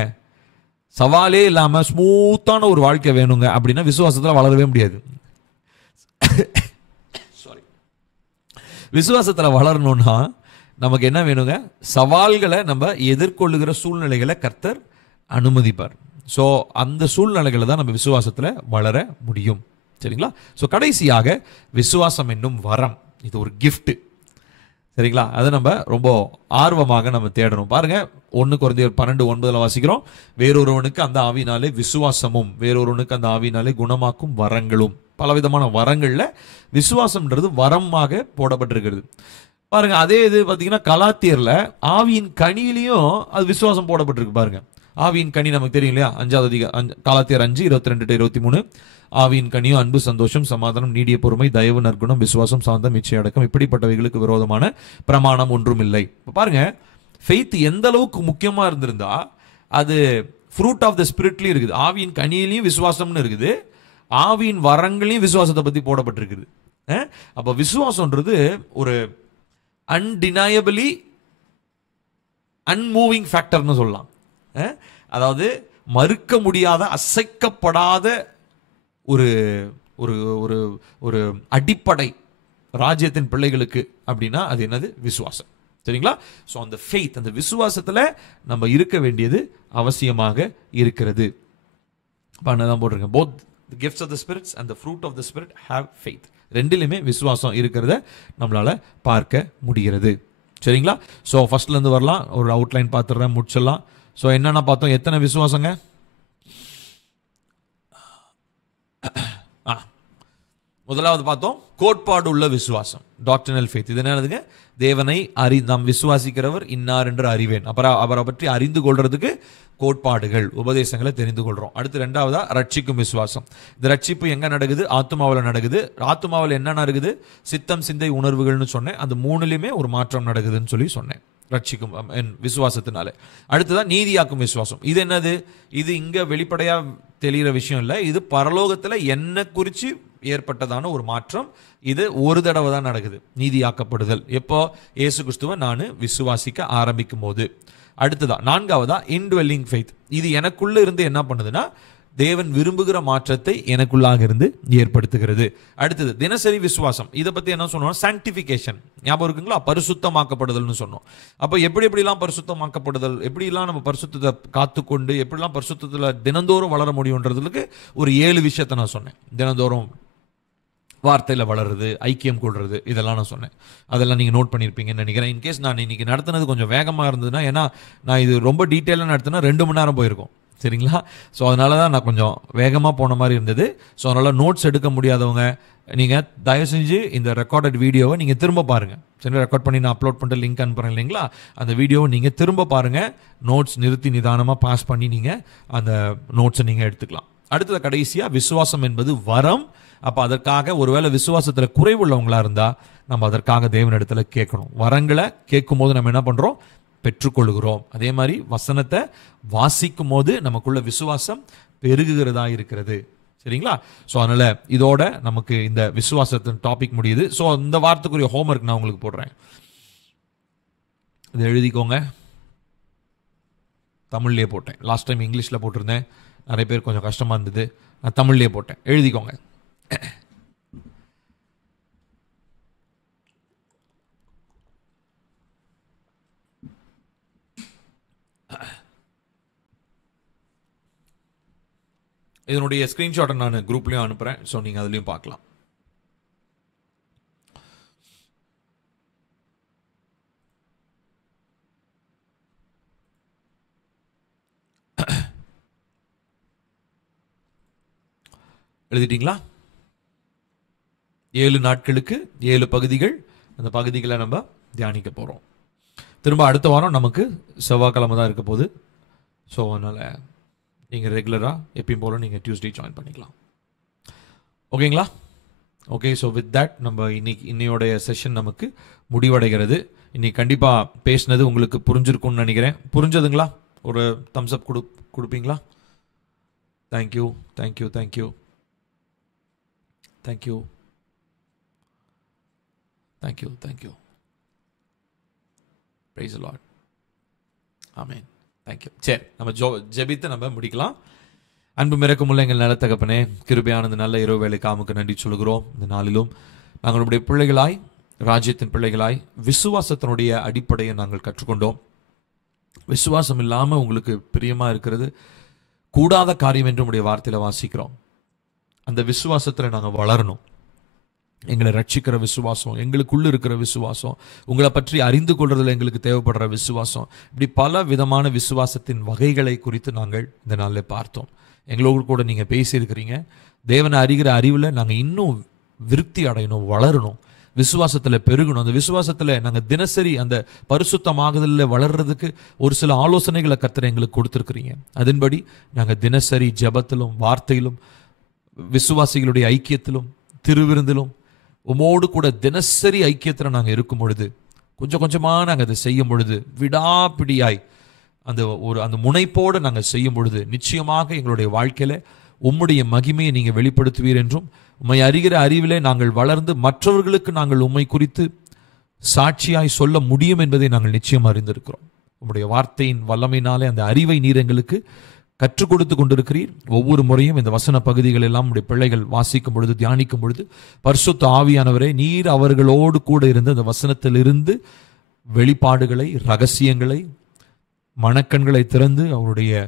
சவாலே இல்லாம ஸ்மூத்தான ஒரு வாழ்க்கை வேணுங்க அப்படின்னா விசுவாசத்தில் வளரவே முடியாது. சாரி, விசுவாசத்தில் வளரணும்னா நமக்கு என்ன வேணுங்க? சவால்களை நம்ம எதிர்கொள்ளுகிற சூழ்நிலைகளை கர்த்தர் அனுமதிப்பார். ஸோ அந்த சூழ்நிலைகளை தான் நம்ம விசுவாசத்தில் வளர முடியும். சரிங்களா? ஸோ கடைசியாக, விசுவாசம் என்னும் வரம், இது ஒரு கிஃப்ட். சரிங்களா? அதை நம்ம ரொம்ப ஆர்வமாக நம்ம தேடணும். பாருங்க, 1 கொரிந்தியர் 12:9 வாசிக்கிறோம். வேறொருவனுக்கு அந்த ஆவினாலே விசுவாசமும், வேறொருவனுக்கு அந்த ஆவினாலே குணமாக்கும் வரங்களும். பலவிதமான வரங்கள்ல விசுவாசம்ன்றது வரமாக போடப்பட்டிருக்கிறது. பாருங்க, அதே இது பார்த்தீங்கன்னா கலாத்தியர்ல ஆவியின் கனியிலையும் அது விசுவாசம் போடப்பட்டிருக்கு. பாருங்க, ஆவியின் கனி நமக்கு தெரியும் இல்லையா? 5வது கலாத்தியர் 5:22-23. ஆவியின் கனியோ அன்பு, சந்தோஷம், சமாதானம், நீடிய பொறுமை, தயவு, நற்குணம், விசுவாசம், சாந்தம், இச்சை அடக்கம், இப்படிப்பட்டவைகளுக்கு விரோதமான பிரமாணம் ஒன்றும் இல்லை. பாருங்க, ஃபெய்த் எந்த அளவுக்கு முக்கியமா இருந்திருந்தா அது ஃப்ரூட் ஆஃப் த ஸ்பிரிட்லயும் இருக்குது. ஆவியின் கனியிலையும் விசுவாசம்னு இருக்குது, ஆவியின் வரங்களையும் விசுவாசத்தை பத்தி போடப்பட்டிருக்குது. அப்ப விசுவாசம்ன்றது ஒரு அன்டினயபிளி அன்மூவிங் ஃபேக்டர்னு சொல்லலாம். அதாவது மறுக்க முடியாத, அசைக்கப்படாத ஒரு ஒரு ஒரு ஒரு அடிப்படை ராஜ்யத்தின் பிள்ளைகளுக்கு அப்படின்னா அது என்னது? விசுவாசம். சரிங்களா? ஸோ அந்த ஃபெய்த், அந்த விசுவாசத்தில் நம்ம இருக்க வேண்டியது அவசியமாக இருக்கிறது. தான் போட்டிருக்கேன், both the gifts of the spirits and the fruit of the spirit have faith. ரெண்டிலுமே விசுவாசம் இருக்கிறத நம்மளால பார்க்க முடிகிறது. சரிங்களா? ஸோ ஃபர்ஸ்ட்லேருந்து வரலாம், ஒரு அவுட்லைன் பார்த்துடுறேன், முடிச்சிடலாம். ஸோ என்னென்ன பார்த்தோம்? எத்தனை விசுவாசங்க? முதலாவது பார்த்தோம், கோட்பாடு உள்ள விசுவாசம், டாக்ட்ரினல் ஃபெய்த். இது என்னதுங்க? தேவனை நாம் விசுவாசிக்கிறவர் இன்னார் என்று அறிவேன். அப்புறம் அவரை பற்றி அறிந்து கொள்றதுக்கு கோட்பாடுகள், உபதேசங்களை தெரிந்து கொள்றோம். அடுத்து ரெண்டாவதா ரட்சிக்கும் விசுவாசம். இந்த ரட்சிப்பு எங்க நடக்குது? ஆத்துமாவில் நடக்குது. ஆத்துமாவில் என்ன நடக்குது? சித்தம், சிந்தை, உணர்வுகள்னு சொன்னேன். அந்த மூணுலையுமே ஒரு மாற்றம் நடக்குதுன்னு சொல்லி சொன்னேன், ரட்சிக்கும் விசுவாசத்தினால. அடுத்ததான் நீதியாக்கும் விசுவாசம். இது என்னது? இது இங்க வெளிப்படையா தெரிகிற விஷயம் இல்லை, இது பரலோகத்துல என்ன குறிச்சு ஏற்பட்டதான ஒரு மாற்றம். இது ஒரு தடவை தான் நடக்குது, நீதியாக்கப்படுதல். எப்போ? இயேசு கிறிஸ்துவை நான் விசுவாசிக்க ஆரம்பிக்கும் போது. அடுத்ததா நான்காவதா இன்டுவெல்லிங் ஃபெய்த். இது எனக்குள்ள இருந்து என்ன பண்ணுதுன்னா, தேவன் விரும்புகிற மாற்றத்தை எனக்குள்ளாக இருந்து ஏற்படுத்துகிறது. அடுத்தது தினசரி விசுவாசம். இதை பத்தி என்ன சொன்னோம்? சாங்டிஃபிகேஷன். ஞாபகம் இருக்குங்களா? பரிசுத்தமாக்கப்படுதல்னு சொன்னோம். அப்போ எப்படிலாம் பரிசுத்தமாக்கப்படுதல், எப்படிலாம் நம்ம பரிசுத்தத்தை காத்துக்கொண்டு எப்படிலாம் பரிசுத்தத்தில் தினந்தோறும் வளர முடியுன்றதுக்கு ஒரு 7 விஷயத்தை நான் சொன்னேன். தினந்தோறும் வார்த்தையில் வளருது, ஐக்கியம் கொள்றது, இதெல்லாம் நான் சொன்னேன். அதெல்லாம் நீங்கள் நோட் பண்ணியிருப்பீங்கன்னு நினைக்கிறேன். இன்கேஸ் நான் இன்னைக்கு நடத்தினது கொஞ்சம் வேகமாக இருந்ததுன்னா, ஏன்னா நான் இது ரொம்ப டீட்டெயிலாக நடத்தினா 2 மணி நேரம் போயிருக்கும். சரிங்களா? ஸோ அதனால தான் நான் கொஞ்சம் வேகமாக போன மாதிரி இருந்தது. ஸோ அதனால் நோட்ஸ் எடுக்க முடியாதவங்க நீங்கள் தயவு செஞ்சு இந்த ரெக்கார்டட் வீடியோவை நீங்கள் திரும்ப பாருங்கள். சரி, ரெக்கார்ட் பண்ணி நான் அப்லோட் பண்ணிட்டு லிங்க் அனுப்புகிறேன் இல்லைங்களா? அந்த வீடியோவை நீங்கள் திரும்ப பாருங்கள். நோட்ஸ் நிறுத்தி நிதானமாக பாஸ் பண்ணி நீங்கள் அந்த நோட்ஸை நீங்கள் எடுத்துக்கலாம். அடுத்தது கடைசியாக, விசுவாசம் என்பது வரம். அப்போ அதற்காக ஒருவேளை விசுவாசத்தில் குறைவுள்ளவங்களா இருந்தால் நம்ம அதற்காக தேவனிடத்தில் கேட்கணும். வரங்களை கேட்கும் போது நம்ம என்ன பண்ணுறோம்? பெற்றுக்கொள்கிறோம். அதே மாதிரி வசனத்தை வாசிக்கும் போது நமக்குள்ள விசுவாசம் பெருகுகிறதா இருக்கிறது. சரிங்களா? ஸோ அதனால இதோட நமக்கு இந்த விசுவாசத்தின் டாபிக் முடியுது. ஸோ இந்த வாரத்துக்குரிய ஹோம்ஒர்க் நான் உங்களுக்கு போடுறேன், இதை எழுதிக்கோங்க. தமிழ்லேயே போட்டேன். லாஸ்ட் டைம் இங்கிலீஷில் போட்டிருந்தேன், நிறைய பேர் கொஞ்சம் கஷ்டமாக இருந்தது. நான் தமிழ்லேயே போட்டேன், எழுதிக்கோங்க. இதனுடைய ஸ்கிரீன்ஷாட்டை நான் குரூப்லயும் அனுப்புறேன். ஸோ நீங்க அதுலயும் பார்க்கலாம். எழுதிட்டீங்களா? 7 நாட்களுக்கு 7 பகுதிகள். அந்த பகுதிகளை நம்ம தியானிக்க போறோம். திரும்ப அடுத்த வாரம் நமக்கு செவ்வாய்க்கிழமை தான் இருக்க போகுது. ஸோ அதனால நீங்கள் ரெகுலராக எப்பயும் போல நீங்கள் டியூஸ்டே ஜாயின் பண்ணிக்கலாம். ஓகேங்களா? ஓகே, ஸோ வித் தட் நம்ம இன்னையோடைய செஷன் நமக்கு முடிவடைகிறது. இன்னைக்கு கண்டிப்பாக பேசினது உங்களுக்கு புரிஞ்சிருக்கும்னு நினைக்கிறேன். புரிஞ்சதுங்களா? ஒரு தம்ஸ் அப் கொடுப்பீங்களா? Thank you, thank you, thank you, thank you, thank you, thank you. Praise the Lord. Amen. Thank you. சரி, நம்ம ஜெபித்து நம்ம முடிக்கலாம். அன்பு மிரக்கமுள்ள எங்கள் நல்ல தகப்பனே, கிருபையான நல்ல இரவு வேலை காமுக்கு நன்றி சொல்கிறோம். இந்த நாளிலும் நாங்கள் நம்முடைய பிள்ளைகளாய், ராஜ்யத்தின் பிள்ளைகளாய் விசுவாசத்தினுடைய அடிப்படையை நாங்கள் கற்றுக்கொண்டோம். விசுவாசம் இல்லாமல் உங்களுக்கு பிரியமாக இருக்கிறது கூடாத காரியம் என்று உடைய வார்த்தையில் வாசிக்கிறோம். அந்த விசுவாசத்தில் நாங்கள் வளரணும். எங்களை ரட்சிக்கிற விசுவாசம், எங்களுக்குள்ள இருக்கிற விசுவாசம், உங்களை பற்றி அறிந்து கொள்றதுல எங்களுக்கு தேவைப்படுற விசுவாசம், இப்படி பல விதமான விசுவாசத்தின் வகைகளை குறித்து நாங்கள் இந்த நாளில் பார்த்தோம். எங்களோடு கூட நீங்கள் பேசியிருக்கிறீங்க. தேவனை அறிகிற அறிவில் நாங்கள் இன்னும் விருத்தி அடையணும், வளரணும், விசுவாசத்தில் பெருகணும். அந்த விசுவாசத்தில் நாங்கள் தினசரி அந்த பரிசுத்தமாகுதலில் வளர்றதுக்கு ஒரு சில ஆலோசனைகளை கர்த்தர் எங்களுக்கு கொடுத்துருக்குறீங்க. அதன்படி நாங்கள் தினசரி ஜெபத்திலும் வார்த்தையிலும் விசுவாசிகளுடைய ஐக்கியத்திலும் திருவிருந்திலும் உமோடு கூட தினசரி ஐக்கியத்தில் நாங்கள் இருக்கும் பொழுது, கொஞ்சம் கொஞ்சமாக நாங்கள் அதை செய்யும் பொழுது, விடாப்பிடியாய் அந்த முனைப்போடு நாங்கள் செய்யும் பொழுது, நிச்சயமாக எங்களுடைய வாழ்க்கையில் உம்முடைய மகிமையை நீங்கள் வெளிப்படுத்துவீர் என்றும், உம்மை அறிகிற அறிவிலே நாங்கள் வளர்ந்து மற்றவர்களுக்கு நாங்கள் உம்மை குறித்து சாட்சியாய் சொல்ல முடியும் என்பதை நாங்கள் நிச்சயம் அறிந்திருக்கிறோம். உம்முடைய வார்த்தையின் வல்லமையினாலே அந்த அறிவை நீர் எங்களுக்கு கற்றுக் கொடுத்து கொண்டிருக்கிறீர். ஒவ்வொரு முறையும் இந்த வசன பகுதிகள் எல்லாம் உடைய பிள்ளைகள் வாசிக்கும் பொழுது, தியானிக்கும் பொழுது, பரிசுத்த ஆவியானவரே நீர் அவர்களோடு கூட இருந்து அந்த வசனத்திலிருந்து வெளிப்பாடுகளை, ரகசியங்களை, மனக்கண்களை திறந்து அவருடைய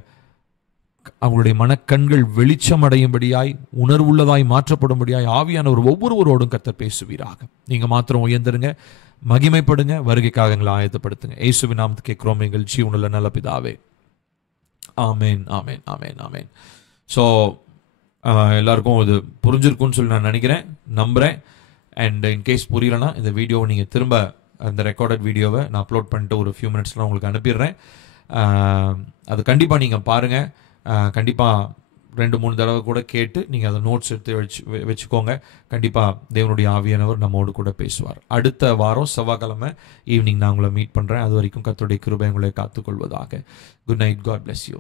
மனக்கண்கள் வெளிச்சம் அடையும்படியாய், உணர்வுள்ளதாய் மாற்றப்படும்படியாய் ஆவியானவர் ஒவ்வொருவரோடும் கர்த்தர் பேசுவீராக. நீங்க மாத்திரம் உயர்ந்துருங்க, மகிமைப்படுங்க, வருகைக்காக எங்களை ஆயத்தப்படுத்துங்க. இயேசுவின் நாமத்துக்கு கேட்கிறோம் எங்கள் ஜீவனுள்ள நல்ல பிதாவே. ஆமேன், ஆமேன், ஆமேன், ஆமேன். ஸோ எல்லாருக்கும் இது புரிஞ்சிருக்குன்னு சொல்லி நான் நினைக்கிறேன், நம்புகிறேன். அண்ட் இன்கேஸ் புரியலன்னா இந்த வீடியோவை நீங்கள் திரும்ப அந்த ரெக்கார்டட் வீடியோவை நான் அப்லோட் பண்ணிட்டு ஒரு ஃபியூ மினிட்ஸ்லாம் உங்களுக்கு அனுப்பிடுறேன். அது கண்டிப்பாக நீங்கள் பாருங்கள். கண்டிப்பாக 2-3 தடவை கூட கேட்டு நீங்கள் அதை நோட்ஸ் எடுத்து வச்சுக்கோங்க. கண்டிப்பாக தேவனுடைய ஆவியானவர் நம்மோடு கூட பேசுவார். அடுத்த வாரம் செவ்வாய்க்கிழமை ஈவினிங் நான் உங்களை மீட் பண்ணுறேன். அது வரைக்கும் கர்த்தருடைய கிருபை உங்களை காத்துக்கொள்வதாக. Good night. God bless you.